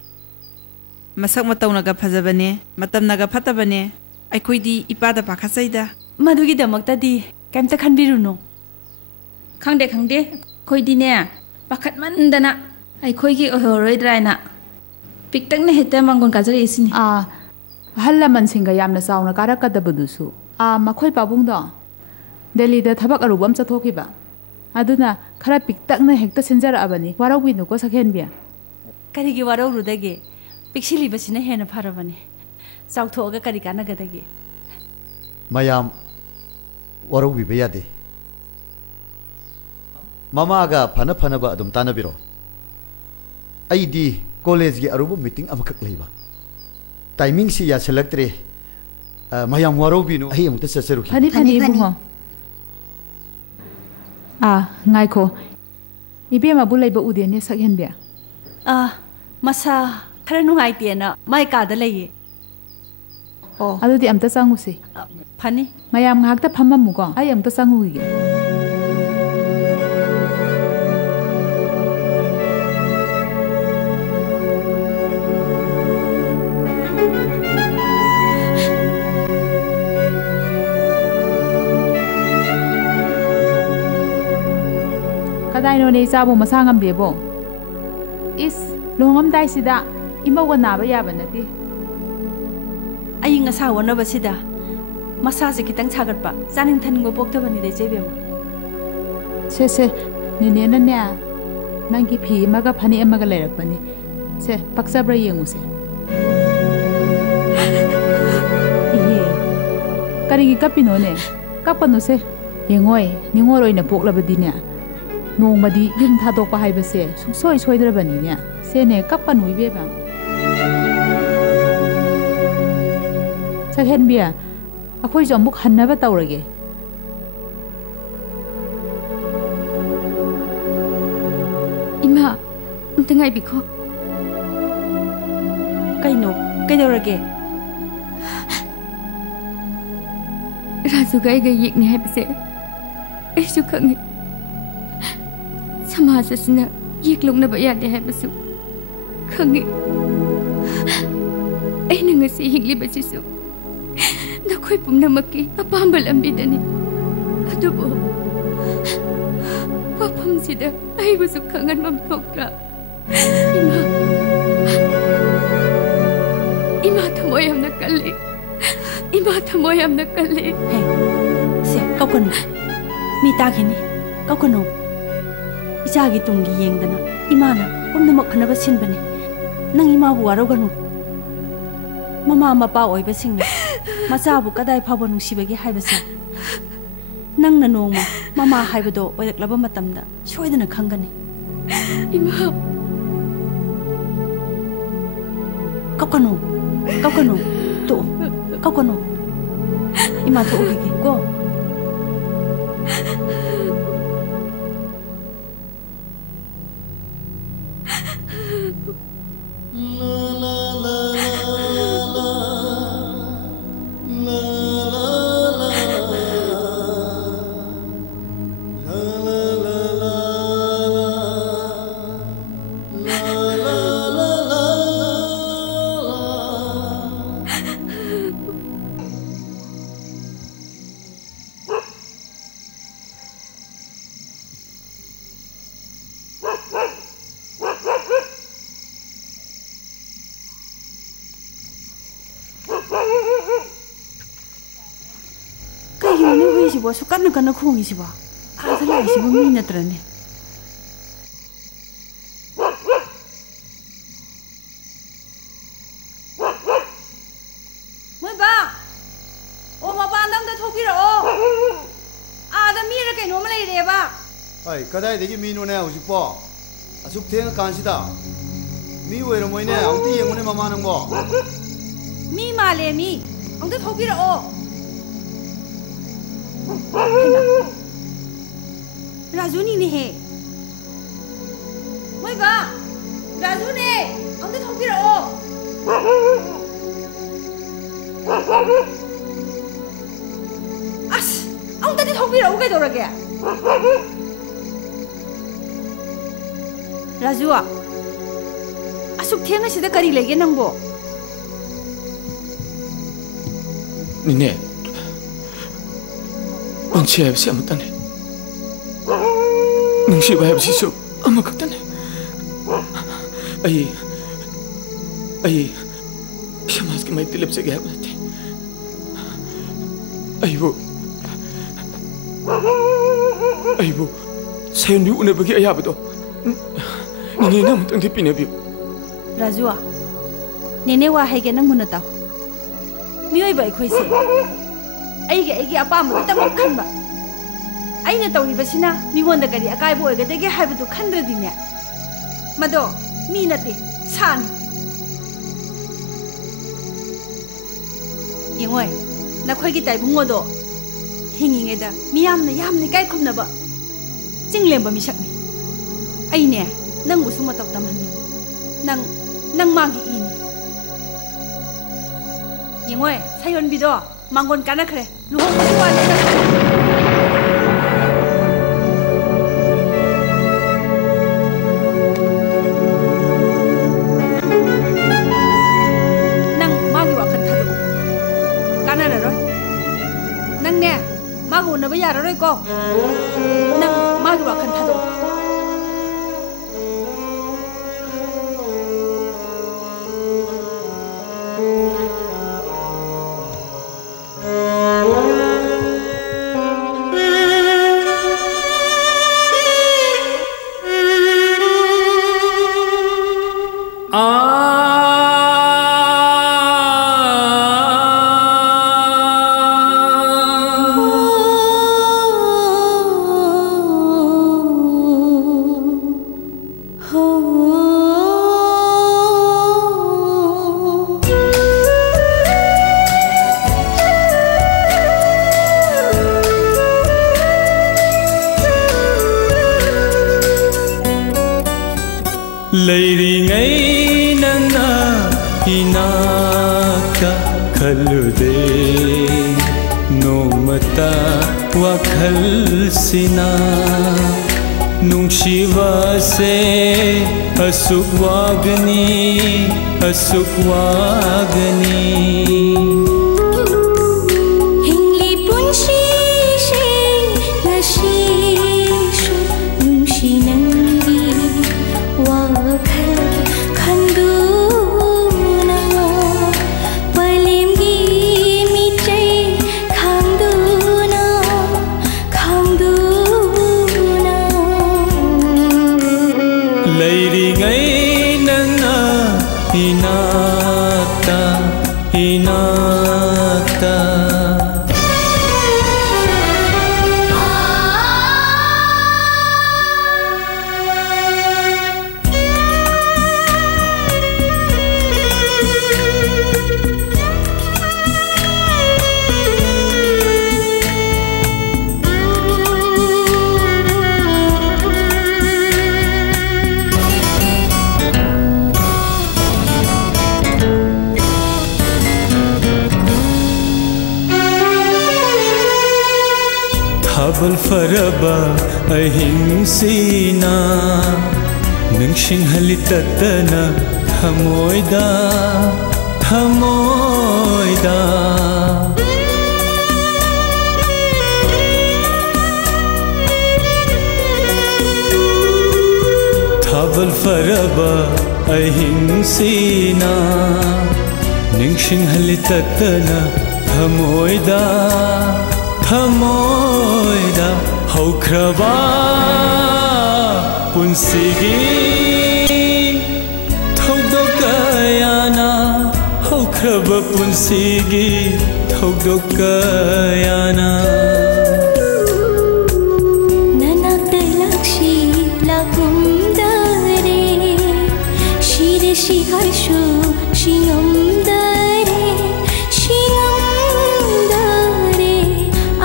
masak matau naga phajabane matam naga phatabane ai khoidi ipada pakhasaida madugi damakta di kaimta khanbiruno khangde khoidi ne pakhat mandana ai khoigi ohoroi draina piktak ne heta mangon kajari isini halla mansinga yamna sauna karakadabudusu makhoi pabungdo Delhi da thabak arubam chathokiba aduna khara piktak na hekta senjara abani warau binu ko sakhenbia karigi warau rudage piksili basina hena pharabani sauthoga kari kana gadage Mayam warau bibeyade Mama aga phana ba adum tanabiro Aidi college gi arubu meeting amakak leiba timing si ya selectre mayam warau binu ai amta saseru Hani bungo ngaiko ibe ma bulai ba ude ne sakhen bia masa khara nungai te na mai ka da lei adudi amta sangu se phani mayam ngak ta phamma mugo ai amta sangu gi Kadaino ne sabu masangam debo is longam dai sida imawa na ba yaba nati ai nga sa wana ba sida masa se kitang chagat pa janing thaning bo bokta bani de jebe ma se ne na nya nangi phi maga phani amaga lerak bani se paksa bra yengu se ihe karingi kapino ne kapano se yengoi ningoroi na poklabadi ne Nongmadi yum thadokpa haibase suksoi soidrabani ne sene kappa nuibe ba ꯁꯛꯍꯦꯟꯕꯤ ꯑꯩꯈꯣꯏꯁꯨ ꯑꯃꯨꯛ ꯍꯟꯅꯕ ꯇꯧꯔꯒꯦ 이마 엉덩아이 비코 ꯀꯩꯅꯣ ꯀꯩꯗꯧꯔꯒꯦ 라주가 이가 얘기네 해보세 에이수 강해 사마사스나 얘기록나 봐야 돼 해보수 강해 에이는 것이 힘리버지수 나코이 뿜나먹기 아빠한발 안비다니 아두보 와펌시다 아이고수 강한 맘 톡라 이마 타모이 함나 깔리 이마 타모이 함나 깔리 세 ꯀꯧꯀꯅꯨ ꯃꯤ ꯇꯥꯈꯤꯅꯤ ꯀꯧꯀꯅꯨ ꯏꯆꯥꯒꯤ ꯇꯨꯡꯒꯤ ꯌꯦꯡꯗꯅ ꯏꯃꯥꯅ ꯄꯨꯝꯅꯃꯛ ꯐꯅꯕ ꯁꯤꯟꯕꯅꯤ ꯅꯪ ꯏꯃꯥꯕꯨ ꯋꯥꯔꯧꯒꯅꯨ ꯃꯃꯥ ꯃꯄꯥ ꯑꯣꯏꯕꯁꯤꯡꯅ ꯃꯆꯥꯕꯨ ꯀꯗꯥꯏ ꯐꯥꯎꯕ ꯅꯨꯡꯁꯤꯕꯒꯦ ꯍꯥꯏꯕꯁꯦ ꯅꯪꯅ ꯅꯣꯡꯃ ꯃꯃꯥ ꯍꯥꯏꯕꯗꯣ ꯑꯣꯏꯔꯛꯂꯕ ꯃꯇꯝꯗ ꯁꯣꯏꯗꯅ ꯈꯪꯒꯅꯤ 이마 ꯀꯧꯀꯅꯨ ꯀꯧꯀꯅꯨ ꯇꯣ ꯀꯧꯀꯅꯨ 이마 ꯊꯣꯛꯎꯈꯤꯒꯦ ꯀꯣ ꯁꯤꯕꯣ ꯁꯨꯀꯟꯅ ꯀꯟꯅ ꯈꯣꯡꯉꯤꯁꯤꯕꯣ ꯑꯥꯗ ꯂꯥꯛꯏꯁꯤꯕꯣ ꯃꯤ ꯅꯠꯇ꯭ꯔꯅꯦ ꯃꯣꯏꯕꯥ ꯑꯣ ꯃꯄꯥꯟꯗ ꯑꯝꯇ ꯊꯣꯛꯄꯤꯔꯛꯑꯣ ꯑꯥꯗ ꯃꯤꯔ ꯀꯩꯅꯣꯝꯃ ꯂꯩꯔꯦꯕ ꯑꯩ ꯀꯗꯥꯏꯗꯒꯤ ꯃꯤꯅꯣꯅꯦ ꯍꯧꯖꯤꯛꯄꯣ ꯑꯁꯨꯛ ꯊꯦꯡꯉꯀꯥꯟꯁꯤꯗ ꯃꯤ ꯑꯣꯏꯔꯝꯃꯣꯏꯅꯦ ꯑꯃꯨꯛꯇ ꯌꯦꯡꯉꯨꯅꯦ ꯃꯃꯥ ꯅꯪꯕꯣ ꯃꯤ ꯃꯥꯜꯂꯦ ꯃꯤ ꯑꯝꯇ ꯊꯣꯛꯄꯤꯔꯛꯑꯣ 라준이네. 뭐 봐, 라준이, 아무튼 덤비러. 아씨, 아무튼 덤비러 오게 돌아게. 라주아, 아숙 태어나시다 까리 레게 낭보. 니네. 넌치 해보시 아무따네 능시바 해보시죠 아무것도네 아이 샤마스키 마이 딜립세게 해보았대 아이고 사연이 우네버기 아야보도 니네 아무튼 대피네비요 라주아 니네와 해게 낭문었다 미워이바 이코이세 ꯑꯩꯒꯤ ꯑꯄꯥꯝꯕꯗꯨꯇꯃꯛ ꯈꯟꯕ ꯑꯩꯅ ꯇꯧꯔꯤꯕꯁꯤꯅ ꯃꯤꯉꯣꯟꯗ ꯀꯔꯤ ꯑꯀꯥꯏꯕ ꯑꯣꯏꯒꯗꯒꯦ ꯍꯥꯏꯕꯗꯨ ꯈꯟꯗ꯭ꯔꯗꯤꯅꯦ ꯃꯗꯣ ꯃꯤ ꯅꯠꯇꯦ ꯁꯥꯅꯤ ꯌꯦꯡꯉꯣꯏ ꯅꯈꯣꯏꯒꯤ ꯇꯥꯏꯕꯨꯡꯉꯣꯗꯣ ꯍꯤꯡꯉꯤꯉꯩꯗ ꯃꯤꯌꯥꯝꯅ ꯌꯥꯝꯅ ꯏꯀꯥꯏ ꯈꯨꯝꯅꯕ ꯆꯤꯡꯂꯦꯝꯕ ꯃꯤꯁꯛꯅꯤ ꯑꯩꯅꯦ ꯅꯪꯕꯨꯁꯨ ꯃꯇꯧ ꯇꯝꯍꯟꯅꯤꯡꯉꯤ ꯅꯪ ꯃꯥꯒꯤ ꯏꯅꯤ ꯌꯦꯡꯉꯣꯏ ꯁꯥꯌꯣꯟꯕꯤꯗꯣ 망곤 까나크래 루홍이 왔다 낭 마기 와칸 타두고 까나라로이 낭네 마고 오나바 야라로이 고낭 마기 와칸 타두고 inaka kalude nomata wakhalsina nungsiba se asukwagani hingli punshi she nashi shu nungshi nangi wakhal khanduna palimgi michai khanduna lairi ngai nangna inata Habal faraba ahingsina nungshin halitatana hamoida Habal faraba ahingsina nungshin halitatana hamoida haukraba punsigi thodokayana haukraba punsigi thodokayana nanakte lakshi lakumdare shire shiharshu shingomdare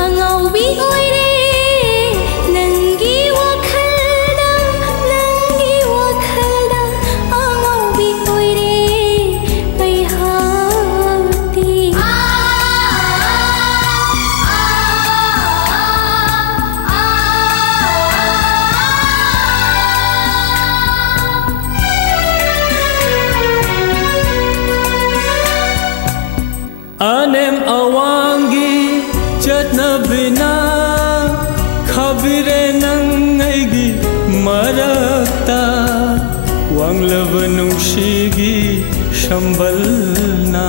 angaubi oire nangi wakhalda angaubi oire ai hati anem awangi chatna bina khabire nangaigi marakta wanglava nungshigi shambalna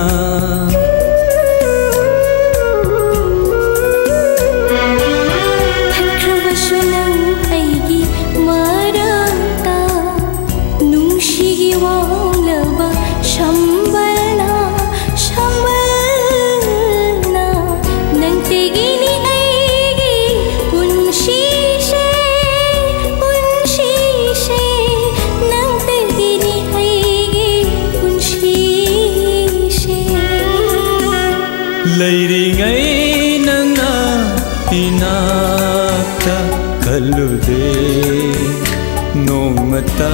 hakravashunang aigi marakta nungshigi wanglava shambalna nangtigini aigi punshishe nangtigini aigi punshishe lairi ngai nangna inaka kalude nomata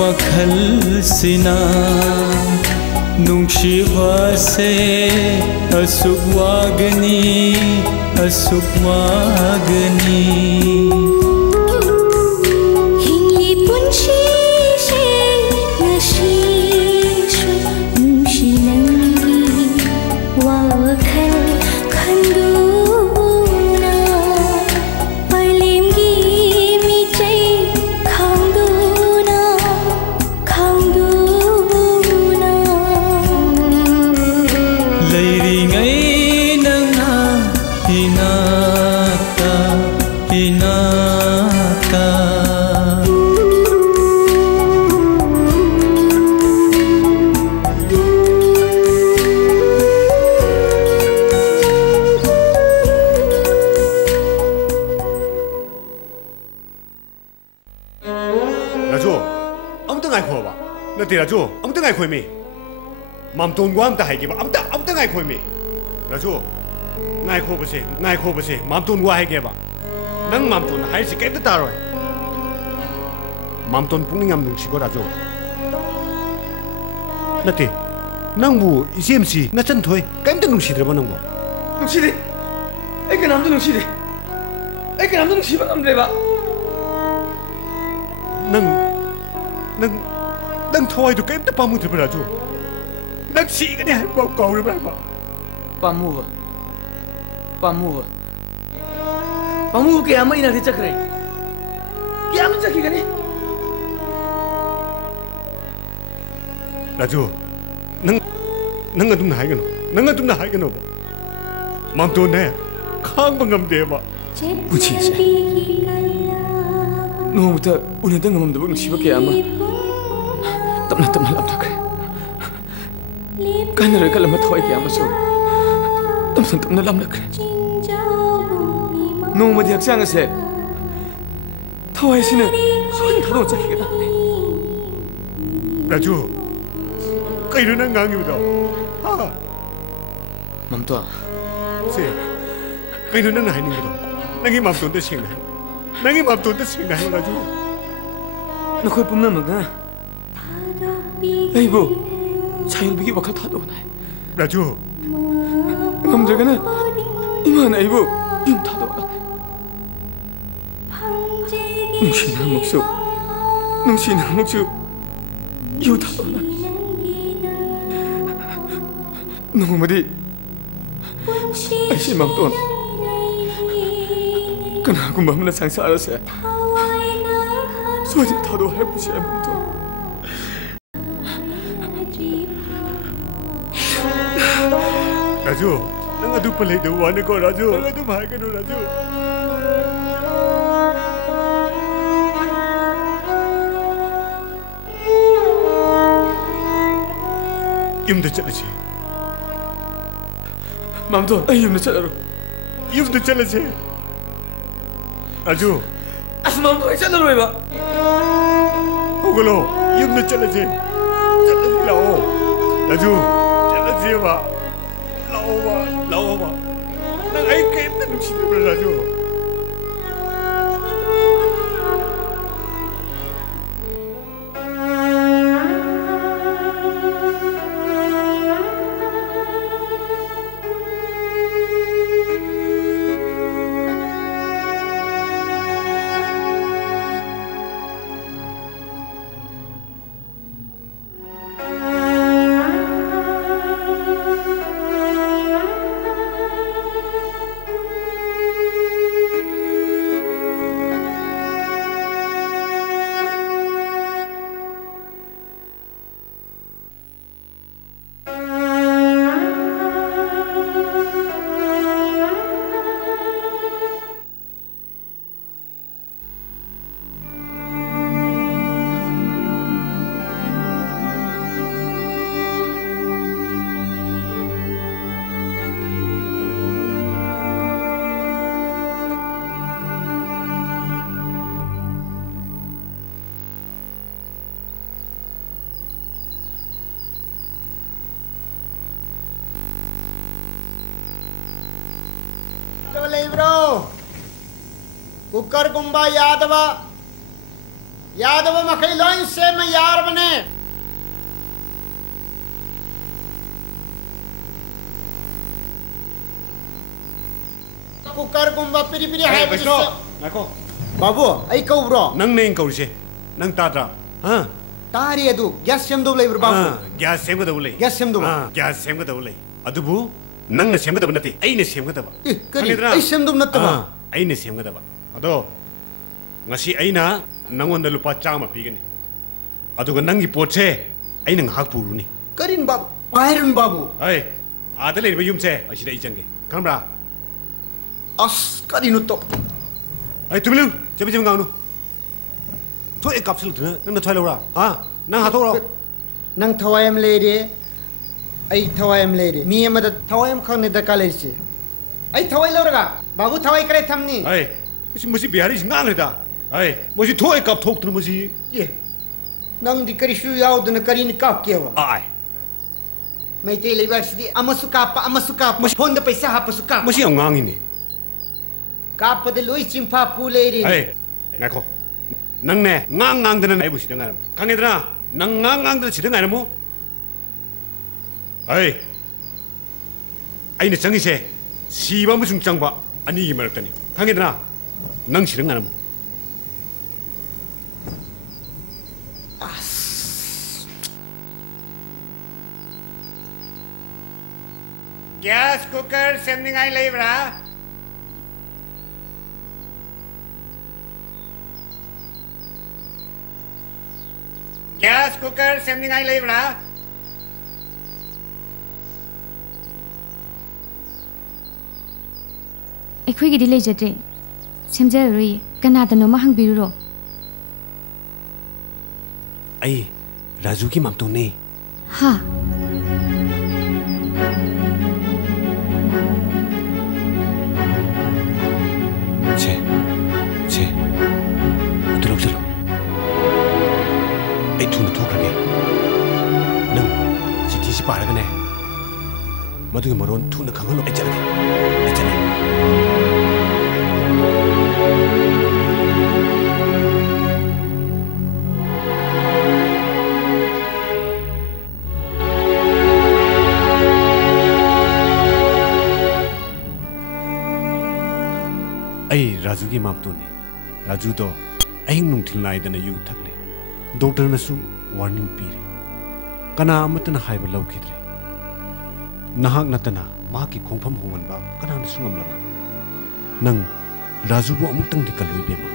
wakhalsina nungsiba se asukwagani hingli punshishe nashi shu nungshi nangi wakhal khanduna palimgi michai khanduna lairi ngai nangna inata Raju, amta ngai kho ba. Na ti Raju, amta ngai khoi mi. Mam ton gwa amta hai ki ba. Amta ngai khoi mi. Raju, ngai kho ba se. Mam ton gwa hai ke ba. Nang mam ton hai si ke ta roi. Mam ton pung ngam nung si ko Raju. Na ti, 낭부 이셈시 나찬 토이 깜짝 농시더라 낭부 농시대 애가 남도 농시대 애가 남도 농시바 남래바 난 토와이도 깜짝 빠무들어 줘 난 시간이 한번 거울을 봐봐 빠무가 kaya mo inari chakray kaya mo chaki gani 라주 nang adum na haigano mamtone khang deba kuchise nomuta unadang mamdabag nasiba kaya mo tamna lamtakay kanara kalamat hoy kaya mo so tamna lamtakay 노무디 학생한테 타와이시는 소리 다도 못잡히겠다. 라주, 그이러는 강요다. 아, 맘도, 세, 그이러는 하는 거다. 나게 맘도인데 생각, 라주. 너 거기 보면 뭐가? 아이고, 자율비기 wakal 타도 나. 라주, 남자가는 이만 아이고 임 타도 나. 능신한 목수 유타도나 노무디 아이시 맘돈 그나고 맘나 상사 알았어 소지 타도 할 곳이야 맘돈 라주 내가 두 플레이도 와는 거 라주 내가 두 말거든 라주 yumda chalache mamdo ay yumda chalaro yumda chalache aju as mamdo ay chalaro eba ogolo yumda chalache lao aju chalache ba lao ba nang ay kaim na nungsidra aju bro cooker गुम्बा यादव मखैलोइन से मैं यार बने कुकर गुम्बा पिरी है नाको बाबू आई कौब्रो नंग नहीं कौरसे नंग तात्रा हां तारी अदु गैस सेम दो लेबर बाबू गैस सेम को दौले गैस सेम को दौले अदुबु नंग सेम को दब नते अइने सेम को दब करी आई सेम दो नतबा अइने सेम को दब अदो ngasi aina nangonda lupa chama pigani aduga nangi poche aina ngak puruni karin babu pairan babu ai adale ba yumse asida ichange kamra as karinu to ai tumlu jabi nganu to e capsule tu nang na thai lora ha nang ha to ro nang thawayam lere ai thawayam lere mi amada thawayam khane da college ai thawai lora babu thawai kare thamni ai musi bihari ngang reda ai musi thoi kap thok tu musi ye nang di kari shu yaud na kari ni kap kewa ai mai te university amasuka musi phone da paisa ha pasuka musi ngang ni kap de loi chimpa pule ri ai ngako nang ne ngang dana ai busi dangar kang ne dana nang ngang dana chidang ai mo ꯑꯩꯅ ꯆꯪꯉꯤꯁꯦ ꯁꯤꯕ ꯑꯃꯁꯨꯡ ꯆꯪꯕ ꯑꯅꯤꯒꯤ ꯃꯔꯛꯇꯅꯤ ꯈꯪꯉꯦꯗꯅ ꯅꯪ ꯁꯤꯔ ꯉꯅꯃꯨ ꯒ꯭ꯌꯥꯁ ꯀꯨꯀꯔ ꯁꯦꯝꯅꯤꯡꯉꯥꯏ ꯂꯩꯕ꯭ꯔꯥ ꯒ꯭ꯌꯥꯁ ꯀꯨꯀꯔ ꯁꯦꯝꯅꯤꯡꯉꯥꯏ ꯂꯩꯕ꯭ꯔꯥ ꯑꯩꯈꯣꯏꯒꯤꯗꯤ ꯂꯩꯖꯗ꯭ꯔꯦ ꯁꯦꯝꯖꯔꯔꯣꯏꯌꯦ ꯀꯅꯥꯗꯅꯣꯃ ꯍꯪꯕꯤꯔꯨꯔꯣ ꯑꯩ ꯔꯥꯖꯨꯒꯤ ꯃꯝꯇꯣꯟꯅꯦ ꯍꯥ ꯁꯦ ꯑꯗꯨ ꯂꯧꯁꯤꯜꯂꯣ ꯑꯩ ꯊꯨꯅ ꯊꯣꯛꯈ꯭ꯔꯒꯦ ꯅꯪ ꯆꯤꯊꯤꯁꯤ ꯄꯥꯔꯒꯅꯦ ꯃꯗꯨꯒꯤ ꯃꯔꯣꯟ ꯊꯨꯅ ꯈꯪꯍꯜꯂꯣ ꯑꯩ ꯆꯠꯂꯒꯦ ꯑꯩ ꯔꯥꯖꯨꯒꯤ ꯃꯝꯇꯣꯟꯅꯤ ꯔꯥꯖꯨꯗꯣ ꯑꯍꯤꯡ ꯅꯨꯡꯊꯤꯜ ꯅꯥꯏꯗꯅ ꯌꯨ ꯊꯛꯂꯦ ꯗꯣꯛꯇꯔꯅꯁꯨ ꯋꯥꯔꯅꯤꯡ ꯄꯤꯔꯦ ꯀꯅꯥ ꯑꯃꯠꯇꯅ ꯍꯥꯏꯕ ꯂꯧꯈꯤꯗ꯭ꯔꯦ ꯅꯍꯥꯛ ꯅꯠꯇꯅ ꯃꯍꯥꯛꯀꯤ ꯈꯣꯡꯐꯝ ꯍꯣꯡꯍꯟꯕ ꯀꯅꯥꯅꯁꯨ ꯉꯝꯂꯔꯣꯏ ꯅꯪ ꯔꯥꯖꯨꯕꯨ ꯑꯃꯨꯛꯇꯪꯗꯤ ꯀꯜꯂꯨ ꯏꯕꯦꯝꯃ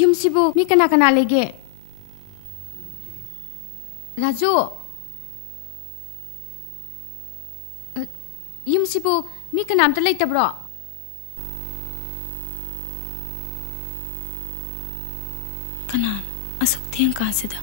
ꯌꯨꯝꯁꯤꯕꯨ ꯃꯤ ꯀꯅꯥ ꯀꯅꯥ ꯂꯩꯒꯦ ꯔꯥꯖꯨ ꯌꯨꯝꯁꯤꯕꯨ ꯃꯤ ꯀꯅꯥꯝꯇ ꯂꯩꯇꯕ꯭ꯔꯣ ꯀꯅꯥꯅꯣ ꯑꯁꯨꯛ ꯊꯦꯡꯀꯥꯟꯁꯤꯗ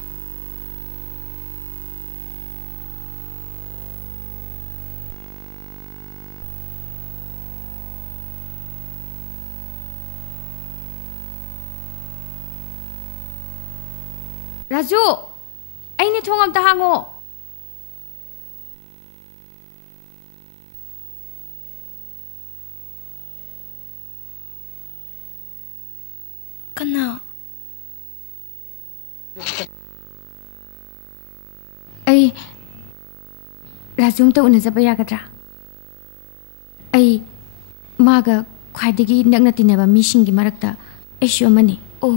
ꯔꯥꯖꯨ ꯑꯩꯅ ꯊꯣꯡ ꯑꯝꯇ ꯍꯥꯡꯉꯣ ꯀꯅꯥ ꯑꯩ ꯔꯥꯖꯨ ꯑꯝꯇ ꯎꯅꯖꯕ ꯌꯥꯒꯗ꯭ꯔꯥ ꯑꯩ ꯃꯥꯒ ꯈ꯭ꯋꯥꯏꯗꯒꯤ ꯅꯛꯅ ꯇꯤꯟꯅꯕ ꯃꯤꯁꯤꯡꯒꯤ ꯃꯔꯛꯇ ꯑꯩꯁꯨ ꯑꯃꯅꯤ ꯑꯣ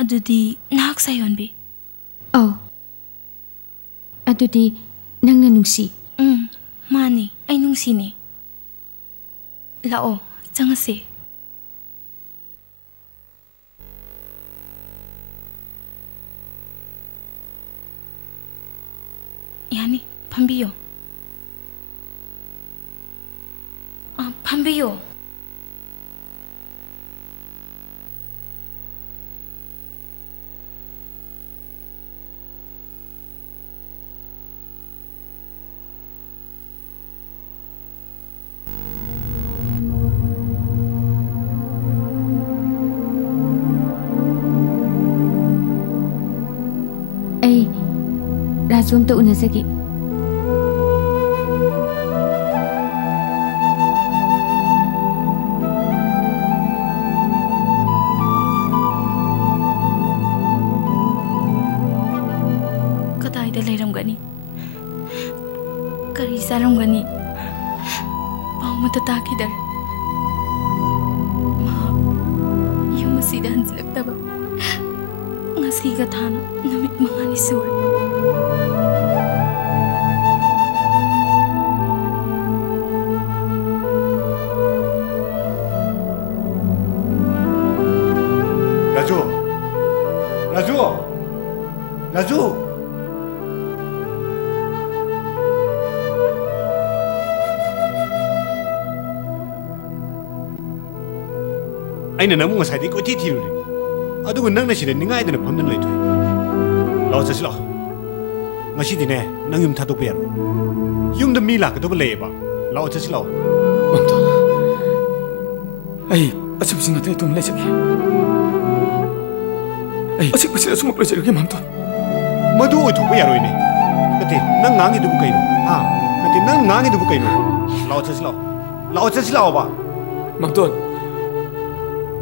ꯑꯗꯨꯗꯤ ꯅꯍꯥꯛ ꯁꯥꯌꯣꯟꯕꯤ ꯑꯧ ꯑꯗꯨꯗꯤ ꯅꯪꯅ ꯅꯨꯡꯁꯤ ꯃꯥꯅꯤ ꯑꯩ ꯅꯨꯡꯁꯤꯅꯤ ꯂꯥꯛꯑꯣ ꯆꯪꯉꯁꯦ ꯌꯥꯅꯤ ꯐꯝꯕꯤꯌꯣ ꯐꯝꯕꯤꯌꯣ ꯔꯥꯖꯨ ꯑꯝꯇ ꯎꯅꯖꯒꯦ ꯀꯗꯥꯏꯗ ꯂꯩꯔꯝꯒꯅꯤ ꯀꯔꯤ ꯆꯥꯔꯝꯒꯅꯤ ꯄꯥꯎ ꯑꯃꯠꯇ ꯇꯥꯈꯤꯗꯔꯦ ꯃꯍꯥꯛ ꯌꯨꯝ ꯑꯁꯤꯗ ꯍꯟꯖꯤꯜꯂꯛꯇꯕ ꯉꯁꯤꯒ ꯊꯥꯅ ꯅꯨꯃꯤꯠ 5ꯅꯤ ꯏꯁꯣꯔ 라주! 라주! 라주! ꯑꯩꯅ ꯅꯪꯕꯨ ꯉꯁꯥꯏꯗꯤ ꯀꯣꯏꯊꯤ ꯊꯤꯔꯨꯔꯦ ꯑꯗꯨꯒ ꯅꯪꯅ ꯁꯤꯗ ꯅꯤꯡꯉꯥꯏꯗꯅ ꯐꯝꯗꯨꯅ ꯂꯩꯊꯣꯛꯑꯦ ꯂꯥꯛꯑꯣ ꯆꯠꯁꯤ ꯂꯥꯛꯑꯣ ꯉꯁꯤꯗꯤꯅꯦ ꯅꯪ ꯌꯨꯝ ꯊꯥꯗꯣꯛꯄ ꯌꯥꯔꯣꯏ ꯌꯨꯝꯗ ꯃꯤ ꯂꯥꯛꯀꯗꯧꯕ ꯂꯩꯌꯦꯕ ꯂꯥꯛꯑꯣ ꯆꯠꯁꯤ ꯂꯥꯛꯑꯣ ꯃꯝꯇꯣꯟ ꯑꯩ ꯑꯁꯨꯝꯁꯤꯡ ꯑꯇꯩ ꯑꯗꯨꯝ ꯂꯩꯖꯒꯦ ꯑꯩ ꯑꯁꯤꯕꯁꯤꯗ ꯑꯁꯨꯝꯃꯛ ꯂꯩꯖꯔꯒꯦ ꯃꯝꯇꯣꯟ ꯃꯗꯨ ꯑꯣꯏꯊꯣꯛꯄ ꯌꯥꯔꯣꯏꯅꯦ ꯅꯠꯇꯦ ꯅꯪ ꯉꯥꯡꯉꯤꯗꯨꯕꯨ ꯀꯩꯅꯣ ꯍꯥ ꯅꯠꯇꯦ ꯅꯪ ꯉꯥꯡꯉꯤꯗꯨꯕꯨ ꯀꯩꯅꯣ ꯂꯥꯛꯑꯣ ꯆꯠꯁꯤ ꯂꯥꯛꯑꯣ ꯂꯥꯛꯑꯣ ꯆꯠꯁꯤ ꯂꯥꯛꯑꯣꯕ ꯃꯝꯇꯣꯟ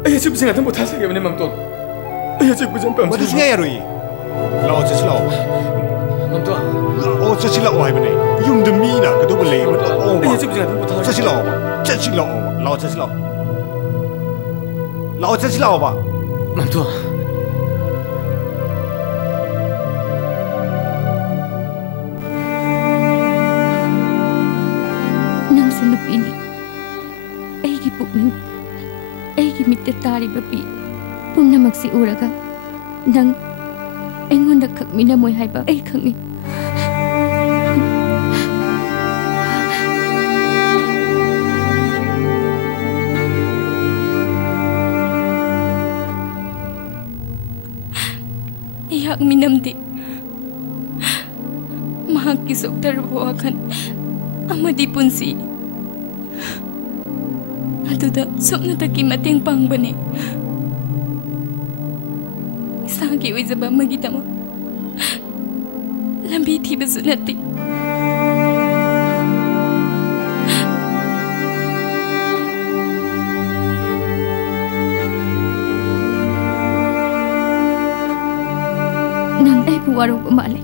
ꯑꯩ ꯑꯁꯤꯕꯁꯤꯡ ꯑꯗꯨꯝ ꯄꯣꯊꯥꯖꯒꯦꯕꯅꯦ ꯃꯝꯇꯣꯟ ꯑꯩ ꯑꯁꯤꯕꯁꯤꯡ ꯄꯥꯝꯖꯩ ꯃꯗꯨ ꯁꯨꯡꯌꯥ ꯌꯥꯔꯣꯏꯌꯦ ꯂꯥꯛꯑꯣ ꯆꯠꯁꯤ ꯂꯥꯛꯑꯣ ꯃꯝꯇꯣꯟ ꯂꯥꯛꯑꯣ ꯆꯠꯁꯤ ꯂꯥꯛꯑꯣ ꯍꯥꯏꯕꯅꯦ ꯌꯨꯝꯗ ꯃꯤ ꯂꯥꯛꯀꯗꯧꯕ ꯂꯩꯌꯦꯕ ꯂꯥꯛꯑꯣꯕ ꯆꯠꯁꯤ ꯂꯥꯛꯑꯣꯕ ꯆꯠꯁꯤ ꯂꯥꯛꯑꯣꯕ ꯂꯥꯛꯑꯣ ꯆꯠꯁꯤ ꯂꯥꯛꯑꯣ ꯂꯥꯛꯑꯣ ꯆꯠꯁꯤ ꯂꯥꯛꯑꯣꯕ ꯃꯝꯇꯣꯟ ꯅꯪꯁꯨ ꯅꯨꯄꯤꯅꯤ ꯑꯩꯒꯤ ꯄꯨꯛꯅꯤꯡ ꯑꯩꯒꯤ ꯃꯤꯠꯇ ꯇꯥꯔꯤꯕ ꯄꯤ ꯄꯨꯝꯅꯃꯛꯁꯤ ꯎꯔꯒ ꯅꯪ ꯑꯩꯉꯣꯟꯗ ꯈꯛꯃꯤꯟꯅꯃꯣꯏ ꯍꯥꯏꯕ ꯑꯩ ꯈꯪꯏ ꯑꯩꯍꯥꯛ ꯃꯤꯅꯝꯗꯦ ꯃꯍꯥꯛꯀꯤ ꯁꯣꯛꯇꯔꯕ ꯋꯥꯈꯜ ꯑꯃꯗꯤ ꯄꯨꯟꯁꯤ ꯑꯗꯨꯗ ꯁꯨꯞꯅꯇꯒꯤ ꯃꯇꯦꯡ ꯄꯥꯡꯕꯅꯤ ꯏꯁꯥꯒꯤ ꯑꯣꯏꯖꯕ ꯑꯃꯒꯤꯗꯃꯛ ꯂꯝꯕꯤ ꯊꯤꯕꯁꯨ ꯅꯠꯇꯦ ꯅꯪ ꯑꯩꯕꯨ ꯋꯥꯔꯧꯕ ꯃꯥꯜꯂꯦ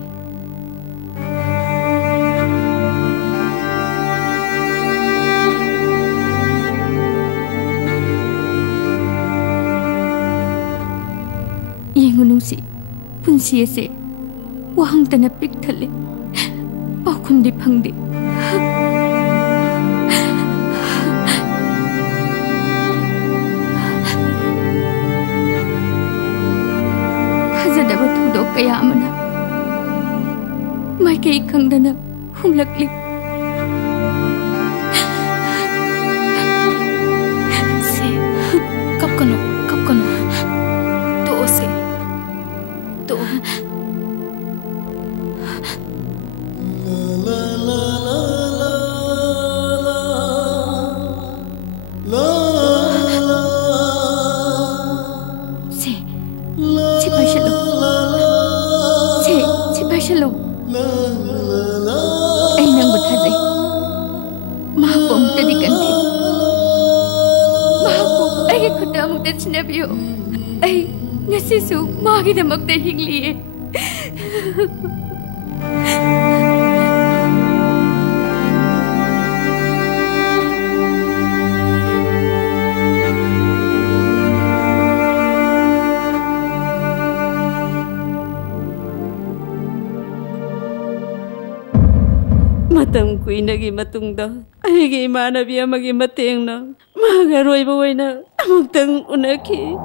ꯌꯦꯡꯉꯨ ꯅꯨꯡꯁꯤ ꯄꯨꯟꯁꯤ ꯑꯁꯦ ꯋꯥꯍꯪꯇꯅ ꯄꯤꯛ ꯊꯜꯂꯦ ꯄꯥꯎꯈꯨꯝꯗꯤ ꯐꯪꯗꯦ ꯊꯥꯖꯗꯕ ꯊꯧꯗꯣꯛ ꯀꯌꯥ ꯑꯃꯅ ꯃꯥꯏꯀꯩ ꯈꯪꯗꯅ ꯍꯨꯝꯂꯛꯂꯤ ꯁꯦ ꯀꯞꯀꯅꯨ ꯀꯞꯀꯅꯨ ꯇꯣꯛꯑꯣꯁꯦ ꯇꯣꯛꯑꯣ Sinabiyo, ay ngasisu magidamak na hingli. Matam kuinagi matungda, aygi imanabi amagi matengna, magaroy bawoy na amagtang unaki.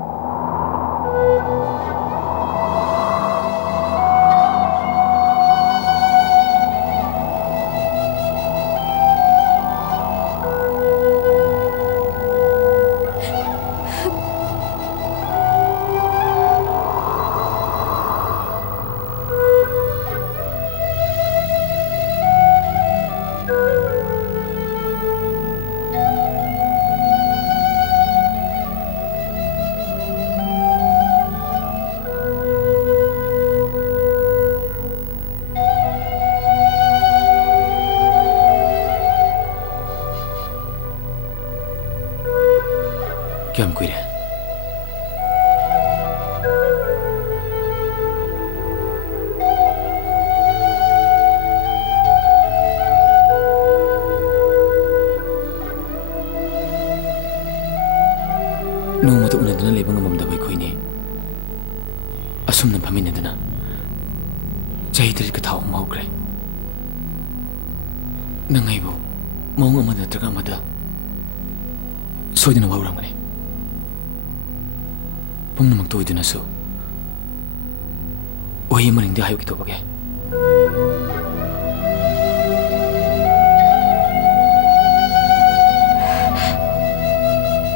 Kaya kuya. Noong unad na labang amamdabay ko ini. Asum ng paminadana. Jahitri ka thau mau kre. Nangai bo mau amada traga amada. Soidina wawrang mani. Pung namak to idina so. Ohi maning di hayo kito bage.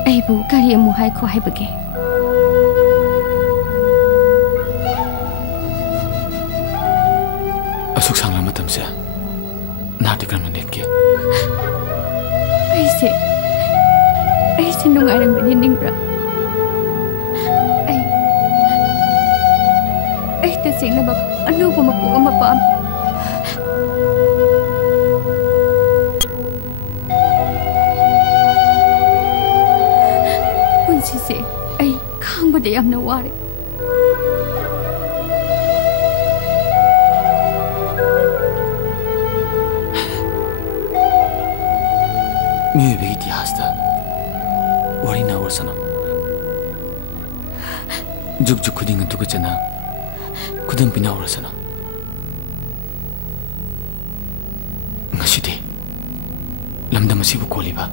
Ai bu kari amu hai ko hai bage. Asuk sangla matam se. Nati kan manet ke. Ai se nung arang bening bra. Ai ta sing na ba anu ko mapu mapam. Punsi ai khang ba de yam na ware. Miyobe itihasta wari na warsana. Juk khuding tu kachana khudam pina warsana. Ngasidi lamdam asibu koliba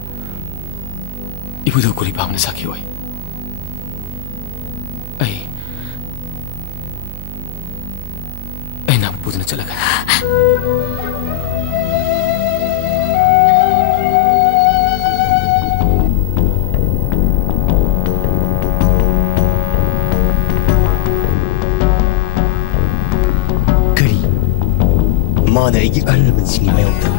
ibudo koliba mana saki oi. Ai na pudna chalaga. Mana igi alman singi mayokta.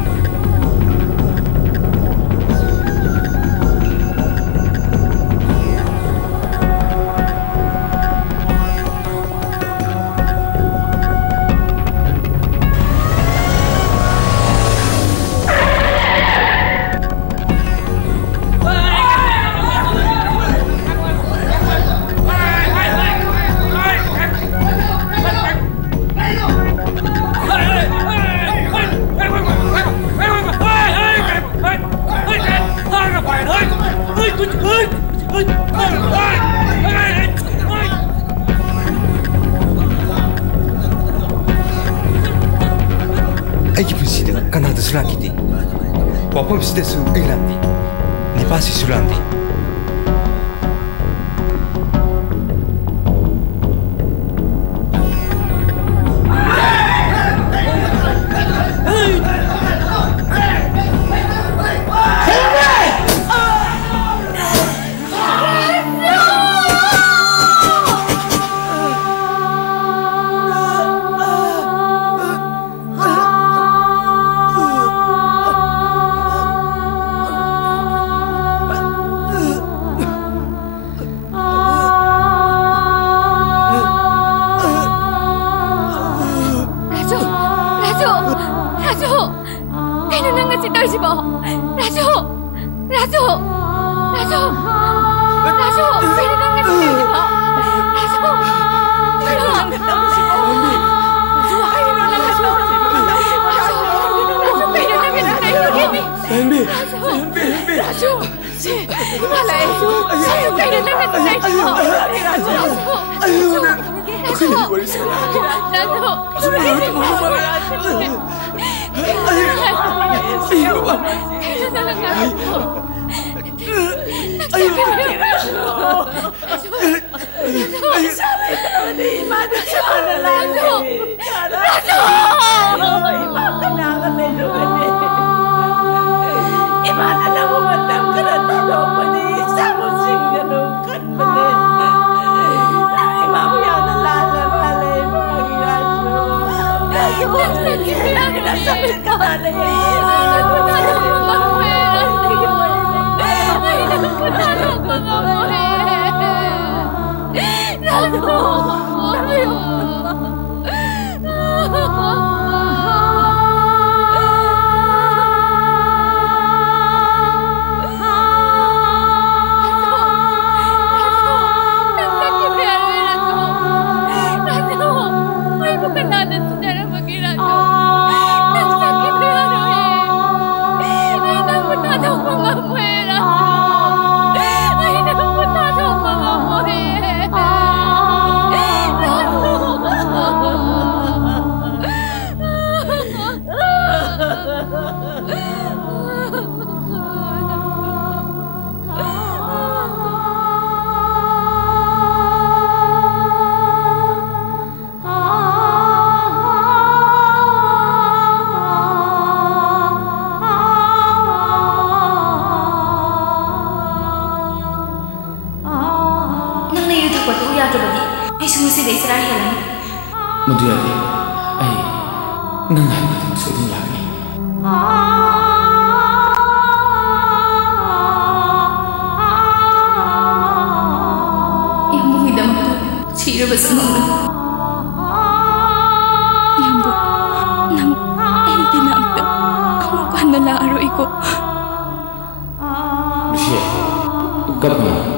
Sulakiti, wapam sida su ilandi, nipasi sulandi. yadi. Ay, nangai sudin yagi. 이모이다마도 치료받았는데. 이모, 난 애기나 안다. 아무거 하나 나아로 이거. 루시, 갑나.